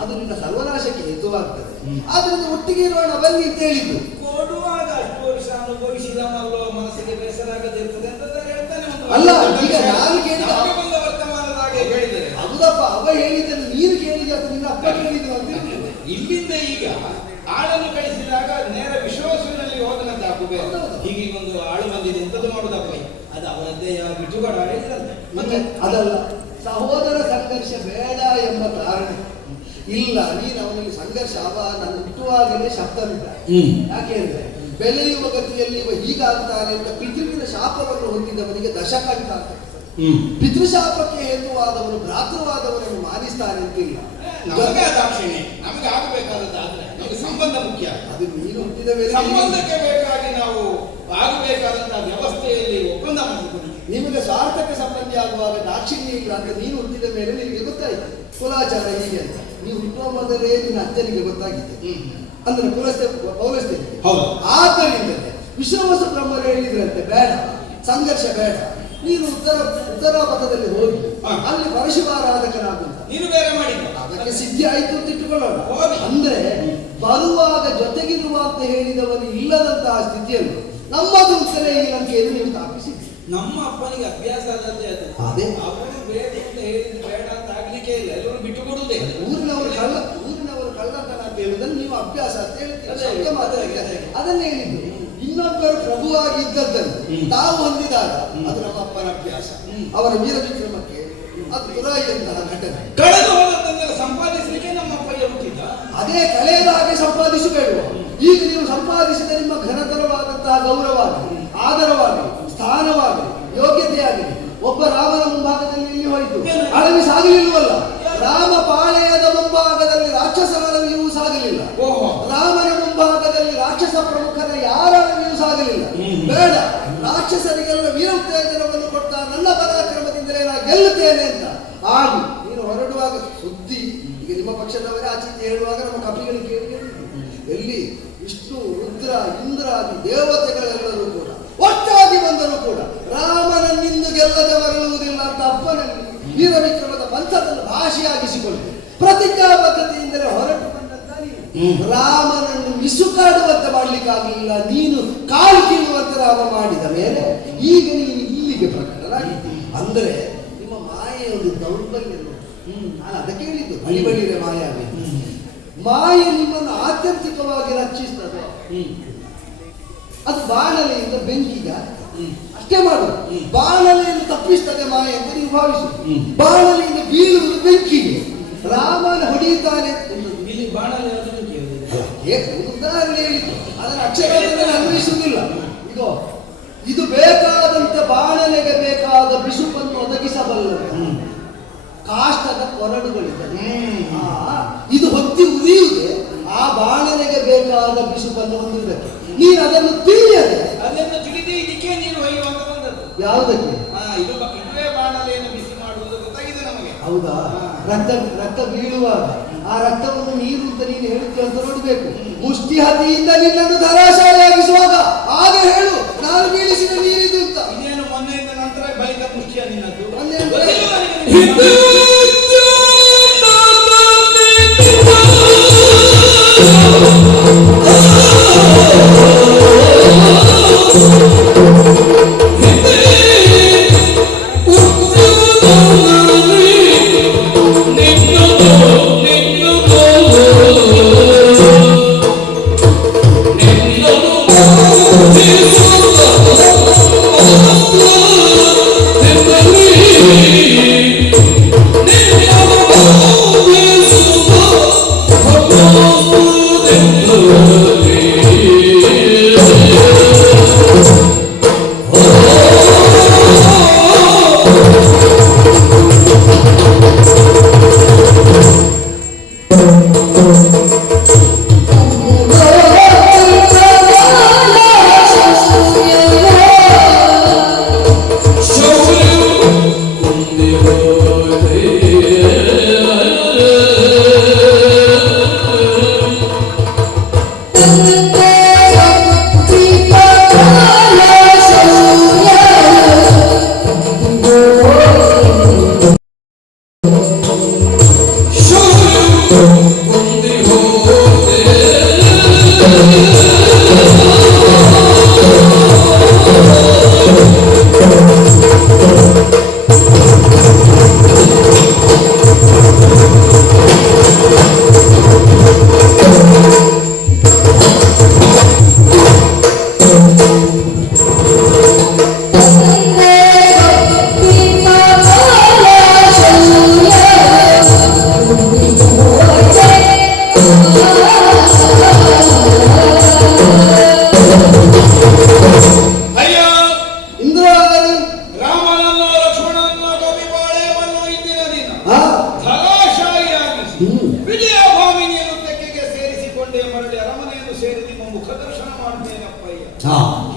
ಅದು ನಿನ್ನ ಸರ್ವನಾಶಕ್ಕೆ ಹೇತುವಾಗ್ತದೆ. ಆದ್ದರಿಂದ ಒಟ್ಟಿಗೆ ಇರೋಣ ಬನ್ನಿ ಅಂತ ಹೇಳಿದ್ದು. ಕೊಡುವಾಗ ಅಷ್ಟು ವರ್ಷ ಅನುಭವಿಸಿದವನಲ್ಲೋ ಮನಸ್ಸಿಗೆ ಬೇಸರ ಆಗದಿರ್ತದೆ ಅಂತ ಹೇಳ್ತಾನೆ. ಅಲ್ಲ, ಈಗ ನಾನು ಕೇಳಿದ ಬಂದ ವರ್ತಮಾನದಾಗೆ ಹೇಳಿದರೆ ಹೌದಪ್ಪ, ಅವ ಹೇಳಿದ್ದನ್ನು ನೀನು ಕೇಳಿದ ಅದು ನಿನ್ನ ಅಪ್ಪ ಕೇಳಿದ್ರು ಅಂತ ಇಲ್ಲಿಂದ ಈಗ ಆಳನ್ನು ಕಳಿಸಿದಾಗ ನೇರ ವಿಶ್ವಾಸದಲ್ಲಿ ಹೋದನಂತ ಕುಬೇರ. ಹೀಗೀಗ ಒಂದು ಆಳು ಬಂದಿದೆ, ಎಂತದ್ದು ಮಾಡುದಪ್ಪ, ಅದು ಅವರದ್ದೇ ಬಿಟ್ಟುಗಡ ಹೇಳಿದ್ರಂತೆ. ಮತ್ತೆ ಅದಲ್ಲ, ಸಹೋದರ ಸಂಘರ್ಷ ಬೇಡ ಎಂಬ ಕಾರಣ ಇಲ್ಲ. ನೀನು ಅವನಿಗೆ ಸಂಘರ್ಷ ನಾನು ಹುಟ್ಟುವಾಗಲೇ ಶಬ್ದವಿಲ್ಲ. ಯಾಕೆಂದ್ರೆ ಬೆಳೆಯುವ ಗತಿಯಲ್ಲಿ ಹೀಗಾಗ್ತಾನೆ ಅಂತ ಪಿತೃವಿನ ಶಾಪವನ್ನು ಹೊಂದಿದವನಿಗೆ ದಶಕಂಠ ಅಂತ. ಪಿತೃಶಾಪಕ್ಕೆ ಹೇತುವಾದವನು ಭ್ರಾತೃವಾದವನನ್ನು ಮಾನಿಸ್ತಾನೆ ಅಂತಿಲ್ಲ. ನಮಗೆ ದಾಕ್ಷಿಣ್ಯ ನಮಗೆ ಆಗಬೇಕಾದದ್ದಾದ್ರೆ ನಮಗೆ ಸಂಬಂಧ ಮುಖ್ಯ. ಅದು ನೀನು ಹುಟ್ಟಿದ ಮೇಲೆ ಸಂಬಂಧಕ್ಕೆ ಬೇಕಾಗಿ ನಾವು ಆಗಬೇಕಾದಂತಹ ವ್ಯವಸ್ಥೆಯಲ್ಲಿ ಒಪ್ಪಂದ ಮಾಡಿಕೊಂಡಿದ್ದೀವಿ. ನಿಮಗೆ ಸ್ವಾರ್ಥಕ್ಕೆ ಸಂಬಂಧಿ ಆಗುವಾಗ ದಾಕ್ಷಿಣ್ಯ ಇಲ್ಲ ಅಂತ ನೀನು ಹುಟ್ಟಿದ ಮೇಲೆ ನಿನಗೆ ಗೊತ್ತಾಯ್ತು ಕುಲಾಚಾರ ಹೀಗೆ ಅಂತ. ನೀವು ಹುಟ್ಟುವ ಮೊದಲೇ ನಿನ್ನ ಅಜ್ಜನಿಗೆ ಗೊತ್ತಾಗಿದೆ ಅಂದ್ರೆ ಪೌರಸ್ಥಿತಿ. ಆದ್ದರಿಂದಲೇ ವಿಶ್ವವಸು ಬ್ರಹ್ಮರು ಹೇಳಿದ್ರಂತೆ, ಬೇಡ ಸಂಘರ್ಷ ಬೇಡ, ನೀನು ಉತ್ತರಾಪಥದಲ್ಲಿ ಹೋಗಿ ಅಲ್ಲಿ ಪರಶುರಾರಾಧಕನಾಗುತ್ತ ನೀನು ಬೇರೆ ಮಾಡಿ ಅದಕ್ಕೆ ಸಿದ್ಧಿ ಆಯ್ತು ಅಂತ ಇಟ್ಟುಕೊಳ್ಳೋಣ. ಅಂದ್ರೆ ಬರುವಾಗ ಜೊತೆಗಿರುವ ಅಂತ ಹೇಳಿದವನು ಇಲ್ಲದಂತಹ ಸ್ಥಿತಿಯನ್ನು ನಮ್ಮದು ಅಂತಲೇ ಈ ಲಂಕೆಯನ್ನು ನೀವು ಸ್ಥಾಪಿಸಿದ್ರಿ. ನಮ್ಮ ಅಪ್ಪನಿಗೆ ಅಭ್ಯಾಸ ಆದದ್ದೇ ಅದು. ಅದೇ ಅವರು ಬೇಡ ಅಂತ ಹೇಳಿದ್ರೆ ಬೇಡ ಅಂತ ಆಗ್ಲಿಕ್ಕೆ ಇಲ್ಲ, ಎಲ್ಲರೂ ಬಿಟ್ಟು ಕೊಡುವುದೇ. ಊರಿನವರು ಕಳ್ಳತನ ಅಂತ ಹೇಳುವುದನ್ನು ನೀವು ಅಭ್ಯಾಸ ಅಂತ ಹೇಳ್ತೀರಿ. ಅದನ್ನೇ ಹೇಳಿದ್ದು. ಇನ್ನೊಬ್ಬರು ಪ್ರಭುವಾಗಿದ್ದದ್ದನ್ನು ತಾವು ಹೊಂದಿದಾಗ ಅದು ನಮ್ಮ ಅಪ್ಪನ ಅಭ್ಯಾಸ. ಅವರ ವೀರ ವಿಕ್ರಮಕ್ಕೆ ಅದು ತುರಾಯಿಯಂತಹ ಘಟನೆ. ಕಳೆದು ಹೋದದ್ದನ್ನೆಲ್ಲ ಸಂಪಾದಿಸಲಿಕ್ಕೆ ನಮ್ಮ ಅಪ್ಪಗೆ ಹುಟ್ಟಿದ್ದ. ಅದೇ ಕಳೆಯದ ಹಾಗೆ ಸಂಪಾದಿಸಬೇಡುವ. ಈಗ ನೀವು ಸಂಪಾದಿಸಿದ ನಿಮ್ಮ ಘನತರವಾದಂತಹ ಗೌರವವಾಗಿ, ಆದರವಾಗಿ, ಸ್ಥಾನವಾಗಿ, ಯೋಗ್ಯತೆಯಾಗಲಿ ಒಬ್ಬ ರಾಮನ ಮುಂಭಾಗದಲ್ಲಿ ಇಲ್ಲಿ ಹೋಯಿತು, ಅಳವಿ ಸಾಗಲಿಲ್ವಲ್ಲ. ರಾಮ ಪಾಳೆಯದ ಮುಂಭಾಗದಲ್ಲಿ ರಾಕ್ಷಸರ ಅಳವಿಯೂ ಸಾಗಲಿಲ್ಲ. ರಾಮನ ಮುಂಭಾಗದಲ್ಲಿ ರಾಕ್ಷಸ ಪ್ರಮುಖರ ಯಾರ ಅಳವಿಯೂ ಸಾಗಲಿಲ್ಲ. ಬೇಡ, ರಾಕ್ಷಸರಿಗೆಲ್ಲ ವೀರ ಉತ್ತೇಜನವನ್ನು ಕೊಟ್ಟ ನನ್ನ ಪರಾಕ್ರಮದಿಂದಲೇ ನಾನು ಗೆಲ್ಲುತ್ತೇನೆ ಅಂತ ಆಗಿ ನೀನು ಹೊರಡುವಾಗ ಸುದ್ದಿ. ಈಗ ನಿಮ್ಮ ಪಕ್ಷದವರೇ ಆಚೆ ಹೇಳುವಾಗ ನಮ್ಮ ಕಪಿಗಳಿಗೆ ದೇವತೆಗಳೆಲ್ಲರೂ ಕೂಡ ಒಟ್ಟಾಗಿ ಬಂದರೂ ಕೂಡ ರಾಮನನ್ನಿಂದು ಗೆಲ್ಲದೆ ಬರಲುವುದಿಲ್ಲ ಅಂತ ಅಪ್ಪನಲ್ಲಿ ವೀರ ವಿಕ್ರಮದ ಪಂಥದಲ್ಲಿ ಭಾಷೆಯಾಗಿಸಿಕೊಂಡು ಪ್ರತಿಜ್ಞಾಬದ್ಧತೆಯಿಂದಲೇ ಹೊರಟು ಬಂದಂತ ನೀನು ರಾಮನನ್ನು ಮಿಸುಕಾಡುವಂತೆ ಮಾಡ್ಲಿಕ್ಕಾಗಲಿಲ್ಲ. ನೀನು ಕಾಲು ಕೀಳುವಂತೆ ರಾಮ ಮಾಡಿದ ಮೇಲೆ ಈಗ ನೀನು ಇಲ್ಲಿಗೆ ಪ್ರಕಟನಾಗಿದ್ದಿ ಅಂದ್ರೆ ನಿಮ್ಮ ಮಾಯೆಯ ಒಂದು ದೌರ್ಬಲ್ಯ. ನಾನು ಅದಕ್ಕೆ ಹೇಳಿದ್ದು ಬಳಿ ಬಳಿರೆ ಮಾಯಾವಿ. ಮಾಯೆ ನಿಮ್ಮನ್ನು ಆತ್ಯಂತಿಕವಾಗಿ ರಕ್ಷಿಸ್ತದೆ. ಅದು ಬಾಣಲೆಯಿಂದ ಬೆಂಕಿಗೆ ಅಷ್ಟೇ ಮಾಡು. ಬಾಣಲೆಯನ್ನು ತಪ್ಪಿಸ್ತದೆ ಮಾಯೆ ಅಂತ ನೀವು ಭಾವಿಸು. ಬಾಣಲೆಯಿಂದ ಬೀಳುವುದು ಬೆಂಕಿಗೆ. ರಾಮನ ಹೊಡೆಯುತ್ತಾನೆ ಇಲ್ಲಿ ಬಾಣಲೆ ಉದಾಹರಣೆ ಹೇಳಿದ್ದು ಅದನ್ನು ಅಕ್ಷರಗಳನ್ನು ಅನ್ವಯಿಸುವುದಿಲ್ಲ. ಇದು ಬೇಕಾದಂತೆ ಬಾಣಲೆಗೆ ಬೇಕಾದ ಬಿಸುಪನ್ನು ಒದಗಿಸಬಲ್ಲ ಕಾಷ್ಟದ ಕೊರಡುಗಳಿದ್ದಾರೆ. ಇದು ಹೊತ್ತಿ ಉರಿಯುವುದೇ ಆ ಬಾಣಲೆಗೆ ಬೇಕಾದ ಬಿಸುಪನ್ನು ಹೊಂದುವುದಕ್ಕೆ. ನೀನು ಅದನ್ನು ತಿಳಿಯದೆ ಅದನ್ನು ತಿಳಿದು ಇದಕ್ಕೆ ನೀನು ಒಯ್ಯುವಂತ ಬಂದದ್ದು ಯಾವುದಕ್ಕೆ? ಇದುವೇ ಬಾಣಲೆಯನ್ನು ಬಿಸಿ ಮಾಡುವುದು ಗೊತ್ತಾಗಿದೆ ನಮಗೆ. ಹೌದಾ? ರಕ್ತ ಬೀಳುವಾಗ ಆ ರಕ್ತವನ್ನು ನೀರು ಅಂತ ನೀನು ಹೇಳುತ್ತೆ ಅಂತ ನೋಡ್ಬೇಕು. ಮುಷ್ಟಿ ಹತಿಯಿಂದ ನಿನ್ನನ್ನು ಧರಾಶಾಲಿಯಾಗಿಸುವಾಗ ಆಗ ಹೇಳು ನಾನು ಬೀಳಿಸಿದ ನೀರಿದು ಅಂತ. ಇನ್ನೇನು ಮೊನ್ನೆಯಿಂದ ನಂತರ ಬಳಿಕ ಮುಷ್ಟಿಯ ನಿನ್ನದ್ದು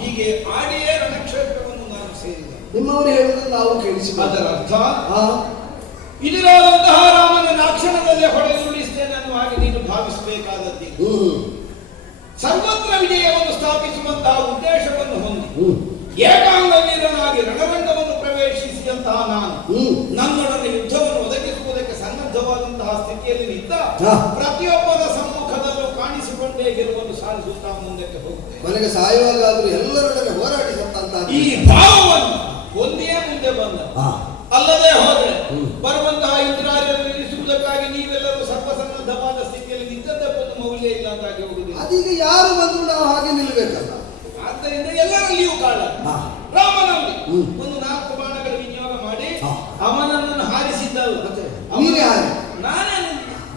ಹೀಗೆ ಆಡಿಯೇ ರಣಕ್ಷೇತ್ರವನ್ನು ನಾನು ಸೇರಿದೆ. ನಿಮ್ಮವರು ಹೇಳುವುದನ್ನು ನಾವು ಕೇಳಿಸಿದ ಅದರ ಅರ್ಥ ಇದರಾದಂತಹ ರಾಮನ ಕ್ಷಣದಲ್ಲೇ ಹೊಡೆದುರುಳಿಸ್ತೇನೆ ಅನ್ನುವ ಹಾಗೆ ನೀನು ಭಾವಿಸಬೇಕಾದದ್ದು. ಸರ್ವತ್ರ ವಿಜಯವನ್ನು ಸ್ಥಾಪಿಸುವಂತಹ ಉದ್ದೇಶವನ್ನು ಹೊಂದಿ ಏಕಾಂಗ ವೀರನಾಗಿ ರಣರಂಗವನ್ನು ಪ್ರವೇಶಿಸಿದಂತಹ ನಾನು ನನ್ನೊಡನೆ ಯುದ್ಧವನ್ನು ಒದಗಿಸುವುದಕ್ಕೆ ಸನ್ನದ್ಧವಾದಂತಹ ಸ್ಥಿತಿಯಲ್ಲಿ ನಿಂತ ಪ್ರತಿಯೊಬ್ಬರ ಸಮ್ಮುಖದಲ್ಲೂ ಕಾಣಿಸಿಕೊಂಡೇ ಗೆಲುವನ್ನು ಸಾಧಿಸುತ್ತಾ ಮುಂದಕ್ಕೆ ಹೋಗುತ್ತೇನೆ. ಮನೆಗೆ ಸಾಯುವಾಗಾದ್ರೂ ಎಲ್ಲರೊಡನೆ ಹೋರಾಡಿಸಂತಹ ಈ ಭಾವವನ್ನು ಒಂದೇ ಮುಂದೆ ಬಂದ ಅಲ್ಲದೆ ಹೋದರೆ ಬರುವಂತಹ ಇಂದ್ರಾರ್ಯರನ್ನು ಇರಿಸುವುದಕ್ಕಾಗಿ ನೀವೆಲ್ಲರೂ ಸರ್ವಸನ್ನದ್ಧವಾದ ಸ್ಥಿತಿಯಲ್ಲಿ ನಿಂತದ್ದಕ್ಕೊಂದು ಮೌಲ್ಯ ಇಲ್ಲ ಅಂತಾಗಿ ಹೋಗುದಿಲ್ಲ. ಅದೀಗ ಯಾರು ಬಂದ್ರು ನಾವು ಹಾಗೆ ನಿಲ್ಲಬೇಕಲ್ಲ. ಆದ್ದರಿಂದ ಎಲ್ಲರಲ್ಲಿಯೂ ಕಾಳ ರಾಮನಲ್ಲಿ ಒಂದು 4 ಬಾಣಗಳ ವಿನಿಯೋಗ ಮಾಡಿ ಅವನನ್ನು ಹಾರಿಸಿದ್ದಲ್ಲ. ನಾನೇ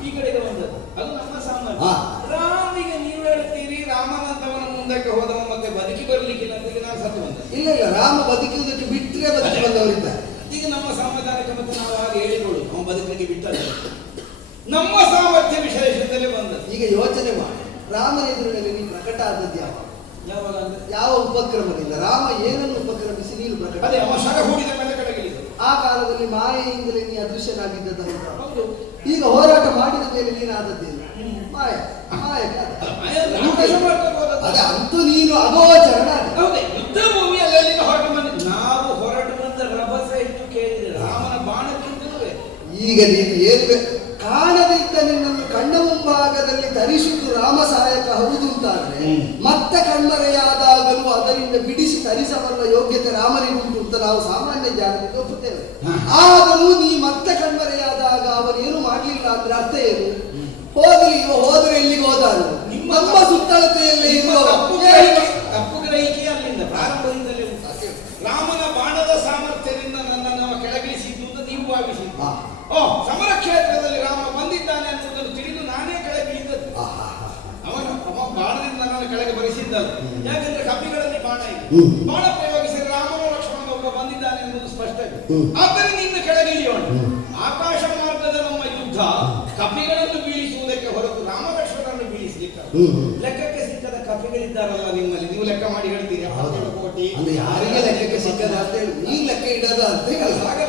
ಈ ಕಡೆಗೆ ಬಂದದ್ದು, ಅದು ನಮ್ಮ ಸಾಮರ್ಥ್ಯ. ರಾಮಿಗೆ ನೀವು ಹೇಳ್ತೀರಿ ರಾಮನಂತವನ ಮುಂದಕ್ಕೆ ಹೋದವ ಮತ್ತೆ ಬದುಕಿ ಬರ್ಲಿಕ್ಕಿಲ್ಲ ಅಂತ ನಾನು ಸತ್ತು ಬಂದ. ಇಲ್ಲ ಇಲ್ಲ, ರಾಮ ಬದುಕುವುದಕ್ಕೆ ಬಿಟ್ಟರೆ ಬದುಕಿ ಬಂದವರಿದ್ದಾರೆ. ಈಗ ನಮ್ಮ ಸಾಂವಿಧಾನಿಕ ಮತ್ತೆ ನಾವು ಹಾಗೆ ಹೇಳಿಕೊಳ್ಳು, ಅವನು ಬದುಕಲಿಕ್ಕೆ ಬಿಟ್ಟಲ್ಲ, ನಮ್ಮ ಸಾಮರ್ಥ್ಯ ವಿಶೇಷದಲ್ಲೇ ಬಂದದ್ದು. ಈಗ ಯೋಚನೆ ಮಾಡಿ, ರಾಮನ ಎದುರಿನಲ್ಲಿ ನೀನು ಪ್ರಕಟ ಆದದ್ದು ಯಾವಾಗ ಅಂದ್ರೆ ಯಾವ ಉಪಕ್ರಮದಿಂದ? ರಾಮ ಏನನ್ನು ಉಪಕ್ರಮಿಸಿ ನೀನು ಪ್ರಕಟ? ಅದೇ ಅವ ಶರ ಹೂಡಿದ ಮೇಲೆ ಕಡೆಗಿಳಿದ. ಆ ಕಾಲದಲ್ಲಿ ಮಾಯೆಯಿಂದಲೇ ನೀ ಅದೃಶ್ಯನಾಗಿದ್ದದ್ದು ಹೌದು. ಈಗ ಹೋರಾಟ ಮಾಡಿದ ಮೇಲೆ ನೀನಾದದ್ದಿಲ್ಲ, ಮಾಯ ಮಾಯಕ ರಾಕ್ಷಸ ಮಾಡ್ಕೊಂಡು ಹೋದದ್ದು. ಅದೇ ಅಂತೂ ನೀನು ಅಗೋಚರಣ. ಹೌದೇ, ಯುದ್ಧ ಭೂಮಿಯಲ್ಲಿ ಅಲ್ಲಿಂದ ಹೊರಟು ಬಂದ ನಾವು ಹೊರಟು ಬಂದ ರಭಸ ಇಟ್ಟು ಕೇಳಿದ್ರೆ ರಾಮನ ಬಾಣಕ್ಕಿಂತಲೂ ಈಗ ನೀನು ಏನು ಕಾಣದಿದ್ದ ನಿನ್ನನ್ನು ಕಣ್ಣ ಮುಂಭಾಗದಲ್ಲಿ ತರಿಸುವುದು ರಾಮ ಸಹಾಯಕ ಹೌದು ಅಂತಾದ್ರೆ ಮತ್ತೆ ಕಣ್ಮರೆಯಾದಾಗಲೂ ಅದರಿಂದ ಬಿಡಿಸಿ ತರಿಸಬಲ್ಲ ಯೋಗ್ಯತೆ ರಾಮನಿಗುಂಟು ಅಂತ ನಾವು ಸಾಮಾನ್ಯ ಜ್ಞಾನದಿಂದ ಒಪ್ಪುತ್ತೇವೆ. ಆದರೂ ನೀ ಮತ್ತೆ ಕಣ್ಮರೆಯಾದಾಗ ಅವನೇನು ಮಾಡಲಿಲ್ಲ ಅಂದ್ರೆ ಅರ್ಥ ಏನು? ಹೋಗಲಿ, ಹೋದ್ರೆ ಎಲ್ಲಿಗೆ ಹೋದಾನು? ನಮ್ಮ ಸುತ್ತಳತೆಯಲ್ಲೇ ಇರುವ ತಪ್ಪು ಗ್ರಹಿಕೆ ಅಲ್ಲಿಂದ ಪ್ರಾರಂಭದಿಂದಲೇ ಉಂಟು. ರಾಮನ ಬಾಣದ ಸಾಮರ್ಥ್ಯದಿಂದ ನನ್ನನ್ನು ಕೆಳಗಿಳಿಸಿದ್ದು ಅಂತ ನೀವು ಭಾವಿಸಿದ್ದು. ಸಮರ ಕ್ಷೇತ್ರದಲ್ಲಿ ರಾಮ ಬಂದಿದ್ದಾನೆ ಅನ್ನುವುದನ್ನು ತಿಳಿದು ನಾನೇ ಕೆಳಗಿಳಿದದ್ದು. ಅವನ ಬಾಣದಿಂದ ನನ್ನನ್ನು ಕೆಳಗೆ ಬರಿಸಿದ್ದಲ್ಲ. ಯಾಕಂದ್ರೆ ಕಪಿಗಳಲ್ಲಿ ಬಾಣ ಇದೆ, ಬಾಣ ಪ್ರಯೋಗಿಸಿದ್ರೆ ರಾಮನ ಲಕ್ಷ್ಮಣ ಒಬ್ಬ ಬಂದಿದ್ದಾನೆ ಅನ್ನೋದು ಸ್ಪಷ್ಟ. ಆದ್ದರಿಂದ ಇನ್ನು ಕೆಳಗೆ ಇಳಿಯೋಣ. ಆಕಾಶ ಮಾರ್ಗದ ನಮ್ಮ ಯುದ್ಧ ಕಪಿಗಳನ್ನು ಬೀಳಿಸುವುದಕ್ಕೆ ಹೊರತು ರಾಮ ಲಕ್ಷ್ಮಣರನ್ನು ಬೀಳಿಸಲಿಕ್ಕೆ ಲೆಕ್ಕಕ್ಕೆ ಸಿಕ್ಕದ ಕಪಿಗಳಿದ್ದಾರಲ್ಲ ನಿಮ್ಮಲ್ಲಿ, ನೀವು ಲೆಕ್ಕ ಮಾಡಿ ಹೇಳ್ತೀರಿ 77 ಕೋಟಿ. ಯಾರಿಗೆ ಲೆಕ್ಕಕ್ಕೆ ಸಿಕ್ಕದ ಅಂತ ಹೇಳಿ ನೀ ಲೆಕ್ಕ ಇಡದ ಅಂತ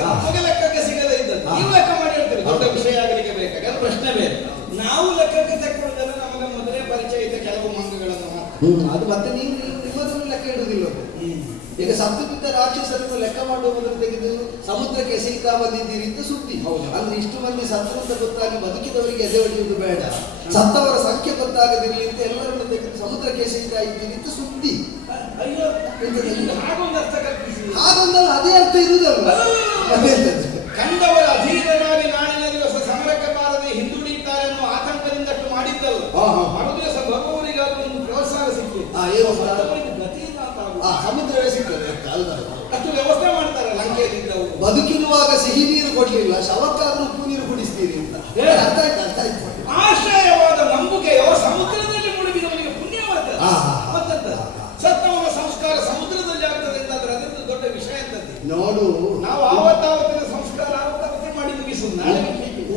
ನಮಗೆ ಲೆಕ್ಕಕ್ಕೆ ಸಿಗದ ಇದ್ದದ್ದು ನೀವು ಲೆಕ್ಕ ಮಾಡಿ ಹೇಳ್ತೀರಿ. ದೊಡ್ಡ ವಿಷಯ ಆಗಲಿಕ್ಕೆ ಬೇಕಾಗ ಪ್ರಶ್ನೆ ಬೇರೆ. ನಾವು ಲೆಕ್ಕಕ್ಕೆ ತಕ್ಕೊಳ್ಳೋದಲ್ಲ, ನಮಗೆ ಮೊದಲೇ ಪರಿಚಯ ಇದ್ದ ಕೆಲವು ಮಂಗಗಳನ್ನು ಮಾತ್ರ. ಅದು ಮತ್ತೆ ನೀವು ನಿಮ್ಮದನ್ನು ಲೆಕ್ಕ ಇಡುವುದಿಲ್ಲ. ಈಗ ಸತ್ತು ಬಿದ್ದ ರಾಕ್ಷಸರನ್ನು ಲೆಕ್ಕ ಮಾಡುವ ಮೊದಲು ತೆಗೆದು ಸಮುದ್ರಕ್ಕೆ ಎಸೆಯುತ್ತಾ ಬಂದಿದ್ದೀರಿ ಅಂತ ಸುದ್ದಿ. ಅಂದ್ರೆ ಇಷ್ಟು ಮಂದಿ ಸತ್ರು ಅಂತ ಗೊತ್ತಾಗಿ ಬದುಕಿದವರಿಗೆ ಎದೆ ಹೊಡೆಯುವುದು ಬೇಡ, ಸತ್ತವರ ಸಂಖ್ಯೆ ಗೊತ್ತಾಗದಿರಲಿ ಅಂತ ಎಲ್ಲರನ್ನು ತೆಗೆದು ಸಮುದ್ರಕ್ಕೆ ಎಸೆಯುತ್ತಾ ಇದ್ದೀರಿ ಅಂತ ಸುದ್ದಿ. ಅಯ್ಯೋ, ಹಾಗೊಂದು ಅರ್ಥ ಕಲ್ಪಿಸಿ. ಹಾಗೊಂದಲ್ಲ, ಅದೇ ಅರ್ಥ ಇರುವುದಲ್ಲ. ಕಂಡವರ ಅಧೀನರಾಗಿ ನಾಳಿನ ದಿವಸ ಸಮರಕ್ಕೆ ಬಾರದೆ ಹಿಂದುಳಿಯುತ್ತಾರೆ ಅನ್ನೋ ಆತಂಕದಿಂದಷ್ಟು ಮಾಡಿದ್ದಲ್ಲ. ಮರುದಿವಸ ಭಗವನಿಗಾದ್ರೂ ಒಂದು ಪ್ರೋತ್ಸಾಹ ಸಿಕ್ಕಿತು. ಗತಿಯಿಂದ ಸಮುದ್ರವೇ ಸಿಗ್ತದೆ ಅಷ್ಟು ವ್ಯವಸ್ಥೆ ಮಾಡ್ತಾರೆ ಲಂಕೆಯಿಂದ. ಬದುಕಿರುವಾಗ ಸಿಹಿ ನೀರು ಕೊಡ್ಲಿಲ್ಲ, ಶವಕ್ಕಾದ್ರೂ ಉಪ್ಪು ನೀರು ಕುಡಿಸ್ತೀರಿ ಅಂತ ಅರ್ಥ ಆಯ್ತು. ಅರ್ಥ ಆಯ್ತು. ಆಶ್ರಯವಾದ ನಂಬುಗೆಯೋ ಸಮುದ್ರದಲ್ಲಿ ಮುಳುಗಿದವನಿಗೆ ಪುಣ್ಯವಾದ ಮತ್ತಂತ ಸತ್ತವನ ಸಂಸ್ಕಾರ ಸಮುದ್ರದಲ್ಲಿ ಆಗ್ತದೆ ಅಂತಂದ್ರೆ ಅದೊಂದು ದೊಡ್ಡ ವಿಷಯ ಅಂತದ್ದು. ನೋಡು, ನಾವು ಆವತ್ತಾವತ್ತಿನ ಸಂಸ್ಕಾರ ಆವತ್ತಾವತ್ತೇ ಮಾಡಿ ಮುಗಿಸುದು. ನಾಳೆ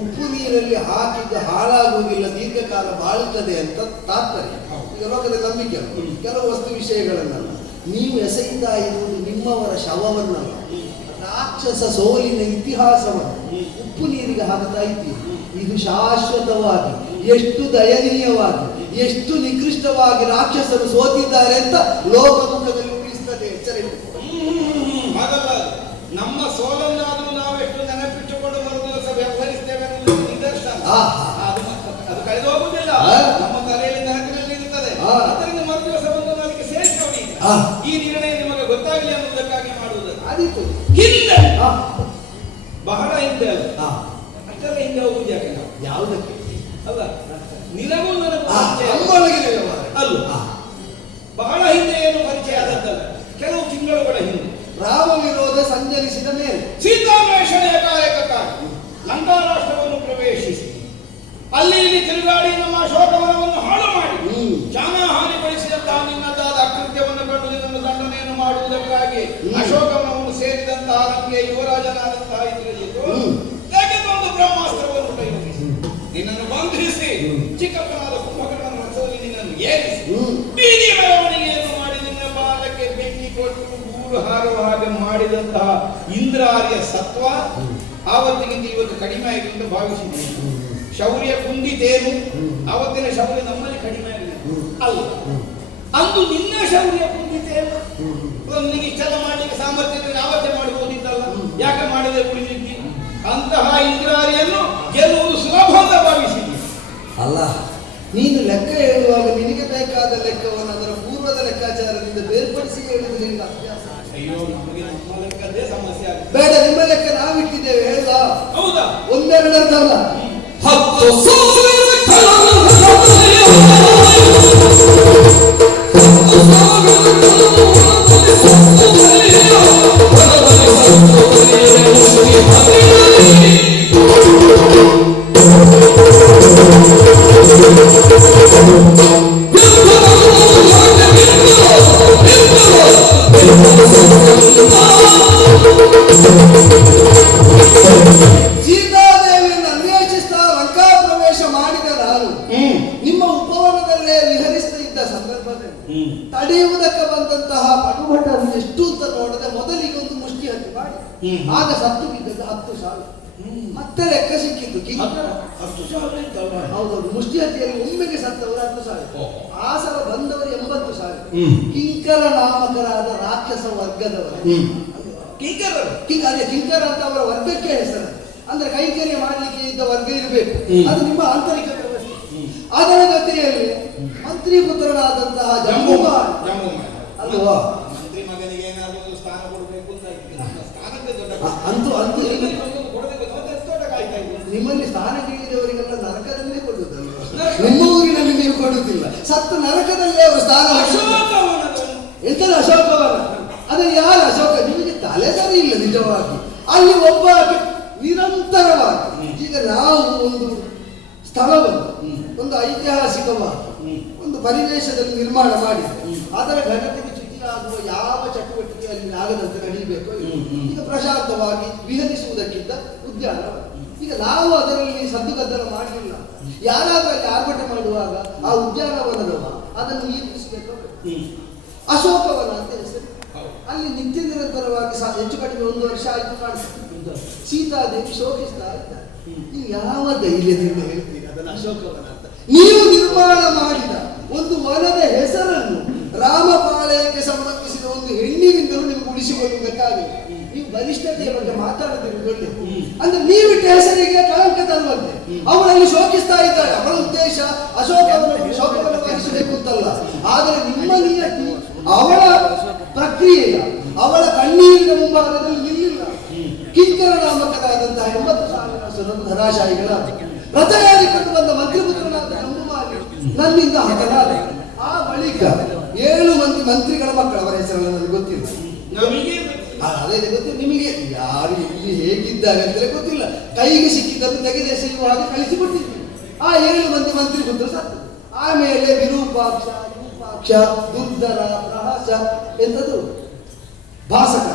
ಉಪ್ಪು ನೀರಲ್ಲಿ ಹಾಕಿದ್ದು ಹಾಳಾಗುವುದಿಲ್ಲ, ದೀರ್ಘಕಾಲ ಬಾಳುತ್ತದೆ ಅಂತ ತಾತ್ಪರ್ಯ. ಈಗ ಲೋಕದ ನಂಬಿಕೆ ಕೆಲವು ವಸ್ತು ವಿಷಯಗಳನ್ನಲ್ಲ. ನೀವು ಎಸೆಯುತ್ತಾ ಇರುವುದು ನಿಮ್ಮವರ ಶವವನ್ನಲ್ಲ, ರಾಕ್ಷಸ ಸೋಲಿನ ಇತಿಹಾಸವನ್ನು ಉಪ್ಪು ನೀರಿಗೆ ಹಾಕ್ತಾ ಇದ್ದೀರಿ. ಇದು ಶಾಶ್ವತವಾಗಿ ಎಷ್ಟು ದಯನೀಯವಾಗಿ ಎಷ್ಟು ನಿಕೃಷ್ಟವಾಗಿ ರಾಕ್ಷಸರು ಸೋತಿದ್ದಾರೆ ಅಂತ ಲೋಕಮುಖದಲ್ಲಿ ಉಳಿಸ್ತದೆ. ಎಚ್ಚರ ಹಾಗಲ್ಲ, ನಮ್ಮ ಸೋಲನ್ನಾದರೂ ನಾವೆಷ್ಟು ನೆನಪಿಟ್ಟುಕೊಂಡು ಮರುದಿವಸ ವ್ಯವಹರಿಸ್ತೇವೆ ಅನ್ನೋದು ನಿದರ್ಶನ. ಅದು ಕಳೆದು ಹೋಗುವುದಿಲ್ಲ, ನಮ್ಮ ತಲೆಯಲ್ಲಿ ನೆನಪಿನಲ್ಲಿ ಇರುತ್ತದೆ. ಅದರಿಂದ ಮರುದಿವಸ ಬಂದು ಅದಕ್ಕೆ ಸೇರಿಸಿ ಈ ನಿರ್ಣಯ ನಿಮಗೆ ಗೊತ್ತಾಗಲಿ ಅನ್ನುವುದಕ್ಕಾಗಿ ಮಾಡುವುದು. ಆದೀತು ಹಿಂದೆ ಬಹಳ ಹಿಂದೆ ಅಲ್ಲ, ಅಷ್ಟೆಲ್ಲ ಹಿಂದೆ ಹೋಗುದು ಯಾಕೆ ನಾವು? ಯಾವುದಕ್ಕೆ ಅಲ್ಲ, ನಿನಗೂ ನನಗೂ ಅಲ್ಲ, ಬಹಳ ಹಿಂದೆ ಏನು ಪರಿಚಯ ಆದದ್ದಲ್ಲ, ಕೆಲವು ತಿಂಗಳುಗಳ ಹಿಂದೆ ರಾಮ ವಿರೋಧ ಸಂಚರಿಸಿದ ಮೇಲೆ ಸೀತಾನ್ವೇಷಣೆಯ ಕಾರ್ಯಕ್ಕಾಗಿ ಲಂಕಾ ರಾಷ್ಟ್ರವನ್ನು ಪ್ರವೇಶಿಸಿ ಅಲ್ಲಿ ಇಲ್ಲಿ ತಿರುಗಾಡಿ ನಮ್ಮ ಅಶೋಕವನವನ್ನು ಹಾಳು ಮಾಡಿ ಜಾನ ಹಾನಿಗೊಳಿಸಿದಂತಹ ನಿನ್ನದಾದ ಅಕೃತ್ಯವನ್ನು ಕಂಡು ನಿನ್ನನ್ನು ದಂಡನೆಯನ್ನು ಮಾಡುವುದಕ್ಕಾಗಿ ಅಶೋಕವನವನ್ನು ಸೇರಿದಂತಹ ನಮಗೆ ಯುವರಾಜನಾದಂತಹ ಇಂದ್ರಜಿತು ಒಂದು ಬ್ರಹ್ಮಾಸ್ತ್ರವನ್ನು ಪ್ರಯೋಗಿಸಿ ನಿನ್ನನ್ನು ಬಂಧಿಸಿ ಚಿಕ್ಕಪ್ಪನಾದ ಕುಂಭಕರ್ಣನ ರಥದಲ್ಲಿ ನಿನ್ನನ್ನು ಏರಿಸಿ ಬೀದಿ ಮೆರವಣಿಗೆಯನ್ನು ಮಾಡಿ ನಿನ್ನ ಬಾಲಕ್ಕೆ ಬೆಂಕಿ ಕೊಟ್ಟು ಗೂಡು ಹಾರುವ ಹಾಗೆ ಮಾಡಿದಂತಹ ಇಂದ್ರಾರ್ಯ ಸತ್ವ ಆವತ್ತಿಗಿಂತ ಇವತ್ತು ಕಡಿಮೆ ಆಗಿದೆ ಅಂತ ಭಾವಿಸಿದ್ದೇನೆ. ಶೌರ್ಯ ಕುಂದಿತೇನು, ಆವತ್ತಿನ ಶೌರ್ಯ ನಮ್ಮಲ್ಲಿ ಕಡಿಮೆ ಆಗಿದೆ ಅಲ್ಲ. ಅಂದು ನಿನ್ನ ಶೌರ್ಯ ಕುಂದಿತೇನು, ನನಗೆ ಇಷ್ಟೆಲ್ಲ ಮಾಡಲಿಕ್ಕೆ ಸಾಮರ್ಥ್ಯ ಆವತ್ತೇ ಮಾಡಬಹುದಿತ್ತಲ್ಲ, ಯಾಕೆ ಮಾಡದೆ ಉಳಿದಿದ್ದಿ? ಅಂತಹ ಇಂದ್ರಾರಿಯನ್ನು ಗೆಲ್ಲುವುದು ಸುಲಭ ಅಂತ ಭಾವಿಸಿದ್ದಿ ಅಲ್ಲ. ನೀನು ಲೆಕ್ಕ ಹೇಳುವಾಗ ನಿನಗೆ ಬೇಕಾದ ಲೆಕ್ಕವನ್ನು ಅದರ ಪೂರ್ವದ ಲೆಕ್ಕಾಚಾರದಿಂದ ಬೇರ್ಪಡಿಸಿ ಹೇಳುವುದು ನಿನಗೆ ಅಭ್ಯಾಸ. ಅಯ್ಯೋ, ನಮಗೆ ನಮ್ಮ ಲೆಕ್ಕದೇ ಸಮಸ್ಯೆ ಆಗಿದೆ. ಬೇಡ, ನಿಮ್ಮ ಲೆಕ್ಕ ನಾವಿಟ್ಟಿದ್ದೇವೆ ಹೇಳ. ಹೌದಾ? ಒಂದೆರಡಲ್ಲ 10,000 ಸೀತಾದೇವಿಯನ್ನು ಅನ್ವೇಷಿಸ್ತಾ ಲಂಕಾ ಪ್ರವೇಶ ಮಾಡಿದ ನಾನು ನಿಮ್ಮ ಉಪವನದಲ್ಲೇ ವಿಹರಿಸ್ತಾ ಇದ್ದ ಸಂದರ್ಭದಲ್ಲಿ ತಡೆಯುವುದಕ್ಕೆ ಬಂದಂತಹ ಪಟುಭಟರು ಎಷ್ಟು ಅಂತ ನೋಡದೆ ಮೊದಲಿಗೆ ಒಂದು ಮುಷ್ಟಿ ಹತ್ತಿ ಮಾಡಿ ಆಗ ಸತ್ತು ಬಿದ್ದದ್ದು 10 ಸಾಲು. ಮತ್ತೆ ಲೆಕ್ಕ ಸಿಕ್ಕಿದ್ದು ಕಿಂಕರ 10,000 ಇತ್ತಲ್ವಾ? ಹೌದೌದು, ಮುಷ್ಟಿಹತಿಯಲ್ಲಿ ಒಮ್ಮೆಗೆ ಸತ್ತವರು 10,000, ಆ ಸಲ ಬಂದವರು 80,000. ಕಿಂಕರ ನಾಮಕರಾದ ರಾಕ್ಷಸ ವರ್ಗದವರು ಕಿಂಕರರು. ಅದೇ ಕಿಂಕರ ಅಂತ ಅವರ ವರ್ಗಕ್ಕೆ ಹೆಸರು. ಅಂದ್ರೆ ಕೈಂಕರ್ಯ ಮಾಡಲಿಕ್ಕೆ ಇದ್ದ ವರ್ಗ ಇರಬೇಕು, ಅದು ನಿಮ್ಮ ಆಂತರಿಕ ವ್ಯವಸ್ಥೆ. ಅದರ ಜೊತೆಯಲ್ಲಿ ಮಂತ್ರಿ ಪುತ್ರನಾದಂತಹ ಜಂಬೂಮಾನ್ ಅಲ್ವಾ, ಮಂತ್ರಿ ಮಗನಿಗೆ ಏನಾದ್ರು ಒಂದು ಸ್ಥಾನ ಕೊಡಬೇಕು ಅಂತ ಸ್ಥಾನಕ್ಕೆ ದೊಡ್ಡ ಅಂತೂ ಅಂತೂ ಕಾಯ್ತಾ ಇದ್ರು. ನಿಮ್ಮಲ್ಲಿ ಸ್ಥಾನ ಕೇಳಿದವರಿಗೆಲ್ಲ ನರಕದಲ್ಲೇ ಕೊಡುವುದಲ್ವ? ನಿಮ್ಮ ಊರಿನಲ್ಲಿ ನೀವು ಕೊಡುತ್ತಿಲ್ಲ, ಸತ್ತು ನರಕದಲ್ಲೇ ಅವರು ಸ್ಥಾನ. ಎಂತದ ಅಶೋಕವನ? ಅದೇ ಯಾರು ಅಶೋಕ? ನಿಮಗೆ ತಲೆ ಸರಿ ಇಲ್ಲ ನಿಜವಾಗಿ. ಅಲ್ಲಿ ಒಬ್ಬ ನಿರಂತರವಾಗಿ ಈಗ ನಾವು ಒಂದು ಸ್ಥಳವನ್ನು ಒಂದು ಐತಿಹಾಸಿಕವಾಗಿ ಒಂದು ಪರಿವೇಶದಲ್ಲಿ ನಿರ್ಮಾಣ ಮಾಡಿ ಅದರ ಘನತೆಗೆ ಚ್ಯುತಿಯಾಗುವ ಯಾವ ಚಟುವಟಿಕೆ ಅಲ್ಲಿ ಆಗದಂತೆ ನಡೆಯಬೇಕು. ಈಗ ಪ್ರಶಾಂತವಾಗಿ ವಿಹರಿಸುವುದಕ್ಕಿಂತ ಉದ್ಯಾನ. ಈಗ ನಾವು ಅದರಲ್ಲಿ ಸದ್ದುಗದ್ದಲ ಮಾಡಲಿಲ್ಲ. ಯಾರಾದ್ರೂ ಅಲ್ಲಿ ಆರ್ಭಟ ಮಾಡುವಾಗ ಆ ಉದ್ಯಾನವನದವ ಅದನ್ನು ನಿಯಂತ್ರಿಸಬೇಕು. ಅಶೋಕವನ ಅಂತ ಹೆಸರು. ಅಲ್ಲಿ ನಿತ್ಯ ನಿರಂತರವಾಗಿ ಹೆಚ್ಚು ಕಡಿಮೆ 1 ವರ್ಷ ಆಯ್ತು ಕಾಣಿಸ್ತದೆ. ಸೀತಾದೇವಿ ಶೋಕಿಸ್ತಾ ಇದ್ದಾರೆ. ನೀವು ಯಾವ ಧೈರ್ಯದಿಂದ ಹೇಳ್ತೀರಿ ಅದನ್ನು ಅಶೋಕವನ ಅಂತ? ನೀವು ನಿರ್ಮಾಣ ಮಾಡಿದ ಒಂದು ವನದ ಹೆಸರನ್ನು ರಾಮಪಾಳಯಕ್ಕೆ ಸಂಬಂಧಿಸಿದ ಒಂದು ಹೆಣ್ಣಿನಿಂದಲೂ ನಿಮಗೆ ಉಳಿಸಿಕೊಳ್ಳುವುದಕ್ಕಾಗಲಿ. ನೀವು ಬಲಿಷ್ಠತೆಯ ಬಗ್ಗೆ ಮಾತಾಡದಿರುವುದೊಳ್ಳೆ. ಅಂದ್ರೆ ನೀವಿಟ್ಟ ಹೆಸರಿಗೆ ಕಳಂಕ ತರುವಂತೆ ಅವಳಲ್ಲಿ ಶೋಕಿಸ್ತಾ ಇದ್ದಾಳೆ. ಅವಳ ಉದ್ದೇಶ ಅಶೋಕವನ್ನು ಶೋಕವನ್ನವಾಗಿಸಬೇಕು ಅಂತಲ್ಲ, ಆದರೆ ನಿಮ್ಮ ನಿಯತಿ ಅವಳ ಪ್ರಕ್ರಿಯೆಯ ಅವಳ ಕಣ್ಣೀರಿನ ಮುಂಭಾಗದಲ್ಲಿ ನಿಲ್ಲಿಲ್ಲ. ಕಿಂಕರ ನಾಮಕರಾದಂತಹ 80,000 ಧರಾಶಾಹಿಗಳ ರಥಗಾರಿಕೊಂಡು ಬಂದ ಮಂತ್ರಿಪುತ್ರನಾದ ಜಂಬೂಮಾನ್ ನನ್ನಿಂದ ಹತನಾದ. ಆ ಬಳಿಕ 7 ಮಂದಿ ಮಂತ್ರಿಗಳ ಮಕ್ಕಳು, ಅವರ ಹೆಸರನ್ನು ನನಗೆ ಗೊತ್ತಿಲ್ಲ. ಅದೇ ಗೊತ್ತಿಲ್ಲ ನಿಮಗೆ, ಯಾರು ಇಲ್ಲಿ ಹೇಗಿದ್ದಾರೆ ಅಂತಲೇ ಗೊತ್ತಿಲ್ಲ. ಕೈಗೆ ಸಿಕ್ಕಿದ್ದನ್ನು ತೆಗೆದೆಸೆಯುವ ಹಾಗೆ ಕಳಿಸಿಕೊಟ್ಟಿದ್ದೀವಿ. ಆ 7 ಮಂದಿ ಮಂತ್ರಿ ಪುತ್ರ ಸತ್ತು. ಆಮೇಲೆ ವಿರೂಪಾಕ್ಷ, ಯೂಪಾಕ್ಷ, ದುರ್ಧರ, ಪ್ರಹಸ, ಎಂಥದ್ದು ಭಾಸಕ,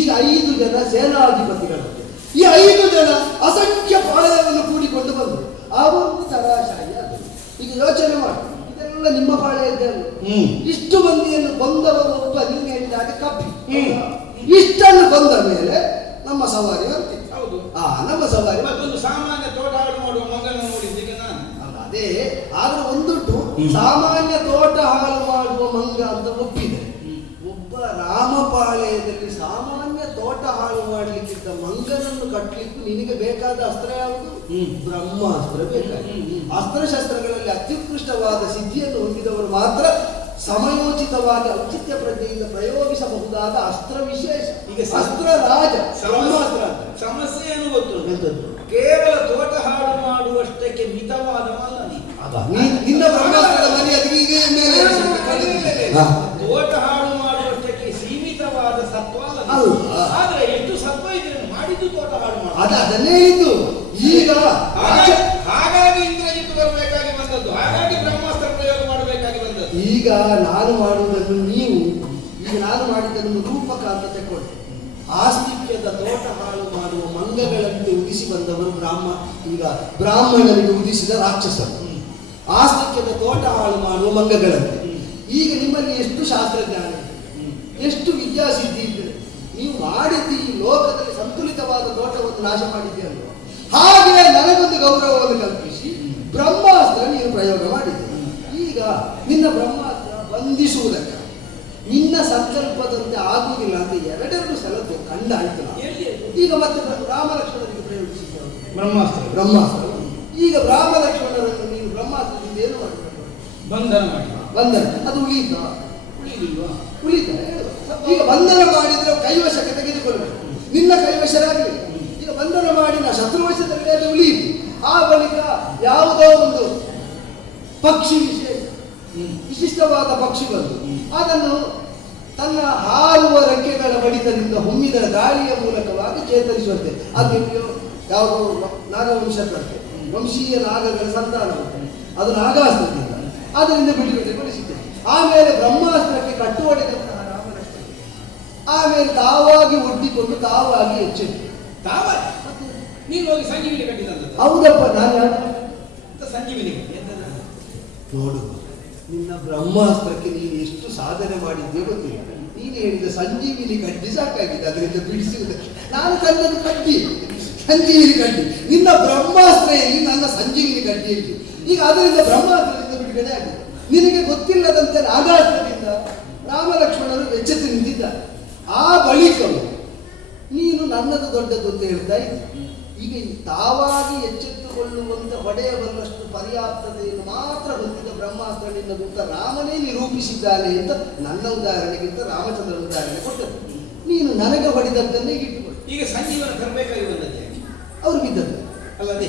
ಈಗ 5 ಜನ ಸೇನಾಧಿಪತಿಗಳು. ಈ 5 ಜನ ಅಸಂಖ್ಯ ಪಾಳೆಯವನ್ನು ಕೂಡಿಕೊಂಡು ಬಂದರು. ಅವರು ತರಾಶಾಹಿ ಆದರು. ಈಗ ಯೋಚನೆ ಮಾಡಿ, ಇದೆಲ್ಲ ನಿಮ್ಮ ಪಾಳೆಯ ಇದ್ದರು. ಇಷ್ಟು ಮಂದಿಯನ್ನು ಕೊಂದವರು ಒಬ್ಬ ನೀವು ಹೇಳಿದಾಗ ಕಪ್ಪಿ. ಇಷ್ಟನ್ನು ಕೊಂದ ಮೇಲೆ ನಮ್ಮ ಸವಾರಿ ಬರ್ತಿತ್ತು. ಹೌದು, ನಮ್ಮ ಸವಾರಿ ಮತ್ತೊಂದು ಸಾಮಾನ್ಯ ತೋಟ ಹಾಳು ಮಾಡುವ ಮಗನ ನೋಡಿದ್ದೀಗ ನಾನು. ಅದೇ ಆದ್ರೆ ಒಂದುಂಟು, ಸಾಮಾನ್ಯ ತೋಟ ಹಾಳು ಮಾಡುವ ಮಂಗ ಅಂತ ಒಪ್ಪಿದೆ. ಒಬ್ಬ ರಾಮಪಾಳೆಯದಲ್ಲಿ ಸಾಮಾನ್ಯ ತೋಟ ಹಾಳು ಮಾಡ್ಲಿಕ್ಕಿದ್ದ ಮಂಗನನ್ನು ಕಟ್ಟಲಿಕ್ಕೂ ನಿನಗೆ ಬೇಕಾದ ಅಸ್ತ್ರ ಯಾವುದು? ಬ್ರಹ್ಮಾಸ್ತ್ರ ಬೇಕಾಗಿದೆ. ಅಸ್ತ್ರಶಸ್ತ್ರಗಳಲ್ಲಿ ಅತ್ಯುತ್ಕೃಷ್ಟವಾದ ಸಿದ್ಧಿಯನ್ನು ಹೊಂದಿದವರು ಮಾತ್ರ ಸಮಯೋಚಿತವಾಗಿ ಔಚಿತ್ಯ ಪ್ರಜ್ಞೆಯಿಂದ ಪ್ರಯೋಗಿಸಬಹುದಾದ ಅಸ್ತ್ರ ವಿಶೇಷ. ಈಗ ಅಸ್ತ್ರ ರಾಜ ಬ್ರಹ್ಮಾಸ್ತ್ರ. ಸಮಸ್ಯೆ ಏನು ಗೊತ್ತು? ಕೇವಲ ತೋಟ ಹಾಳು ಮಾಡುವಷ್ಟಕ್ಕೆ ಮಿತವಾದ ಮಲ್ಲ ನಿನ್ನ ಬ್ರಹ್ಮಾಸ್ತ್ರದ ಮರ್ಯಾದೆಗೆ ಈಗ ಮೇಲೆ ತೋಟ ಹಾಳು ಮಾಡುವಷ್ಟಕ್ಕೆ ಸೀಮಿತವಾದ ಸತ್ವ ಅಲ್ಲ. ಆದ್ರೆ ಎಷ್ಟು ಸತ್ವ ಇದೆ ಮಾಡಿದ್ದು ತೋಟ ಹಾಳು ಮಾಡ. ಅದನ್ನೇ ಹೇಳಿದ್ದು. ಈಗ ಹಾಗಾಗಿ ಇಂದ್ರಜಿತ್ ಬರಬೇಕಾಗಿ ಬಂದದ್ದು, ಹಾಗಾಗಿ ಬ್ರಹ್ಮಾಸ್ತ್ರ ಪ್ರಯೋಗ ಮಾಡಬೇಕಾಗಿ ಬಂದದ್ದು. ಈಗ ನಾನು ಮಾಡುವುದನ್ನು ನೀವು, ಈಗ ನಾನು ಮಾಡಿದ್ದನ್ನು ರೂಪಕ ಅಂತ ತಗೊಂಡು ಆಸ್ತಿಕ್ಯದ ತೋಟ ಹಾಳು ಮಾಡುವ ಮಂಗಗಳಂತೆ ಉದಿಸಿ ಬಂದವರು ಈಗ ಬ್ರಾಹ್ಮಣರಿಗೆ ಉದಿಸಿದ ರಾಕ್ಷಸರು. ಆಸ್ತಿಕ್ಯದ ತೋಟ ಹಾಳು ಮಾಡುವ ಮಂಗಗಳಂತೆ. ಈಗ ನಿಮ್ಮಲ್ಲಿ ಎಷ್ಟು ಶಾಸ್ತ್ರಜ್ಞಾನ ಇದೆ, ಎಷ್ಟು ವಿದ್ಯಾಸಿದ್ಧಿ ಇದ್ದರೆ ನೀವು ಮಾಡಿದ್ದು ಈ ಲೋಕದಲ್ಲಿ ಸಂತುಲಿತವಾದ ತೋಟವನ್ನು ನಾಶ ಮಾಡಿದ್ದೀರಲ್ವ. ಹಾಗೆ ನನಗೊಂದು ಗೌರವವನ್ನು ಕಲ್ಪಿಸಿ ಬ್ರಹ್ಮಾಸ್ತ್ರ ನೀನು ಪ್ರಯೋಗ ಮಾಡಿದ್ದೀರಿ. ಈಗ ನಿನ್ನ ಬ್ರಹ್ಮಾಸ್ತ್ರ ಬಂಧಿಸುವುದಕ್ಕೆ ನಿನ್ನ ಸಂಕಲ್ಪದಂತೆ ಆಗುವುದಿಲ್ಲ ಅಂತ 2 ಸಲ ಕಂಡಾಯ್ತು. ಈಗ ಮತ್ತೆ ರಾಮಲಕ್ಷ್ಮಣರಿಗೆ ಪ್ರಯೋಗಿಸಿದ್ದಾರೆ ಬ್ರಹ್ಮಾಸ್ತ್ರ. ಈಗ ರಾಮಲಕ್ಷ್ಮಣರನ್ನು ನೀನು ಬ್ರಹ್ಮಾಸ್ತ್ರದಿಂದ ಏನು ಮಾಡಬೇಕು? ಬಂಧನ. ಅದು ಉಳಿದಿಲ್ವಾ? ಈಗ ಬಂಧನ ಮಾಡಿದ್ರೆ ಕೈವಶಕ್ಕೆ ತೆಗೆದುಕೊಳ್ಬೇಕು. ನಿನ್ನ ಕೈವಶರಾಗಲಿಲ್ಲ. ಈಗ ಬಂಧನ ಮಾಡಿ ನಾ ಶತ್ರುವಶದಲ್ಲಿ ಅದು ಉಳಿಯಿತು. ಆ ಬಳಿಕ ಯಾವುದೋ ಒಂದು ಪಕ್ಷಿ ವಿಶಿಷ್ಟವಾದ ಪಕ್ಷಿ ಬಂದು ಅದನ್ನು ತನ್ನ ಹಾರುವ ರೆಕ್ಕೆಗಳ ಬಡಿತದಿಂದ ಹೊಮ್ಮಿದ ಗಾಳಿಯ ಮೂಲಕವಾಗಿ ಚೇತರಿಸುವಂತೆ. ಅದು ಯಾವುದೋ ನಾಗವಂಶಕ್ಕೆ ವಂಶೀಯ ನಾಗಗಳ ಸಂತಾನ, ಅದು ನಾಗಾಸ್ತ್ರದಿಂದ ಅದರಿಂದ ಬಿಡುಗಡೆಗೊಳಿಸಿದೆ. ಆಮೇಲೆ ಬ್ರಹ್ಮಾಸ್ತ್ರಕ್ಕೆ ಕಟ್ಟು ಹೊಡೆದಂತಹ ರಾಮಲಕ್ಷ್ಮಣ ಆಮೇಲೆ ತಾವಾಗಿ ಒಡ್ಡಿಕೊಂಡು ತಾವಾಗಿ ಎಚ್ಚೆತ್ತು. ನೀನು ಹೋಗಿ ಸಂಜೀವಿನಿ ಕಟ್ಟಿದಂತ. ಹೌದಪ್ಪ, ನಾನು ಸಂಜೀವಿನಿ ನೋಡು, ನಿನ್ನ ಬ್ರಹ್ಮಾಸ್ತ್ರಕ್ಕೆ ನೀನು ಎಷ್ಟು ಸಾಧನೆ ಮಾಡಿದ್ದೇ ಗೊತ್ತಿಲ್ಲ. ನೀನು ಹೇಳಿದ ಸಂಜೀವಿನಿ ಕಡ್ಡಿ ಸಾಕಾಗಿದೆ ಅದರಿಂದ ಬಿಡಿಸುವುದಕ್ಕೆ. ನಾನು ತಂದದ್ದು ಕಡ್ಡಿ ಸಂಜೀವಿನಿ ಕಡ್ಡಿ, ನಿನ್ನ ಬ್ರಹ್ಮಾಸ್ತ್ರ ಎಲ್ಲಿ, ನನ್ನ ಸಂಜೀವಿನಿ ಕಡ್ಡಿ ಎಲ್ಲಿ? ಈಗ ಅದರಿಂದ ಬ್ರಹ್ಮಾಸ್ತ್ರದಿಂದ ಬಿಡುಗಡೆ ಆಗಿದೆ. ನಿನಗೆ ಗೊತ್ತಿಲ್ಲದಂತೆ ನಾಗಾಸ್ತ್ರದಿಂದ ರಾಮ ಲಕ್ಷ್ಮಣರು ಎಚ್ಚೆತ್ತು ನಿಂತಿದ್ದಾರೆ. ಆ ಬಳಿಕವು ನೀನು ನನ್ನದು ದೊಡ್ಡದು ಅಂತ ಹೇಳ್ತಾ ಇದ್ದೆ. ಈಗ ತಾವಾಗಿ ಎಚ್ಚೆತ್ತುಕೊಳ್ಳುವಂತ ಹೊಡೆಯಬಲ್ಲಷ್ಟು ಪರ್ಯಾಪ್ತತೆಯನ್ನು ಮಾತ್ರ ಹೊಂದಿದ ಬ್ರಹ್ಮಾಸ್ತ್ರ ನಿನ್ನದು ಅಂತ ರಾಮನೇ ನಿರೂಪಿಸಿದ್ದಾನೆ ಅಂತ ನನ್ನ ಉದಾಹರಣೆಗಿಂತ ರಾಮಚಂದ್ರನ ಉದಾಹರಣೆ ಕೊಟ್ಟದ್ದು. ನೀನು ನನಗೆ ಹೊಡೆದದ್ದನ್ನೇ ಇಟ್ಟುಕೊಳ್ಳು. ಈಗ ಸಂಜೀವನ ತರಬೇಕಾಗಿ ಬಂದದ್ದೇ ಅವ್ರು ಬಿದ್ದದ್ದು ಅಲ್ಲದೆ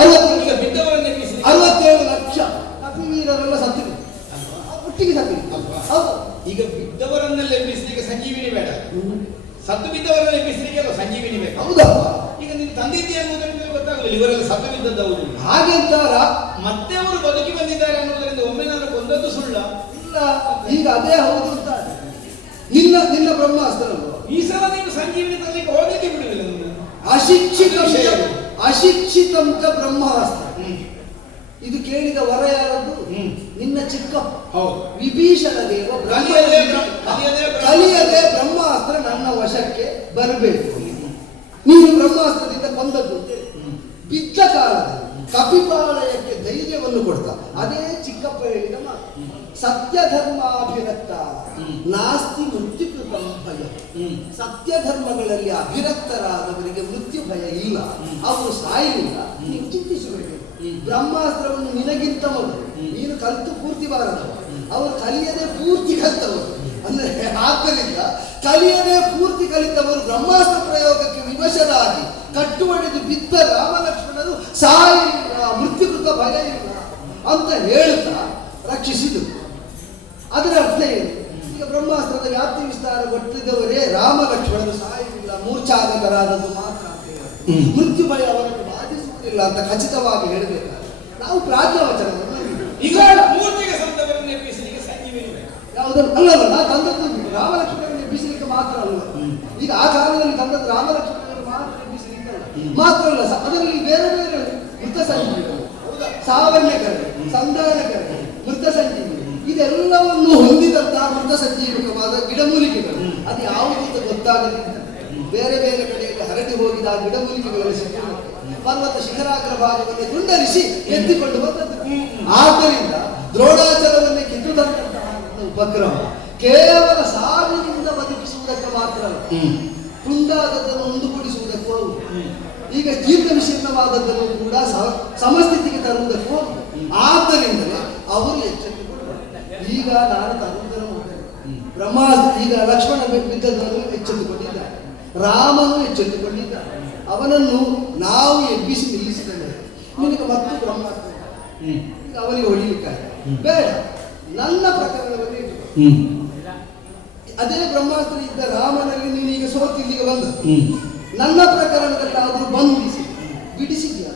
67 ಲಕ್ಷ ಅತಿವೀರರೆಲ್ಲ ಸತ್ತಿದ್ರು, ಒಟ್ಟಿಗೆ ಸತ್ತಿದ್ರು. ಹೌದು. ಈಗ ಬಿದ್ದವರನ್ನೆಲ್ಲ ಎಬ್ಬಿಸಲಿಕ್ಕೆ ಸಂಜೀವಿನಿ ಬೇಡ, ಸತ್ತು ಬಿದ್ದವರನ್ನ ಎಬ್ಬಿಸಲಿಕ್ಕೆ ಅಲ್ಲ ಸಂಜೀವಿನಿ ಬೇಕು. ಹೌದಾ? ಈಗ ನೀನು ತಂದಿದ್ದೀಯ ಅನ್ನೋದರಿಂದ ಗೊತ್ತಾಗಲಿಲ್ಲ ಇವರೆಲ್ಲ ಸತ್ತು ಬಿದ್ದದ್ದು ಅವರು. ಹಾಗೆ ಅಂತಾರ ಮತ್ತೆ ಅವರು ಬದುಕಿ ಬಂದಿದ್ದಾರೆ ಅನ್ನೋದರಿಂದ ಒಮ್ಮೆ ನಾನು ಕೊಂದದ್ದು ಸುಳ್ಳ ಇಲ್ಲ. ಈಗ ಅದೇ ಹೌದು ಅಂತ ನಿನ್ನ ನಿನ್ನ ಬ್ರಹ್ಮಾಸ್ತ್ರ ಈ ಸಲ ನೀನು ಸಂಜೀವಿನಿ ತರಲಿಕ್ಕೆ ಹೋಗಲಿಕ್ಕೆ ಬಿಡುವಿಲ್ಲ. ಅಶಿಕ್ಷಿತಂತ ಬ್ರಹ್ಮಾಸ್ತ್ರ. ಇದು ಕೇಳಿದ ವರ ಯಾರದ್ದು? ನಿನ್ನ ಚಿಕ್ಕ ವಿಭೀಷಣ ದೇವ ಕಲಿಯದೆ ಬ್ರಹ್ಮಾಸ್ತ್ರ ನನ್ನ ವಶಕ್ಕೆ ಬರಬೇಕು. ನೀನು ಬ್ರಹ್ಮಾಸ್ತ್ರದಿಂದ ಕೊಂದದ್ದು ಬಿದ್ದ ಕಾಲದಲ್ಲಿ ಕಪಿಪಾಳಯಕ್ಕೆ ಧೈರ್ಯವನ್ನು ಕೊಡ್ತಾ ಅದೇ ಚಿಕ್ಕಪ್ಪ ಹೇಳಿದ ಮಾತು. ಸತ್ಯ ಧರ್ಮಾಭಿರಕ್ತ ನಾಸ್ತಿ ಮೃತ್ಯುಕೃತ ಭಯ. ಸತ್ಯ ಧರ್ಮಗಳಲ್ಲಿ ಅಭಿರಕ್ತರಾದವರಿಗೆ ಮೃತ್ಯು ಭಯ ಇಲ್ಲ, ಅವರು ಸಾಯಲಿಲ್ಲ. ನೀವು ಚಿಂತಿಸಬೇಕು. ಬ್ರಹ್ಮಾಸ್ತ್ರವನ್ನು ನಿನಗಿಂತ ಮೊದಲು ನೀನು ಕಲಿತು ಪೂರ್ತಿ ಬಾರದವ, ಅವರು ಕಲಿಯದೆ ಪೂರ್ತಿ ಕಲಿತವರು. ಅಂದ್ರೆ ಆದ್ದರಿಂದ ಕಲಿಯದೆ ಪೂರ್ತಿ ಕಲಿತವರು ಬ್ರಹ್ಮಾಸ್ತ್ರ ಪ್ರಯೋಗಕ್ಕೆ ವಿವಶರಾಗಿ ಕಟ್ಟು ಹೊಡೆದು ಬಿದ್ದ ರಾಮ ಲಕ್ಷ್ಮಣರು ಸಾಯಿಲ್ಲ, ಮೃತ್ಯುಕೃತ ಭಯ ಇಲ್ಲ ಅಂತ ಹೇಳುತ್ತಾ ರಕ್ಷಿಸಿದರು. ಅದರ ಅರ್ಥ ಏನು? ಈಗ ಬ್ರಹ್ಮಾಸ್ತ್ರದ ವ್ಯಾಪ್ತಿ ವಿಸ್ತಾರ ಗೊತ್ತಿದ್ದವರೇ ರಾಮ ಲಕ್ಷ್ಮಣರು ಸಾಯುವುದಿಲ್ಲ, ಮೂರ್ಛಾಗತರಾದದ್ದು ಮಾತ್ರ ಅಂತ ಹೇಳಿ ಮೃತ್ಯು ಭಯ ಅವರನ್ನು ಬಾಧಿಸುವುದಿಲ್ಲ ಅಂತ ಖಚಿತವಾಗಿ ಹೇಳಬೇಕಾದ್ರೆ ನಾವು ಪ್ರಾಜ್ಞಾವಚನವನ್ನು ಈಗ ಮೂರ್ತಿಗೆ ಸಂದವರನ್ನು ಎಬ್ಬಿಸಲಿಕ್ಕೆ ಸಂಜೀವಿನಿ ಯಾವುದನ್ನು ಅಲ್ಲಲ್ಲ, ನಾ ತಂದದ್ದು ರಾಮ ಲಕ್ಷ್ಮಣರನ್ನು ಎಬ್ಬಿಸಲಿಕ್ಕೆ ಮಾತ್ರ ಅಲ್ಲ. ಈಗ ಆ ಕಾಲದಲ್ಲಿ ತಂದದ್ದು ರಾಮ ಲಕ್ಷ್ಮಣರನ್ನು ಮಾತ್ರ ಎಬ್ಬಿಸಲಿಕ್ಕೆ ಮಾತ್ರ ಅಲ್ಲ, ಅದರಲ್ಲಿ ಬೇರೆ ಬೇರೆ ಮೃತ ಸಂಜೀವಿಗಳು, ಸಾವನ್ಯಕರಣೆ, ಸಂಧಾನಕರಣೆ, ಮೃತ ಸಂಜೀವಿ, ಇದೆಲ್ಲವನ್ನು ಹೊಂದಿದಂತಹ ಮೃತ ಸಂಜೀವಿಕವಾದ ಗಿಡಮೂಲಿಕೆಗಳು. ಅದು ಯಾವುದು ಅಂತ ಗೊತ್ತಾಗಲಿಲ್ಲ. ಬೇರೆ ಬೇರೆ ಕಡೆಯಲ್ಲಿ ಹರಡಿ ಹೋಗಿದ ಆ ಗಿಡಮೂಲಿಕೆಗಳಲ್ಲಿ ಸಿಕ್ಕಿದೆ. ಪರ್ವತ ಶಿಖರಾಗ್ರ ಭಾಗವನ್ನೇ ತುಂಡರಿಸಿ ಎತ್ತಿಕೊಂಡು ಬಂದದ್ದು. ಆದ್ದರಿಂದ ದ್ರೋಣಾಚಲವನ್ನೇ ಕಿತ್ತು ತಂದಂತಹ ಉಪಕ್ರಮ ಕೇವಲ ಸಾವಿನಿಂದ ಬದುಕಿಸುವುದಕ್ಕೆ ಮಾತ್ರ ಅಲ್ಲ, ತುಂಡಾದದ್ದನ್ನು ಮುಂದುಗೂಡಿಸುವುದಕ್ಕೂ ಹೌದು. ಈಗ ಜೀರ್ಣ ವಿಶೀರ್ಣವಾದದ್ದನ್ನು ಕೂಡ ಸಮಸ್ಥಿತಿಗೆ ತರುವುದಕ್ಕೂ ಹೌದು. ಆದ್ದರಿಂದಲೇ ಅವರು ಎಚ್ಚರಿಕೆ. ಈಗ ನಾನು ತರುವುದರ ಬ್ರಹ್ಮಾಸ್ತ್ರ, ಈಗ ಲಕ್ಷ್ಮಣ ಬಿದ್ದದ್ದನ್ನು ಎಚ್ಚೆತ್ತುಕೊಂಡಿದ್ದಾರೆ, ರಾಮನು ಎಚ್ಚೆತ್ತುಕೊಂಡಿದ್ದಾರೆ. ಅವನನ್ನು ನಾವು ಎಬ್ಬಿಸಿ ನಿಲ್ಲಿಸಿದ ಮೇಲೆ ನಿನಗೆ ಮತ್ತು ಬ್ರಹ್ಮಾಸ್ತ್ರ ಈಗ ಅವನಿಗೆ ಹೊಡಿಲಿಕ್ಕಾಗ ಬೇಡ. ನನ್ನ ಪ್ರಕರಣವನ್ನು ಇಟ್ಟುಕೊ. ಅದೇ ಬ್ರಹ್ಮಾಸ್ತ್ರ ಇದ್ದ ರಾಮನಲ್ಲಿ ನೀನೀಗ ಸೋತು ಇಲ್ಲಿಗೆ ಬಂದ, ನನ್ನ ಪ್ರಕರಣದಲ್ಲಿ ಆದರೂ ಬಂಧಿಸಿ ಬಿಡಿಸಿದ್ಯಾ?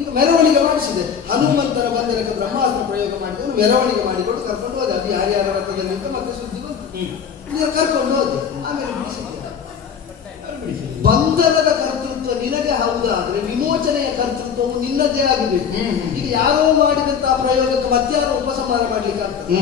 ಈಗ ಮೆರವಣಿಗೆ ಮಾಡಿಸಿದೆ. ಹನುಮಂತರ ಬಂಧನಕ್ಕೆ ಬ್ರಹ್ಮಾಸ್ತ್ರ ಪ್ರಯೋಗ ಮಾಡಿದವರು ಮೆರವಣಿಗೆ ಮಾಡಿಕೊಂಡು ಕರ್ಕೊಂಡು ಹೋದೆ. ಅದು ಯಾರ್ಯಾರ ರಥದಲ್ಲಿ ಅಂತ ಮತ್ತೆ ಸುದ್ದಿ ಬಂತು, ಕರ್ಕೊಂಡು ಹೋದೆ. ಆಮೇಲೆ ಬಿಡಿಸಿದ್ದೆ. ಬಂಧನದ ಕರ್ತೃತ್ವ ನಿನಗೆ ಹೌದಾದ್ರೆ ವಿಮೋಚನೆಯ ಕರ್ತೃತ್ವವು ನಿನ್ನದೇ ಆಗಬೇಕು. ಈಗ ಯಾರೋ ಮಾಡಿದಂತಹ ಪ್ರಯೋಗಕ್ಕೆ ಮತ್ಯಾರೋ ಉಪಸಂಹಾರ ಮಾಡ್ಲಿಕ್ಕೆ ಆಗ್ತದೆ,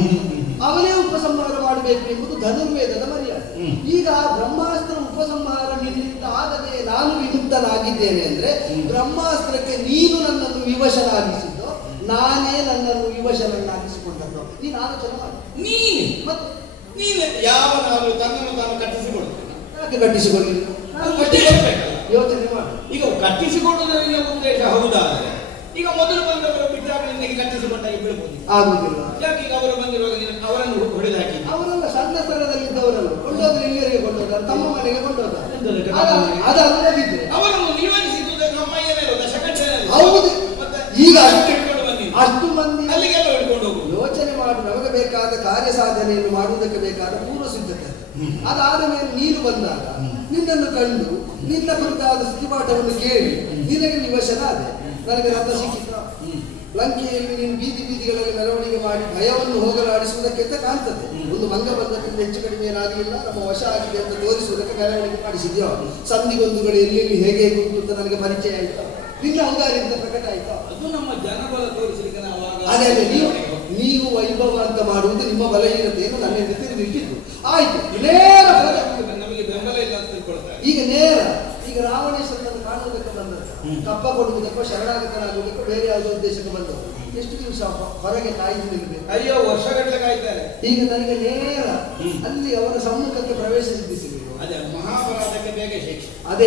ಅವನೇ ಉಪಸಂಹಾರ ಮಾಡಬೇಕು ಎಂಬುದು ಧನುರ್ವೇದದ ಮರ್ಯಾದೆ. ಈಗ ಬ್ರಹ್ಮಾಸ್ತ್ರ ಉಪಸಂಹಾರ ನಿನ್ನಿಂದ ಆಗದೆ ನಾನು ವಿಮುಕ್ತನಾಗಿದ್ದೇನೆ ಅಂದ್ರೆ ಬ್ರಹ್ಮಾಸ್ತ್ರಕ್ಕೆ ನೀನು ನನ್ನನ್ನು ವಿವಶನಾಗಿಸಿದ್ದು, ನಾನೇ ನನ್ನನ್ನು ವಿವಶನನ್ನಾಗಿಸಿಕೊಂಡದ್ದು. ನೀನು ಆಲೋಚನೆ ಮಾಡಿ. ನೀನು ಯಾವನಾದರೂ ತನ್ನನ್ನು ತಾನು ಕಟ್ಟಿಸಿಕೊಳ್ಳುತ್ತೇನೆ. ಯಾಕೆ ಕಟ್ಟಿಸಿಕೊಳ್ಳಿಲ್ಲ? ಯೋಚನೆ ಮಾಡಿ. ಈಗ ಕಟ್ಟಿಸಿಕೊಳ್ಳುವುದರಿಂದ ಉದ್ದೇಶ ಹೌದಾದರೆ ಈಗ ಮೊದಲು ಬಂದವರು ಬಿಟ್ಟಾಗ ನಿನಗೆ ಕಟ್ಟಿಸಿಕೊಂಡಾಗ ಬೀಳ್ಬೋದು. ಆಗುದಿಲ್ಲ. ಯಾಕೆ ಈಗ ಅವರು ಬಂದಿರುವಾಗ ಅವರನ್ನು ಹೊಡೆದು ಹಾಕಿ ಅವರೆಲ್ಲ ಸಣ್ಣ ಸ್ಥಳದಲ್ಲಿದ್ದವರಲ್ಲ, ಕೊಂಡೋದ್ರೆ ಇಲ್ಲಿಯರಿಗೆ ಕೊಂಡೋದ, ತಮ್ಮ ಮನೆಗೆ ಕೊಂಡೋದ. ಅದಲ್ಲದಿದ್ರೆ ಅವರನ್ನು ನಿಯೋಜಿಸಿದ್ದು ನಮ್ಮಯ್ಯ ಮೇಲೆ ದಶಕಂಠ. ಹೌದು. ಈಗ ಅಷ್ಟು ಮಂದಿ ಅಲ್ಲಿಗೆಲ್ಲ ಹಿಡ್ಕೊಂಡು ಹೋಗುದು. ಯೋಚನೆ ಮಾಡಿ ನಮಗೆ ಬೇಕಾದ ಕಾರ್ಯ ಸಾಧನೆಯನ್ನು ಮಾಡುವುದಕ್ಕೆ ಬೇಕಾದ ಪೂರ್ವ ಸಿದ್ಧತೆ. ಅದಾದ ಮೇಲೆ ನೀನು ಬಂದಾಗ ನಿನ್ನನ್ನು ಕಂಡು ನಿನ್ನ ಕುರಿತಾದ ಸ್ಥಿತಿಪಾಠವನ್ನು ಕೇಳಿ ನಿನಗೆ ವಿವಶನಾದ. ನನಗೆ ರಥ ಸಿಕ್ಕಿತ. ಲಂಕೆಯಲ್ಲಿ ನೀನು ಬೀದಿ ಬೀದಿಗಳಲ್ಲಿ ಮೆರವಣಿಗೆ ಮಾಡಿ ಭಯವನ್ನು ಹೋಗಲಾಡಿಸುವುದಕ್ಕೆ ಅಂತ ಕಾಣ್ತದೆ. ಒಂದು ಮಂಗ ಬಂದಕ್ಕಿಂತ ಹೆಚ್ಚು ಕಡಿಮೆ ಏನಾಗಲಿಲ್ಲ, ನಮ್ಮ ವಶ ಆಗಿದೆ ಅಂತ ತೋರಿಸುವುದಕ್ಕೆ ಮೆರವಣಿಗೆ ಮಾಡಿಸಿದ್ಯೋ. ಸಂಧಿಗೊಂದುಗಳು ಎಲ್ಲೆಲ್ಲಿ ಹೇಗೆ ಉಂಟು ಅಂತ ನನಗೆ ಪರಿಚಯ ಆಯ್ತು, ನಿನ್ನ ಔದಾರ್ಯದಿಂದ ಪ್ರಕಟ ಆಯ್ತಾ? ಅದು ನಮ್ಮ ಜನಬಲ ತೋರಿಸಲಿಕ್ಕೆ ನಾವು ಅದೇ ನೀವು ವೈಭವ ಅಂತ ಮಾಡುವುದು ನಿಮ್ಮ ಬಲಹೀನತೆಯನ್ನು ನನ್ನಿಂದ ತಿಳಿದಿಟ್ಟಿದ್ದು ಆಯ್ತು. ನೇರ ನಮಗೆ ಬೆಂಬಲ ಇಲ್ಲ ಅಂತ ತಿಳ್ಕೊಳ್ತಾರೆ. ಈಗ ನೇರ ಈಗ ರಾವಣ ರಾವಣೇಶ್ವರನನ್ನು ಕಾಣುವುದಕ್ಕೆ ಬಂದದ್ದು, ಕಪ್ಪ ಕೊಡುವುದಕ್ಕೋ ಶರಣಾಗತನಾಗುವುದಕ್ಕೋ ಬೇರೆ ಯಾವುದೋ ಉದ್ದೇಶಕ್ಕೆ ಬಂದದ್ದು. ಎಷ್ಟು ದಿವಸ ಹೊರಗೆ ಕಾಯ್ದು ನಿಲ್ಲಬೇಕು? ಅಯ್ಯೋ, ವರ್ಷಗಟ್ಟಲೆ ಕಾಯ್ತಾರೆ. ಈಗ ನನಗೆ ನೇರ ಅಲ್ಲಿ ಅವರ ಸಮ್ಮುಖಕ್ಕೆ ಪ್ರವೇಶಿಸಿದ್ದೀವಿ. ಅದೇ ಮಹಾಪರಾಧಕ್ಕೆ ಬೇಗ ಶಿಕ್ಷೆ. ಅದೇ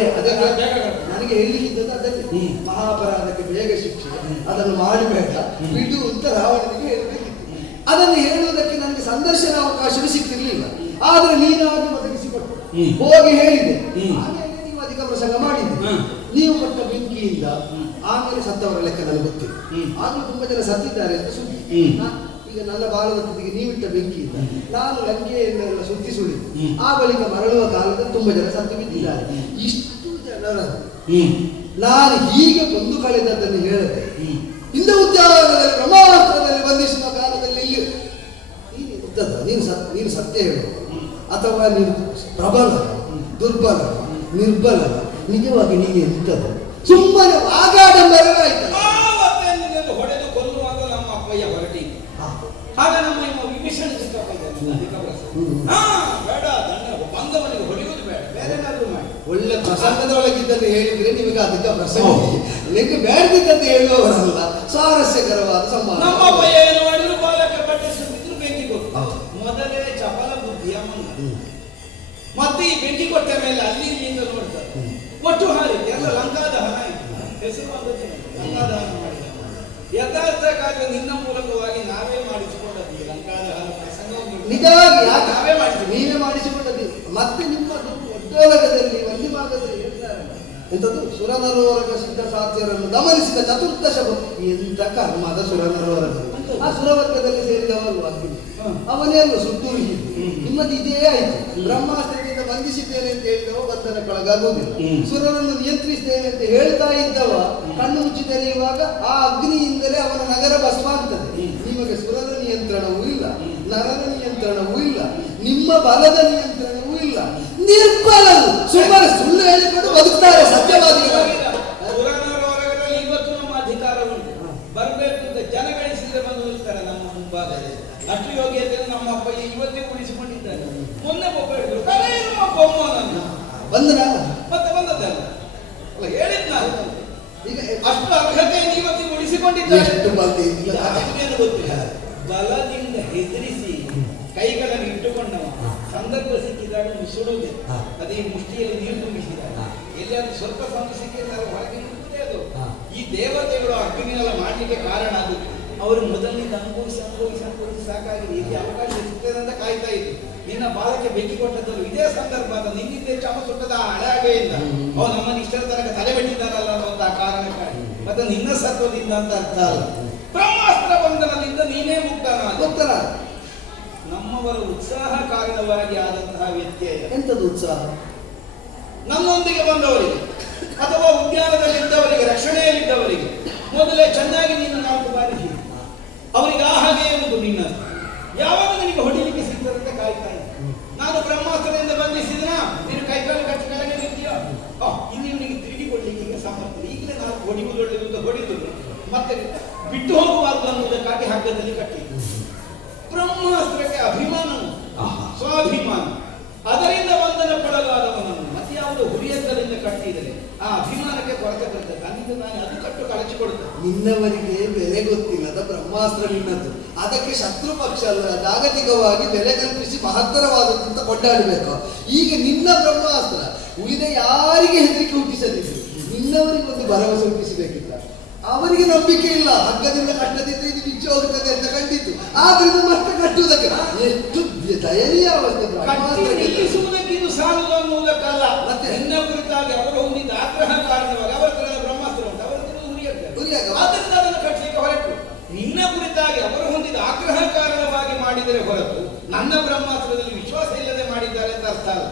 ನನಗೆ ಹೇಳಲಿಕ್ಕಿದ್ದದ್ದು ಅದನ್ನೇ, ಮಹಾಪರಾಧಕ್ಕೆ ಬೇಗ ಶಿಕ್ಷೆ, ಅದನ್ನು ಮಾಡಬೇಡ ಬಿಡು ಅಂತ ರಾವಣನಿಗೆ ಹೇಳಬೇಕಿತ್ತು. ಅದನ್ನು ಹೇಳುವುದಕ್ಕೆ ನನಗೆ ಸಂದರ್ಶನ ಅವಕಾಶವೂ ಸಿಗ್ತಿರ್ಲಿಲ್ಲ. ಆದ್ರೆ ನೀನಾದ್ರೂ ಒದಗಿಸಿಕೊಟ್ಟು ಹೋಗಿ ಹೇಳಿದೆ. ಆಮೇಲೆ ನೀವು ಅಧಿಕ ಪ್ರಸಂಗ ಮಾಡಿದ್ದೆ. ನೀವು ಕೊಟ್ಟ ಬೆಂಕಿಯಿಂದ ಆಮೇಲೆ ಸತ್ತವರ ಲೆಕ್ಕ ನನಗೆ ಗೊತ್ತಿಲ್ಲ. ಆದ್ರೂ ತುಂಬಾ ಜನ ಸತ್ತಿದ್ದಾರೆ ಅಂತ ಸುದ್ದಿ. ಈಗ ನನ್ನ ಬಾಲದ ತುದಿಗೆ ನೀವಿಟ್ಟ ಬೆಂಕಿಯಿಂದ ನಾನು ಲಂಕೆಯನ್ನೆಲ್ಲ ಸುದ್ದಿ ಸುಳಿದು ಆ ಬಳಿಕ ಮರಳುವ ಕಾಲದಲ್ಲಿ ತುಂಬಾ ಜನ ಸತ್ತು ಬಿದ್ದಿದ್ದಾರೆ. ಇಷ್ಟು ಜನರನ್ನು ನಾನು ಹೀಗೆ ಕೊಂದು ಕಳೆದದ್ದನ್ನು ಹೇಳದೆ ಇಂದ ಉದ್ಯಾನದಲ್ಲಿ ಬ್ರಹ್ಮಾಸ್ತ್ರದಲ್ಲಿ ಬಂಧಿಸುವ ಕಾಲದಲ್ಲಿ ನೀನು ಸತ್ಯ ಹೇಳು ಅಥವಾ ನೀನು ಪ್ರಬಲ ದುರ್ಬಲ ನಿರ್ಬಲ, ನಿಜವಾಗಿ ನೀನು ಎಂತದ್ದು? ಸುಮ್ಮನೆ ಆಗಾಡಂಬರಾಯ್ತು. ಹೊಡೆದು ಕೊಲ್ಲುವಾಗ ನಮ್ಮ ಅಪ್ಪಯ್ಯ ಹೊರಟಿದ್ದ. ಆಗ ನಮ್ಮ ವಿಭೀಷಣ ಚಿಕ್ಕಪ್ಪ ಬೇಡ, ಬಂದವನಿಗೆ ಹೊಡೆಯುವುದು ಬೇಡ, ಬೇರೆ ಏನಾದ್ರು ಮಾಡಿ. ಒಳ್ಳೆ ಪ್ರಸಂಗದೊಳಗಿದ್ದಲ್ಲಿ ಹೇಳಿದ್ರೆ ನಿಮಗೆ ಅದಕ್ಕೆ ಪ್ರಸಂಗ, ನಿಮಗೆ ಬೇಡದಿದ್ದಂತೆ ಹೇಳುವವರಲ್ಲ. ಸ್ವಾರಸ್ಯಕರವಾದ ಸಂವಾದ. ನಮ್ಮ ಅಪ್ಪಯ್ಯ ಏನು ಮಾಡಿದ್ರು, ಬಾಲಕ ಬಟ್ಟೆ ಸುತ್ತಿದ್ರು, ಬೆಂಕಿ ಕೊಟ್ಟು ಮೊದಲೇ ಚಪಲ ಬುದ್ಧಿಯ ಮಂಗ. ಮತ್ತೆ ಈ ಬೆಂಕಿ ಕೊಟ್ಟ ಮೇಲೆ ಅಲ್ಲಿ ಇಲ್ಲಿಂದ ನೋಡ್ತಾರೆ, ಒಟ್ಟು ಹಾರಿದೆ ಎಲ್ಲ ಲಂಕಾದಹನ ಇತ್ತು. ಹೆಸರು ಬಂದದ್ದು ಲಂಕಾದಹನ ಮಾಡಿದ. ಯಥಾರ್ಥ ಕಾರ್ಯ ನಿನ್ನ ಮೂಲಕವಾಗಿ ನಾವೇ ಮಾಡಿಸಿಕೊಂಡದ್ದು ಲಂಕಾದಹನ ಪ್ರಸಂಗವನ್ನು ನಿಜವಾಗಿ ನಾವೇ ಮಾಡಿದ್ವಿ, ನೀವೇ ಮಾಡಿಸಿಕೊಂಡದ್ದು. ಮತ್ತೆ ನಿಮ್ಮ ಒಡ್ಡೋಲಗದಲ್ಲಿ ಒಂದು ಭಾಗದಲ್ಲಿ ಹೇಳ್ತಾರೆ ಎಂತದ್ದು, ಸುರನರೋರಗ ಸಿದ್ಧ ಸಾಧ್ಯರನ್ನು ದಮನಿಸಿದ ಚತುರ್ದಶ ಎಂತ ಕರ್ಮದ ಸುರನರೋರಗರು. ಆ ಸುರವರ್ಗದಲ್ಲಿ ಸೇರಿದವರು ಅಗ್ನಿ, ಅವನೇನು ಸುತ್ತೂರು ನಿಮ್ಮದು ಇದೇ ಆಯ್ತು. ಬ್ರಹ್ಮಾಸ್ತ್ರದಿಂದ ಬಂಧಿಸಿದ್ದೇನೆ ಅಂತ ಹೇಳಿದವ ಬಂಧನಕ್ಕೊಳಗಾಗುವುದಿಲ್ಲ. ಸುರರನ್ನು ನಿಯಂತ್ರಿಸಿದ್ದೇನೆ ಅಂತ ಹೇಳ್ತಾ ಇದ್ದವ ಕಣ್ಣು ಮುಚ್ಚಿ ತೆರೆಯುವಾಗ ಆ ಅಗ್ನಿಯಿಂದಲೇ ಅವನ ನಗರ ಭಸ್ಮ ಆಗ್ತದೆ. ನಿಮಗೆ ಸುರರ ನಿಯಂತ್ರಣವೂ ಇಲ್ಲ, ನರನ ನಿಯಂತ್ರಣವೂ ಇಲ್ಲ, ನಿಮ್ಮ ಬಲದ ನಿಯಂತ್ರಣವೂ ಇಲ್ಲ. ನಿರ್ಬಲರು ಸುಮ್ಮನೆ ಸುಳ್ಳು ಹೇಳಿಕೊಂಡು ಬದುಕ್ತಾರೆ ಸತ್ಯವಾದಿಗಳು. ಸುರನರವರೆಗರಲ್ಲಿ ಇವತ್ತು ನಮ್ಮ ಅಧಿಕಾರ ಉಂಟು. ಬರಬೇಕು ಅಂತ ಜನ ಗಳಿಸಿದ್ರೆ ಬಂದು ನಿಲ್ತಾರೆ ನಮ್ಮ ಮುಂಭಾಗದಲ್ಲಿ. ಅಷ್ಟು ಯೋಗ್ಯತೆಯನ್ನು ನಮ್ಮ ಅಪ್ಪಯ್ಯ ಇವತ್ತೇ ಉಳಿಸಿಕೊಂಡಿದ್ದಾರೆ. ಮೊನ್ನೆ ಒಬ್ಬ ಹೇಳಿದ್ರು, ಬೊಮ್ಮನನ್ನು ಬಂದನ ಮತ್ತೆ ಬಂದದ್ದಲ್ಲ ಅಲ್ಲ ಹೇಳಿದ್ ನಾನು. ಈಗ ಅಷ್ಟು ಅರ್ಹತೆಯನ್ನು ಇವತ್ತಿಗೆ ಉಳಿಸಿಕೊಂಡಿದ್ದಾರೆ. ಗೊತ್ತಿಲ್ಲ, ಬಲದಿಂದ ಹೆದರಿಸಿ ಕೈಗಳನ್ನು ಇಟ್ಟುಕೊಂಡವ ಸಂದರ್ಭ ಸಿಕ್ಕಿದಾಗ ಮುಸುಡುವುದೇ. ಅದೇ ಮುಷ್ಟಿಯಲ್ಲಿ ನೀರು ತುಂಬಿಸಿದಾಗ ಎಲ್ಲಾದ್ರೂ ಸ್ವಲ್ಪ ಸಮಯ ಸಿಕ್ಕಿದ್ರೆ ಹೊರಗೆ ನಿಂತೇ ಅದು. ಈ ದೇವತೆಗಳು ಅಗ್ನಿಯೆಲ್ಲ ಮಾಡ್ಲಿಕ್ಕೆ ಕಾರಣ ಅದು. ಅವರು ಮೊದಲಿನಿಂದ ಅನುಭವಿಸಿ ಸಾಕಾಗಿದೆ. ಇಲ್ಲಿ ಅವಕಾಶ ಸಿಗ್ತದೆ ಅಂತ ಕಾಯ್ತಾ ಇದ್ರು. ನಿನ್ನ ಬಾಲಕ್ಕೆ ಬೆಂಕಿ ಕೊಟ್ಟದ್ದು ಇದೇ ಸಂದರ್ಭ ಅಂತ. ನಿನ್ನಿಂದ ಚಮ ಸುಟ್ಟದ ಹಳೆಯಿಂದ ಅವು ನಮ್ಮನ್ನು ಇಷ್ಟರ ತನಕ ತಲೆ ಬೆಟ್ಟಿದ್ದಾರಲ್ಲ ಅನ್ನುವಂತ ಕಾರಣಕ್ಕಾಗಿ. ಮತ್ತೆ ನಿನ್ನ ಸತ್ವದಿಂದ ಅಂತ ಅರ್ಥ ಅಲ್ಲ. ಬ್ರಹ್ಮಾಸ್ತ್ರ ಬಂಧನದಿಂದ ನೀನೇ ಮುಕ್ತನ. ನಮ್ಮವರ ಉತ್ಸಾಹ ಕಾರಣವಾಗಿ ಆದಂತಹ ವ್ಯತ್ಯಯ. ಎಂತದ್ದು ಉತ್ಸಾಹ? ನನ್ನೊಂದಿಗೆ ಬಂದವರಿಗೆ ಅಥವಾ ಉದ್ಯಾನದಲ್ಲಿದ್ದವರಿಗೆ, ರಕ್ಷಣೆಯಲ್ಲಿದ್ದವರಿಗೆ ಮೊದಲೇ ಚೆನ್ನಾಗಿ ನೀನು 4 ಬಾರಿ ಹೀಗೆ ಅವರಿಗೆ ಆ ಹಾಗೆ ಎನ್ನುವುದು ನಿನ್ನ. ಯಾವಾಗ ನಿನಗೆ ಹೊಡಿಲಿಕ್ಕೆ ಸಿಗ್ತದಂತೆ ಕಾಯ್ತಾ ಇದ್ದ. ನಾನು ಬ್ರಹ್ಮಾಸ್ತ್ರದಿಂದ ಬಂಧಿಸಿದ್ರ ನೀನು ಕೈಕಾಲು ಕಟ್ಟಿ ಕೆಳಗೆ ನಿಂತೀಯ. ಇನ್ನು ಇವನಿಗೆ ತಿರುಗಿ ಕೊಡ್ಲಿಕ್ಕೆ ಈಗ ಸಾಮರ್ಥ್ಯ. ಈಗಲೇ ನಾನು ಹೊಡಿಯುವುದು ಒಳ್ಳೆಯದು ಅಂತ ಹೊಡಿದ್ರು. ಮತ್ತೆ ಬಿಟ್ಟು ಹೋಗಬಾರ್ದು ಅನ್ನುವುದಕ್ಕಾಗಿ ಹಗ್ಗದಲ್ಲಿ ಕಟ್ಟಿ. ಬ್ರಹ್ಮಾಸ್ತ್ರಕ್ಕೆ ಅಭಿಮಾನವು ಸ್ವಾಭಿಮಾನ. ಅದರಿಂದ ಬಂಧನಕ್ಕೊಳಗಾದವನನ್ನು ಮತ್ತೆ ಯಾವುದೋ ಹುರಿಯಂತರಿಂದ ಕಟ್ಟಿದರೆ ಆ ಅಭಿಮಾನಕ್ಕೆ ಕೊರತೆ ಬರ್ತದೆ. ಅಲ್ಲಿಂದ ನಾನು ಅದು ಕಟ್ಟು ಕಳಚಿಕೊಡುತ್ತೆ. ನಿನ್ನವರಿಗೆ ಬೆಲೆ ಗೊತ್ತಿಲ್ಲದ ಬ್ರಹ್ಮಾಸ್ತ್ರ ನಿನ್ನದ್ದು. ಅದಕ್ಕೆ ಶತ್ರು ಪಕ್ಷ ಅಲ್ಲ, ಜಾಗತಿಕವಾಗಿ ಬೆಲೆ ಕಲ್ಪಿಸಿ ಮಹತ್ತರವಾದದ್ದು ಕೊಂಡಾಡಬೇಕು. ಈಗ ನಿನ್ನ ಬ್ರಹ್ಮಾಸ್ತ್ರ ಉಳಿದ ಯಾರಿಗೆ ಹೆದರಿಕೆ ಹುಟ್ಟಿಸಲಿಲ್ಲ. ನಿನ್ನವರಿಗೆ ಒಂದು ಭರವಸೆ ಹುಟ್ಟಿಸಬೇಕಿಲ್ಲ. ಅವರಿಗೆ ನಂಬಿಕೆ ಇಲ್ಲ. ಹಗ್ಗದಿಂದ ಕಟ್ಟದಿದ್ದ ಇದು ಬಿಚ್ಚಿ ಹೋಗುತ್ತದೆ ಅಂತ ಕಂಡಿತ್ತು. ಆದ್ರಿಂದ ಮತ್ತೆ ಕಟ್ಟುವುದಕ್ಕೆ ಎಷ್ಟು ದಯನೀಯ ಅವಸ್ಥೆ. ನಿಲ್ಲಿಸುವುದಕ್ಕಿಂತ ಸಾಲದು ಅನ್ನುವುದಕ್ಕಲ್ಲ. ಮತ್ತೆ ನಿನ್ನ ಕುರಿತಾಗಿ ಅವರು ಹೊಂದಿದ್ದ ಆಗ್ರಹ ಕಾರಣವಾಗಿ ಅವರ ತರದ ಬ್ರಹ್ಮಾಸ್ತ್ರ ಉಂಟು. ಅವರ ಆದ್ದರಿಂದ ಅದನ್ನು ಕಟ್ಟಲಿಕ್ಕೆ ಹೊರಟು. ನಿನ್ನ ಕುರಿತಾಗಿ ಅವರು ಹೊಂದಿದ ಆಗ್ರಹ ಕಾರಣವಾಗಿ ಮಾಡಿದರೆ ಹೊರತು ನನ್ನ ಬ್ರಹ್ಮಾಸ್ತ್ರದಲ್ಲಿ ವಿಶ್ವಾಸ ಇಲ್ಲದೆ ಮಾಡಿದ್ದಾರೆ ಅಂತ ಅರ್ಥ ಅಲ್ಲ.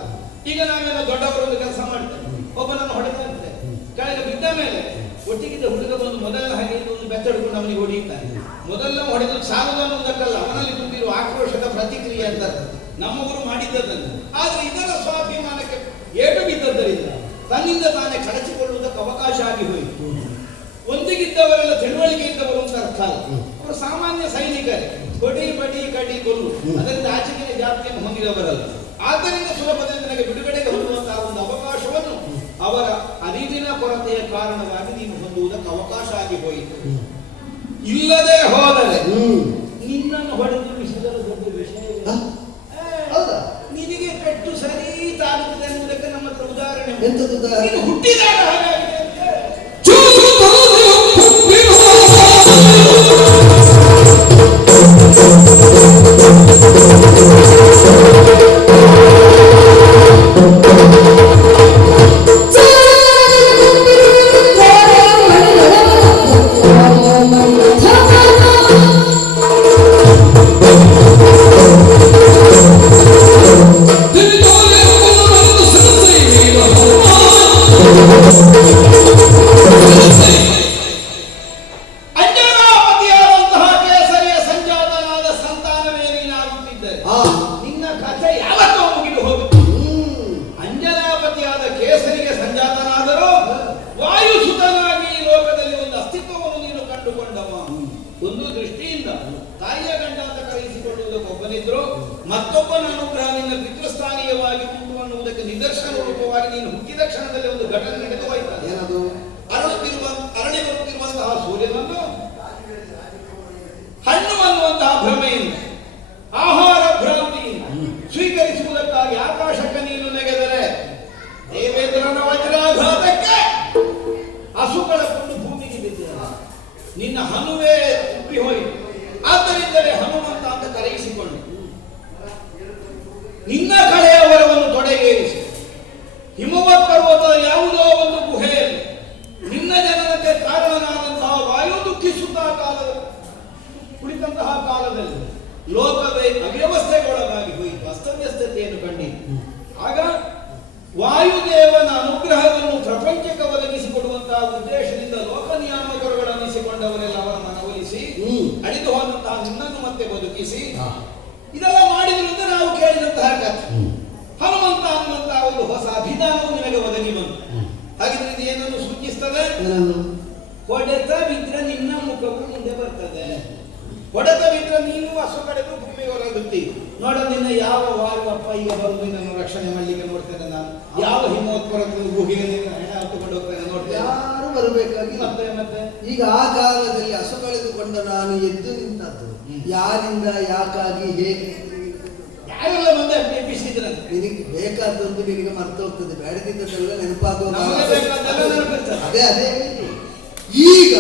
ಈಗ ನಾವೆಲ್ಲ ದೊಡ್ಡವರು ಒಂದು ಕೆಲಸ ಮಾಡ್ತೇವೆ. ಒಬ್ಬನನ್ನು ಹೊಡೆದಂತೆ ಕೆಳಗೆ ಬಿದ್ದ ಮೇಲೆ ಒಟ್ಟಿಗಿದ್ದ ಹುಡುಗ ಬಂದು ಮೊದಲ ಹಾಗೆ ಒಂದು ಬೆತ್ತಡ್ಕೊಂಡು ಅವನಿಗೆ ಹೊಡೆಯುತ್ತಾನೆ. ಮೊದಲ ಹೊಡೆದು ಸಾಲದು ಅನ್ನೋದಕ್ಕಲ್ಲ, ಅವನಲ್ಲಿ ತುಂಬಿರುವ ಆಕ್ರೋಶದ ಪ್ರತಿಕ್ರಿಯೆ ಅಂತ ನಮ್ಮವರು ಮಾಡಿದ್ದದನ್ನು. ಆದ್ರೆ ಇದರ ಸ್ವಾಭಿಮಾನಕ್ಕೆ ಏಟು ಬಿದ್ದದ್ದರಿಂದ ತನ್ನಿಂದ ತಾನೇ ಕಳಚಿಕೊಳ್ಳುವುದಕ್ಕೆ ಅವಕಾಶ ಆಗಿ ಹೋಯಿತು. ಒಂದಿಗಿದ್ದವರೆಲ್ಲ ತಿಳುವಳಿಕೆ ಇದ್ದವರು ಅಂತ ಅರ್ಥ ಅಲ್ಲ. ಅವರು ಸಾಮಾನ್ಯ ಸೈನಿಕರೇ, ಕೊಡಿ ಬಡಿ ಕಡಿ ಕೊಲ್ಲು, ಅದರಿಂದ ಆಚೆಗಿನ ಜಾತಿಯನ್ನು ಹೊಂದಿದವರಲ್ಲ. ಆದ್ದರಿಂದ ಸುಲಭದಲ್ಲಿ ನನಗೆ ಬಿಡುಗಡೆಗೆ ಹೊಂದುವಂತಹ ಒಂದು ಅವಕಾಶವನ್ನು ಅವರ ಅರಿವಿನ ಕೊರತೆಯ ಕಾರಣವಾಗಿ ನೀನು ಹೊಂದುವುದಕ್ಕೆ ಅವಕಾಶ ಆಗಿ ಹೋಯಿತು. ಇಲ್ಲದೆ ಹೋದರೆ ನಿನ್ನನ್ನು ಹೊಡೆದು ಬಿಸಿದರ ದೊಡ್ಡ ವಿಷಯ. ಹೌದಾ? ನಿನಗೆ ಪೆಟ್ಟು ಸರಿ ತಾಗುತ್ತದೆ ಎನ್ನುವುದಕ್ಕೆ ನಮ್ಮ ಹತ್ರ ಉದಾಹರಣೆ. ಎಂತದ್ದು ಉದಾಹರಣೆ? ನೀನು ಹುಟ್ಟಿದಾಗ ಹಾಗಾಗಿದೆ. ಅಂಜನಾಪತಿಯಾದಂತಹ ಕೇಸರಿಯ ಸಂಜಾತನಾದ ಸಂತಾನವೇ ನೀನಾಗುತ್ತಿದ್ದರೆ ನಿನ್ನ ಕಥೆ ಯಾವತ್ತೋ ಮುಗಿದು ಹೋಗುತ್ತೆ. ಅಂಜನಾಪತಿಯಾದ ಕೇಸರಿಗೆ ಸಂಜಾತನಾದರೂ ವಾಯುಸುತನಾಗಿ ಈ ಲೋಕದಲ್ಲಿ ಒಂದು ಅಸ್ತಿತ್ವವನ್ನು ನೀನು ಕಂಡುಕೊಂಡವ. ಒಂದು ದೃಷ್ಟಿಯಿಂದ ತಾಯಿಯ ಗಂಡ ಅಂತ ಕರೆಯಿಸಿಕೊಳ್ಳುವುದಕ್ಕೆ ಒಬ್ಬನಿದ್ರು, ಮತ್ತೊಬ್ಬನ ಅನುಗ್ರಹ ನಿನ್ನ ಪಿತೃಸ್ಥಾನೀಯವಾಗಿ ಉಂಟು ಅನ್ನುವುದಕ್ಕೆ ನಿದರ್ಶನ ರೂಪವಾಗಿ ನೀನು ಹುಟ್ಟಿದ ಕ್ಷಣದಲ್ಲಿ ಒಂದು ಘಟನೆ ನಡೆದು ಹೋಯ್ತದೆ. ಏನದು? ಅರಳಿ ಬರುತ್ತಿರುವಂತಹ ಸೂರ್ಯನನ್ನು ಹಣ್ಣು ಅನ್ನುವಂತಹ ಭ್ರಮೆಯಿಂದ, ಆಹಾರ ಭ್ರಾಂತಿಯಿಂದ ಸ್ವೀಕರಿಸುವುದಕ್ಕಾಗಿ ಆಕಾಶಕ್ಕೆ ನೀನು ನೆಗೆದರೆ ದೇವೇಂದ್ರನ ವಜ್ರಾಘಾತಕ್ಕೆ ಹಸುಗಳನ್ನು ಭೂಮಿಗೆ ಬಿದ್ದ ನಿನ್ನ ಹನುವೇ ಉಪ್ಪಿ ಹೋಯಿತು. ಆದ್ದರಿಂದಲೇ ಹನುಮಂತ ಅಂತ ಕರೆಯಿಸಿಕೊಂಡು ನಿನ್ನ ಕಡೆಯ ವರವನ್ನು ತೊಡೆಗೇರಿಸಿ ಹಿಮವತ್ ಪರ್ವತದ ಯಾವುದೋ ಒಂದು ಗುಹೆಯಲ್ಲಿ ನಿನ್ನ ಜನನಕ್ಕೆ ಕಾರಣನಾದಂತಹ ವಾಯು ದುಃಖಿಸುತ್ತಾ ಕುಳಿತಂತಹ ಕಾಲದಲ್ಲಿ ಲೋಕವೇ ಅವ್ಯವಸ್ಥೆಗೊಳಗಾಗಿ ಹೋಯಿತು, ಅಸ್ತವ್ಯಸ್ತತೆಯನ್ನು ಕಂಡಿತು. ಆಗ ವಾಯುದೇವನ ಅನುಗ್ರಹವನ್ನು ಪ್ರಪಂಚಕ್ಕೆ ಒದಗಿಸಿಕೊಡುವಂತಹ ಉದ್ದೇಶದಿಂದ ಲೋಕ ನಿಯಾಮಕರುಗಳನ್ನಿಸಿಕೊಂಡವರೆಲ್ಲ ಅವರ ಮನವೊಲಿಸಿ ಅಳಿದು ಹೋದಂತಹ ನಿನ್ನನ್ನು ಮತ್ತೆ ಬದುಕಿಸಿ ಇದೆಲ್ಲ ಮಾಡಿದ್ರಿಂದ ನಾವು ಕೇಳಿದಂತಹ ಕಥೆ. ಹನುಮಂತ ಅನ್ನುವಂತಹ ಒಂದು ಹೊಸ ಅಭಿಧಾನವು ನಿನಗೆ ಒದಗಿ ಬಂತು. ಹಾಗಿದ್ರೆ ಇದು ಏನನ್ನು ಸೂಚಿಸ್ತದೆ? ಹೊಡೆತ ಬಿದ್ರೆ ನಿನ್ನ ಮುಖವು ಮುಂದೆ ಬರ್ತದೆ. ಹೊಡೆತ ಬಿದ್ರೆ ನೀನು ಹಸು ಕಡೆದು ಭೂಮಿಗೆ ಹೊರಗುತ್ತಿ. ನೋಡ ನಿನ್ನ ಯಾವ ವಾಯುವಪ್ಪ ಈಗ ಬರುವುದು ನಿನ್ನನ್ನು ರಕ್ಷಣೆ ಮಾಡ್ಲಿಕ್ಕೆ ನೋಡ್ತೇನೆ ನಾನು. ಯಾವ ಹಿಮೋತ್ಪರ್ವತದ ಗುಹೆಗೆ ನಿನ್ನ ಹೆಣ ಹತ್ತುಕೊಂಡು ಹೋಗ್ತೇನೆ ನೋಡ್ತೇನೆ. ಯಾರು ಬರಬೇಕಾಗಿ ಮತ್ತೆ ಮತ್ತೆ ಈಗ ಆ ಕಾಲದಲ್ಲಿ ಹಸು ಕಳೆದುಕೊಂಡ ನಾನು ಎದ್ದು ನಿಂತದ್ದು ಯಾರಿಂದ, ಯಾಕಾಗಿ, ಹೇಗೆ? ಯಾರೆಲ್ಲ ಮುಂದೆ ಎಬ್ಬಿಸಿದ್ರಂತೆ. ನಿನಗೆ ಬೇಕಾದದ್ದು ನಿನಗೆ ಮರ್ತೋಗ್ತದೆ, ಬೇಡದಿದ್ದದೆಲ್ಲ ನೆನಪಾಗುವ. ಅದೇ ಅದೇ ಈಗ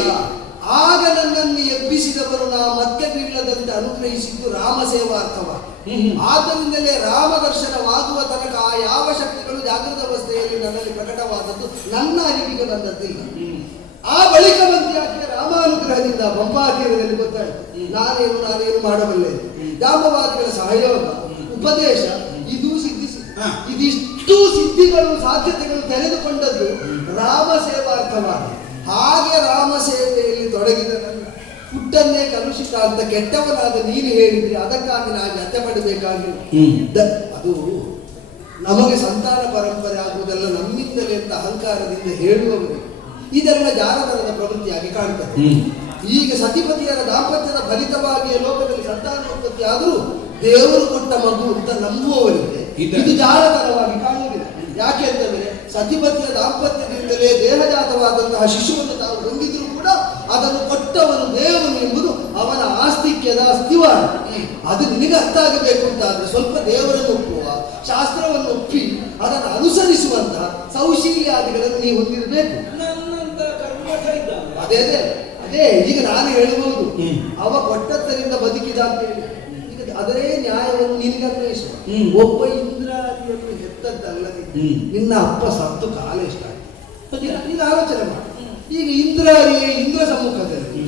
ಆಗ ನನ್ನನ್ನು ಎಬ್ಬಿಸಿದವರು ನಾ ಮತ್ತೆ ಬೀಳದಂತೆ ಅನುಗ್ರಹಿಸಿದ್ದು ರಾಮ ಸೇವಾರ್ಥವಾಗಿ. ಆದ್ದರಿಂದಲೇ ರಾಮ ದರ್ಶನವಾಗುವ ತನಕ ಆ ಯಾವ ಶಕ್ತಿಗಳು ಜಾಗೃತ ಅವಸ್ಥೆಯಲ್ಲಿ ನನ್ನಲ್ಲಿ ಪ್ರಕಟವಾದದ್ದು ನನ್ನ ಅರಿವಿಗೆ ಬಂದದ್ದಿಲ್ಲ. ಆ ಬಳಿಕ ಬಂದಿಯಾಗಿ ರಾಮಾನುಗ್ರಹದಿಂದ ಪಂಪಾತೀರದಲ್ಲಿ ಗೊತ್ತಾಯಿತು ನಾನೇನು ಮಾಡಬಲ್ಲೆ. ಜಾಂಬವಾದಿಗಳ ಸಹಯೋಗ, ಉಪದೇಶ ಇದು ಸಿದ್ಧಿಸಿದೆ. ಇದಿಷ್ಟು ಸಿದ್ಧಿಗಳು, ಸಾಧ್ಯತೆಗಳು ತೆರೆದುಕೊಂಡದ್ದು ರಾಮ ಸೇವಾರ್ಥವಾಗಿ. ಹಾಗೆ ರಾಮ ಸೇವೆಯಲ್ಲಿ ತೊಡಗಿದ ನನ್ನ ಹುಟ್ಟನ್ನೇ ಕಲುಷಿತ ಅಂತ ಕೆಟ್ಟವನಾದ ನೀನು ಹೇಳಿದ್ರಿ, ಅದಕ್ಕಾಗಿ ನಾನು ವ್ಯತ್ಯ ಪಡಬೇಕಾಗಿಲ್ಲ. ಅದು ನಮಗೆ ಸಂತಾನ ಪರಂಪರೆ ಆಗುವುದೆಲ್ಲ ನಮ್ಮಿಂದಲೇ ಅಂತ ಅಹಂಕಾರದಿಂದ ಹೇಳುವವರು ಇದೆಲ್ಲ ಜಾರತನದ ಪ್ರವೃತ್ತಿಯಾಗಿ ಕಾಣ್ತದೆ. ಈಗ ಸತಿಪತಿಯರ ದಾಂಪತ್ಯದ ಫಲಿತವಾಗಿ ಲೋಕದಲ್ಲಿ ಸಂತಾನೋತ್ಪತ್ತಿ ಆದರೂ ದೇವರು ಕೊಟ್ಟ ಮಗು ಅಂತ ನಂಬುವವರಿಗೆ ಇದು ಜಾರತನವಾಗಿ ಕಾಣುವುದಿಲ್ಲ. ಯಾಕೆ ಅಂತಂದ್ರೆ ಸತಿಪತಿಯ ದಾಂಪತ್ಯದಿಂದಲೇ ದೇಹಜಾತವಾದಂತಹ ಶಿಶುವನ್ನು ತಾವು ಹೊಂದಿದ್ರು ಕೂಡ ಅದನ್ನು ಕೊಟ್ಟವನು ದೇವನು ಎಂಬುದು ಅವನ ಆಸ್ತಿಕ್ಯದ ಅಸ್ತಿವಾರ. ಅದು ನಿನಗೆ ಅರ್ಥ ಆಗಬೇಕು ಅಂತಾದ್ರೆ ಸ್ವಲ್ಪ ದೇವರನ್ನು ಒಪ್ಪುವ, ಶಾಸ್ತ್ರವನ್ನು ಒಪ್ಪಿ ಅದನ್ನು ಅನುಸರಿಸುವಂತಹ ಸೌಶೀಲ್ಯಾದಿಗಳನ್ನು ನೀವು ಹೊಂದಿರಬೇಕು. ಅದೇ ಅದೇ ಅದೇ ಈಗ ನಾನು ಹೇಳಬಹುದು, ಅವ ಕೊಟ್ಟದ್ದರಿಂದ ಬದುಕಿದ ಅಂತ ಹೇಳಿ. ಈಗ ಅದರೇ ನ್ಯಾಯವನ್ನು ನಿನಗೆ ಅನ್ವಯಿಸುವ. ಒಬ್ಬ ಇಂದ್ರಾದಿಯನ್ನು ಹೆತ್ತದ್ದಲ್ಲದೆ ನಿನ್ನ ಅಪ್ಪ ಸತ್ತು ಕಾಲ ಎಷ್ಟಾಯ್ತು ನೀನು ಆಲೋಚನೆ ಮಾಡಿ. ಈಗ ಇಂದ್ರ ಸಮ್ಮುಖದಲ್ಲಿ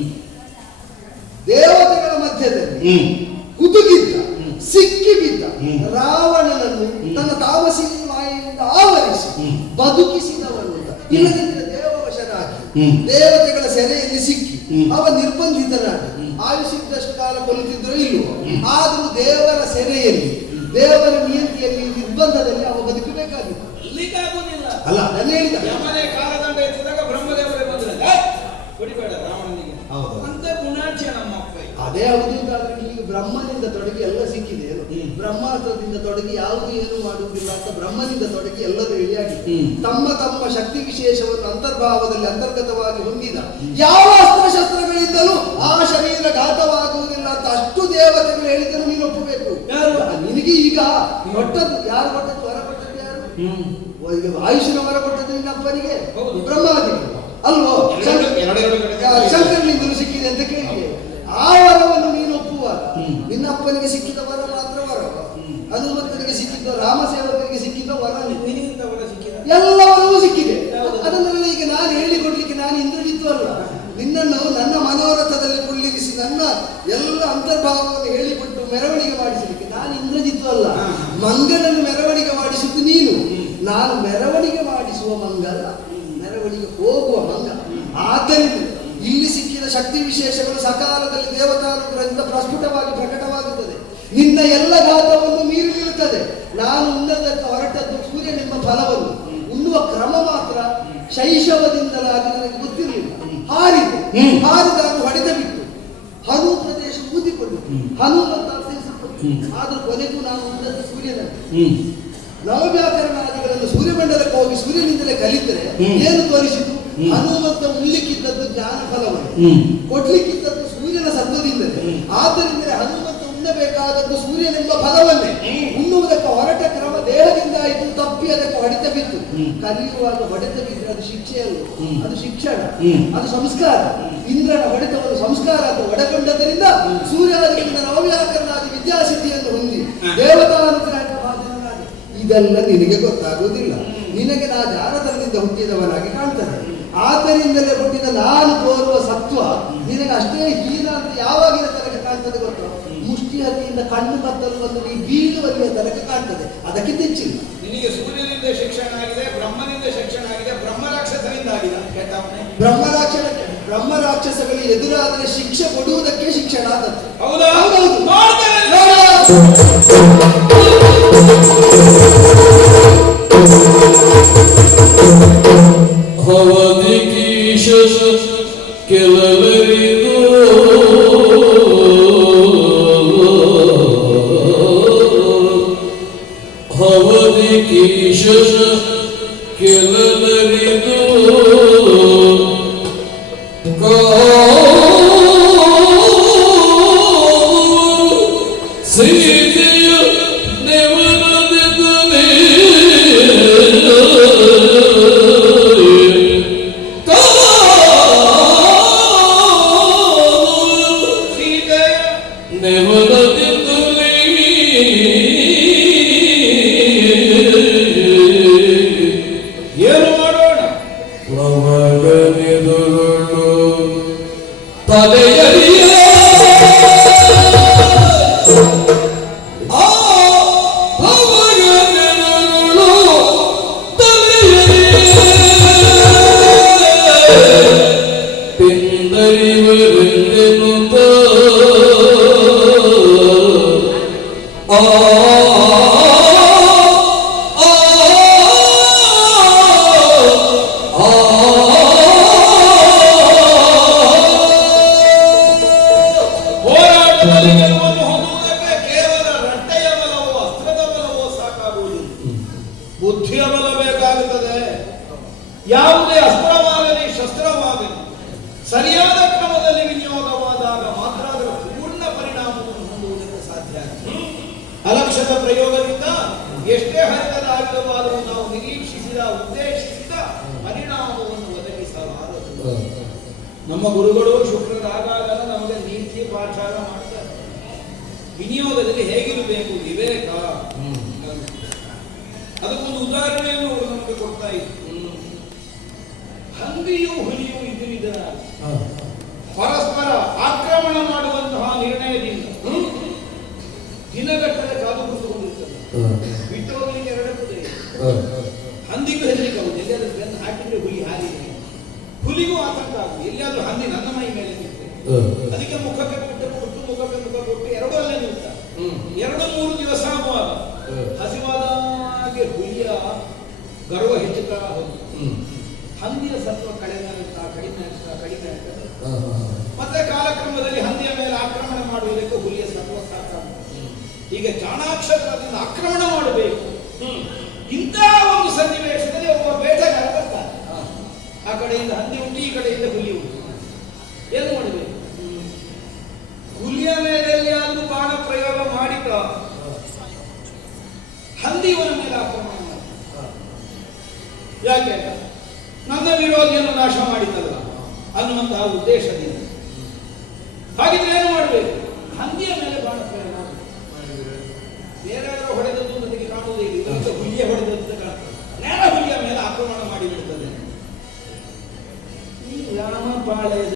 ದೇವತೆಗಳ ಮಧ್ಯದಲ್ಲಿ ಕುದುಕಿದ್ದ, ಸಿಕ್ಕಿ ಬಿದ್ದ ರಾವಣನನ್ನು ತನ್ನ ತಾಮಸಿ ಮಾಯೆಯಿಂದ ಆವರಿಸಿ ಬದುಕಿಸಿದವನು. ಇಲ್ಲದಿದ್ದರೆ ದೇವವಶನಾಗಿ ದೇವತೆಗಳ ಸೆರೆಯಲ್ಲಿ ಸಿಕ್ಕಿ ಅವ ನಿರ್ಬಂಧಿತನಾಗಿ ಆಯುಷಿದ್ದಷ್ಟು ಕಾಲ ಕೊಲ್ಲುತ್ತಿದ್ರೋ ಇಲ್ಲವೋ, ಆದರೂ ದೇವರ ಸೆರೆಯಲ್ಲಿ, ದೇವರ ನಿಯಂತ್ರಿಯಲ್ಲಿ, ನಿರ್ಬಂಧದಲ್ಲಿ ಅವ ಬದುಕಬೇಕಾಗಿತ್ತು. ಅಲ್ಲ ನನ್ನ ಹೇಳಿದ ಯಮನೆ ಕಾಲದಂಡ ಎತ್ತಿದಾಗ ಬ್ರಹ್ಮದೇವರೇ ಬಂದ್ರೆ ಹೊಡಿಬೇಡ ರಾವಣನಿಗೆ ಅಂತ ಗುಣಾಢ್ಯ ನಮ್ಮಪ್ಪ. ಅದೇ ಹೌದು ಅಂತಾದ್ರೆ ಈಗ ಬ್ರಹ್ಮನಿಂದ ತೊಡಗಿ ಎಲ್ಲ ಸಿಕ್ಕಿದೆ. ಬ್ರಹ್ಮಾಸ್ತ್ರದಿಂದ ತೊಡಗಿ ಯಾವುದು ಏನು ಮಾಡುವುದಿಲ್ಲ ಅಂತ ಬ್ರಹ್ಮನಿಂದ ತೊಡಗಿ ಎಲ್ಲರೂ ಹೇಳಿಯಾಗಿದೆ. ತಮ್ಮ ತಮ್ಮ ಶಕ್ತಿ ವಿಶೇಷವನ್ನು ಅಂತರ್ಭಾವದಲ್ಲಿ ಅಂತರ್ಗತವಾಗಿ ಹೊಂದಿದ ಯಾವ ಅಸ್ತ್ರಶಸ್ತ್ರಗಳಿಂದಲೂ ಆ ಶರೀರ ಘಾತವಾಗುವುದಿಲ್ಲ ಅಂತ ಅಷ್ಟು ದೇವತೆಗಳು ಹೇಳಿದರು. ನೀನು ಒಪ್ಪಬೇಕು. ನಿನಗೆ ಈಗ ಕೊಟ್ಟದ್ದು ಯಾರು ಕೊಟ್ಟದ್ದು? ವರ ಕೊಟ್ಟದ್ದು ಯಾರು? ಈಗ ಆಯುಷ್ಯನ ವರ ಕೊಟ್ಟದ್ದು ನಿನ್ನ ಅಪ್ಪನಿಗೆ ಬ್ರಹ್ಮಾದಿಗಳು ಅಲ್ವೋ? ಶಂಕರನಿಂದಲೂ ಸಿಕ್ಕಿದೆ ಅಂತ ಕೇಳಿದೆ. ಆ ವರವನ್ನು ನೀನು ಒಪ್ಪುವಾಗ ನಿನ್ನ ಅಪ್ಪನಿಗೆ ಸಿಕ್ಕಿದ ವರ ಮಾತ್ರ ವರ, ಹನುಮಂತನಿಗೆ ಸಿಕ್ಕಿದ್ದ ರಾಮಸೇವಕರಿಗೆ ಸಿಕ್ಕಿದ್ದ ವರ ಎಲ್ಲವನ್ನೂ ಸಿಕ್ಕಿದೆ. ಅದನ್ನೆಲ್ಲ ಈಗ ನಾನು ಹೇಳಿಕೊಡ್ಲಿಕ್ಕೆ ನಾನು ಇಂದ್ರಜಿತ್ತು ಅಲ್ಲ. ನಿನ್ನನ್ನು ನನ್ನ ಮನೋರಥದಲ್ಲಿ ಕುಳ್ಳಿರಿಸಿ ನನ್ನ ಎಲ್ಲ ಅಂತರ್ಭಾವವನ್ನು ಹೇಳಿಕೊಟ್ಟು ಮೆರವಣಿಗೆ ಮಾಡಿಸಲಿಕ್ಕೆ ನಾನು ಇಂದ್ರಜಿತ್ತು ಅಲ್ಲ. ಮಂಗನನ್ನು ಮೆರವಣಿಗೆ ಮಾಡಿಸಿದ್ದು ನೀನು. ನಾನು ಮೆರವಣಿಗೆ ಮಾಡಿಸುವ ಮಂಗಲ, ಮೆರವಣಿಗೆ ಹೋಗುವ ಮಂಗ. ಆದ್ದರಿಂದ ಇಲ್ಲಿ ಸಿಕ್ಕಿದ ಶಕ್ತಿ ವಿಶೇಷಗಳು ಸಕಾಲದಲ್ಲಿ ದೇವತಾನುಗ್ರಹದಿಂದ ಪ್ರಸ್ಫುಟವಾಗಿ ಪ್ರಕಟವಾಗುತ್ತದೆ. ನಿನ್ನ ಎಲ್ಲ ಘಾತವನ್ನು ಮೀರಿ ನಿಲ್ಲುತ್ತದೆ. ನಾನು ಉಣ್ಣದಕ್ಕೆ ಹೊರಟದ್ದು ಸೂರ್ಯನೆಂಬ ಫಲವನ್ನು ಉಣ್ಣುವ ಕ್ರಮ ಮಾತ್ರ ಶೈಶವದಿಂದಲಾಗಿ ನನಗೆ ಗೊತ್ತಿರಲಿಲ್ಲ. ಹಾರಿದೆ, ಹಾರಿದಾಗ ಹೊಡೆದ ಬಿಟ್ಟು ಹನು ಪ್ರದೇಶ ಊದಿಕೊಂಡು ಹನುಮಂತ ಅರ್ಥೈಸಲ್ಪಟ್ಟು, ಆದ್ರೂ ಕೊನೆಗೂ ನಾನು ಉಣ್ಣದ್ದು ಸೂರ್ಯನಲ್ಲಿ. ನವವ್ಯಾಕರಣಾದಿಗಳನ್ನು ಸೂರ್ಯಮಂಡಲಕ್ಕೆ ಹೋಗಿ ಸೂರ್ಯನಿಂದಲೇ ಕಲಿತರೆ ಏನು ತೋರಿಸಿತು? ಹನುಮಂತ ಉಣ್ಲಿಕ್ಕಿದ್ದದ್ದು ಜ್ಞಾನ ಫಲವನ್ನು, ಕೊಡ್ಲಿಕ್ಕಿದ್ದದ್ದು ಸೂರ್ಯನ ಸತ್ವದಿಂದಲೇ. ಆದ್ದರಿಂದ ಹನುಮಂತ ಉಣ್ಣಬೇಕಾದದ್ದು ಸೂರ್ಯನೆಂಬ ಫಲವನ್ನೇ. ಉಣ್ಣುವುದಕ್ಕೆ ಹೊರಟ ಕ್ರಮ ದೇಹದಿಂದ ಆಯಿತು, ತಪ್ಪಿ ಅದಕ್ಕೆ ಹೊಡೆತ ಬಿತ್ತು. ಕಲಿಯುವಾಗ ಹೊಡೆತ ಬಿದ್ದರೆ ಅದು ಶಿಕ್ಷೆ ಅಲ್ಲ, ಅದು ಶಿಕ್ಷಣ, ಅದು ಸಂಸ್ಕಾರ. ಇಂದ್ರನ ಹೊಡೆತವನ್ನು ಸಂಸ್ಕಾರ ಅಂತ ಒಡೆಕೊಂಡದ್ದರಿಂದ ಸೂರ್ಯಾದಿಗಳಿಂದ ನವವ್ಯಾಕರಣಾದಿ ವಿದ್ಯಾಸಿದ್ಧಿಯನ್ನು ಹೊಂದಿ ದೇವತಾನುಗ್ರಹ. ಇದೆಲ್ಲ ನಿನಗೆ ಗೊತ್ತಾಗುವುದಿಲ್ಲ. ನಿನಗೆ ನಾ ಜಾರದಲ್ಲಿಂದ ಹುಟ್ಟಿದವನಾಗಿ ಕಾಣ್ತದೆ. ಆದ್ದರಿಂದಲೇ ಹುಟ್ಟಿದ ನಾನು ತೋರುವ ಸತ್ವ ನಿನಗೆ ಅಷ್ಟೇ ಹೀನ ಅಂತ ಯಾವಾಗಿನ ತನಕ ಕಾಣ್ತದೆ ಗೊತ್ತ? ಮುಷ್ಟಿ ಹತ್ತಿಯಿಂದ ಕಣ್ಣು ಕತ್ತಲು ಬಂದು ನೀ ಬೀಳುವಲ್ಲಿಯ ತನಕ ಕಾಣ್ತದೆ. ಅದಕ್ಕೆ ತೆಚ್ಚಿಲ್ಲ. ನಿನಗೆ ಸೂರ್ಯನಿಂದ ಶಿಕ್ಷಣ ಆಗಿದೆ, ಬ್ರಹ್ಮನಿಂದ ಶಿಕ್ಷಣ ಆಗಿದೆ, ಬ್ರಹ್ಮರಾಕ್ಷಸರಿಂದ ಆಗಿದೆ. ಬ್ರಹ್ಮರಾಕ್ಷಸಗಳು ಎದುರಾದರೆ ಶಿಕ್ಷೆ ಕೊಡುವುದಕ್ಕೆ ಶಿಕ್ಷಣ ಆದದ್ದು. ಹೌದಾ? ಹವದಿಕೀಶ ಕೆಲವರಿದು ಹವದಿಕೀಶ ಕೆಲವರಿದು ಸೀತೆಯ ನೆವನದಿದ್ದನೇ ಏನು ಮಾಡೋಣ? ತಲೆಯರಿಯ ಬುದ್ಧಿಯ ಬಲ ಬೇಕಾಗುತ್ತದೆ. ಯಾವುದೇ ಅಸ್ತ್ರವಾಗಲಿ ಶಸ್ತ್ರವಾಗಲಿ ಸರಿಯಾದ ಕ್ರಮದಲ್ಲಿ ವಿನಿಯೋಗವಾದಾಗ ಮಾತ್ರ ಅದರ ಪೂರ್ಣ ಪರಿಣಾಮವನ್ನು ಹೊಂದುವುದಕ್ಕೆ ಸಾಧ್ಯ ಆಗ್ತದೆ. ಅಲಕ್ಷ್ಯದ ಪ್ರಯೋಗದಿಂದ ಎಷ್ಟೇ ಹರಿತದ ಆಯುಧವಾದರೂ ನಾವು ನಿರೀಕ್ಷಿಸಿದ ಉದ್ದೇಶಿಸಿದ ಪರಿಣಾಮವನ್ನು ಒದಗಿಸಲಾರದು. ನಮ್ಮ ಗುರುಗಳು ಶುಕ್ರರಾಗಾಗ ನಮಗೆ ನೀತಿ ಪಾಠಾರ ಮಾಡ್ತಾರೆ. ವಿನಿಯೋಗದಲ್ಲಿ ಹೇಗಿರಬೇಕು? ವಿವೇಕ. ಅದಕ್ಕೊಂದು ಉದಾಹರಣೆಯನ್ನು ಅವರು ನಮಗೆ ಕೊಡ್ತಾ ಇದ್ರು. ಹಂದಿಯೂ ಹುಲಿಯೂ ಇದ್ದಿದ್ದ ಪರಸ್ಪರ ಆಕ್ರಮಣ ಮಾಡುವಂತಹ ನಿರ್ಣಯದಿಂದ ದಿನಗಟ್ಟಲೆ ಕಾದು ಕೂತುಕೊಂಡಿರ್ತದೆ. ಬಿಟ್ಟು ಹೋಗ್ಲಿಕ್ಕೆ ಎರಡಕ್ಕೂ ಹಂದಿಗೂ ಹೆದರಿಕೆ ಆಗುದು. ಎಲ್ಲಿಯಾದ್ರೂ ಬೆನ್ನು ಹಾಕಿದ್ರೆ ಹುಲಿ ಹಾರಿದೆ, ಹುಲಿಗೂ ಆತಂಕ ಆಗುದು. ಎಲ್ಲಿಯಾದ್ರೂ ಹಂದಿ ನನ್ನ ಮೈ ಮೇಲೆ ನಿಂತೆ ಅದಕ್ಕೆ ಮುಖಕ್ಕೆ ಕೊಟ್ಟು ಮುಖಕ್ಕೆ ಮುಖ ಕೊಟ್ಟು ಎರಡೂ ಅಲ್ಲೇ ನಿಲ್ತಾರೆ. 2-3 ದಿವಸ ಆಗುವಾಗ ಹಸಿವಾದ ಹುಲಿಯ ಗರ್ವ ಹೆಚ್ಚುತ್ತಾ ಹೋಗಿ ಹಂದಿಯ ಸತ್ವ ಕಡಿಮೆ ಮತ್ತೆ ಕಾಲಕ್ರಮದಲ್ಲಿ ಹಂದಿಯ ಮೇಲೆ ಆಕ್ರಮಣ ಮಾಡುವುದಕ್ಕೆ ಹುಲಿಯ ಸತ್ವ ಸಾಕಾಗುತ್ತೆ. ಈಗ ಚಾಣಾಕ್ಷರದಿಂದ ಆಕ್ರಮಣ ಮಾಡಬೇಕು. ಇಂತಹ ಒಂದು ಸನ್ನಿವೇಶದಲ್ಲಿ ಒಬ್ಬ ಬೇಟೆಗಾರ ಬರ್ತಾನೆ. ಆ ಕಡೆಯಿಂದ ಹಂದಿ ಉಂಟು, ಈ ಕಡೆಯಿಂದ ಹುಲಿ ಉಂಟು. ಏನು ಮಾಡಬೇಕು? ಹುಲಿಯ ಮೇಲೆ ಎಲ್ಲಿಯಾದ್ರೂ ಬಾಣ ಪ್ರಯೋಗ ಮಾಡಿದ ಹಂದಿಯವನ ಮೇಲೆ ಆಕ್ರಮಣ ಮಾಡಿ. ಯಾಕೆ? ನನ್ನ ವಿರೋಧಿಯನ್ನು ನಾಶ ಮಾಡಿದ್ದಲ್ಲ ಅನ್ನುವಂತಹ ಉದ್ದೇಶದಿಂದ. ಹಾಗಿದ್ರೆ ಏನು ಮಾಡಬೇಕು? ಹಂದಿಯ ಮೇಲೆ ಬಾಣ ಪ್ರಯೋಗ ಮಾಡಬೇಕು. ಬೇರೆ ಹೊಡೆದದ್ದು ನನಗೆ ಕಾಣುವುದೇ ಇಲ್ಲ, ಹುಲಿಯ ಹೊಡೆದದ್ದು ಕಾಣ್ತದೆ. ನೇರ ಹುಲಿಯ ಮೇಲೆ ಆಕ್ರಮಣ ಮಾಡಿಬಿಡ್ತದೆ. ಈ ರಾಮಪಾಳ್ಯದ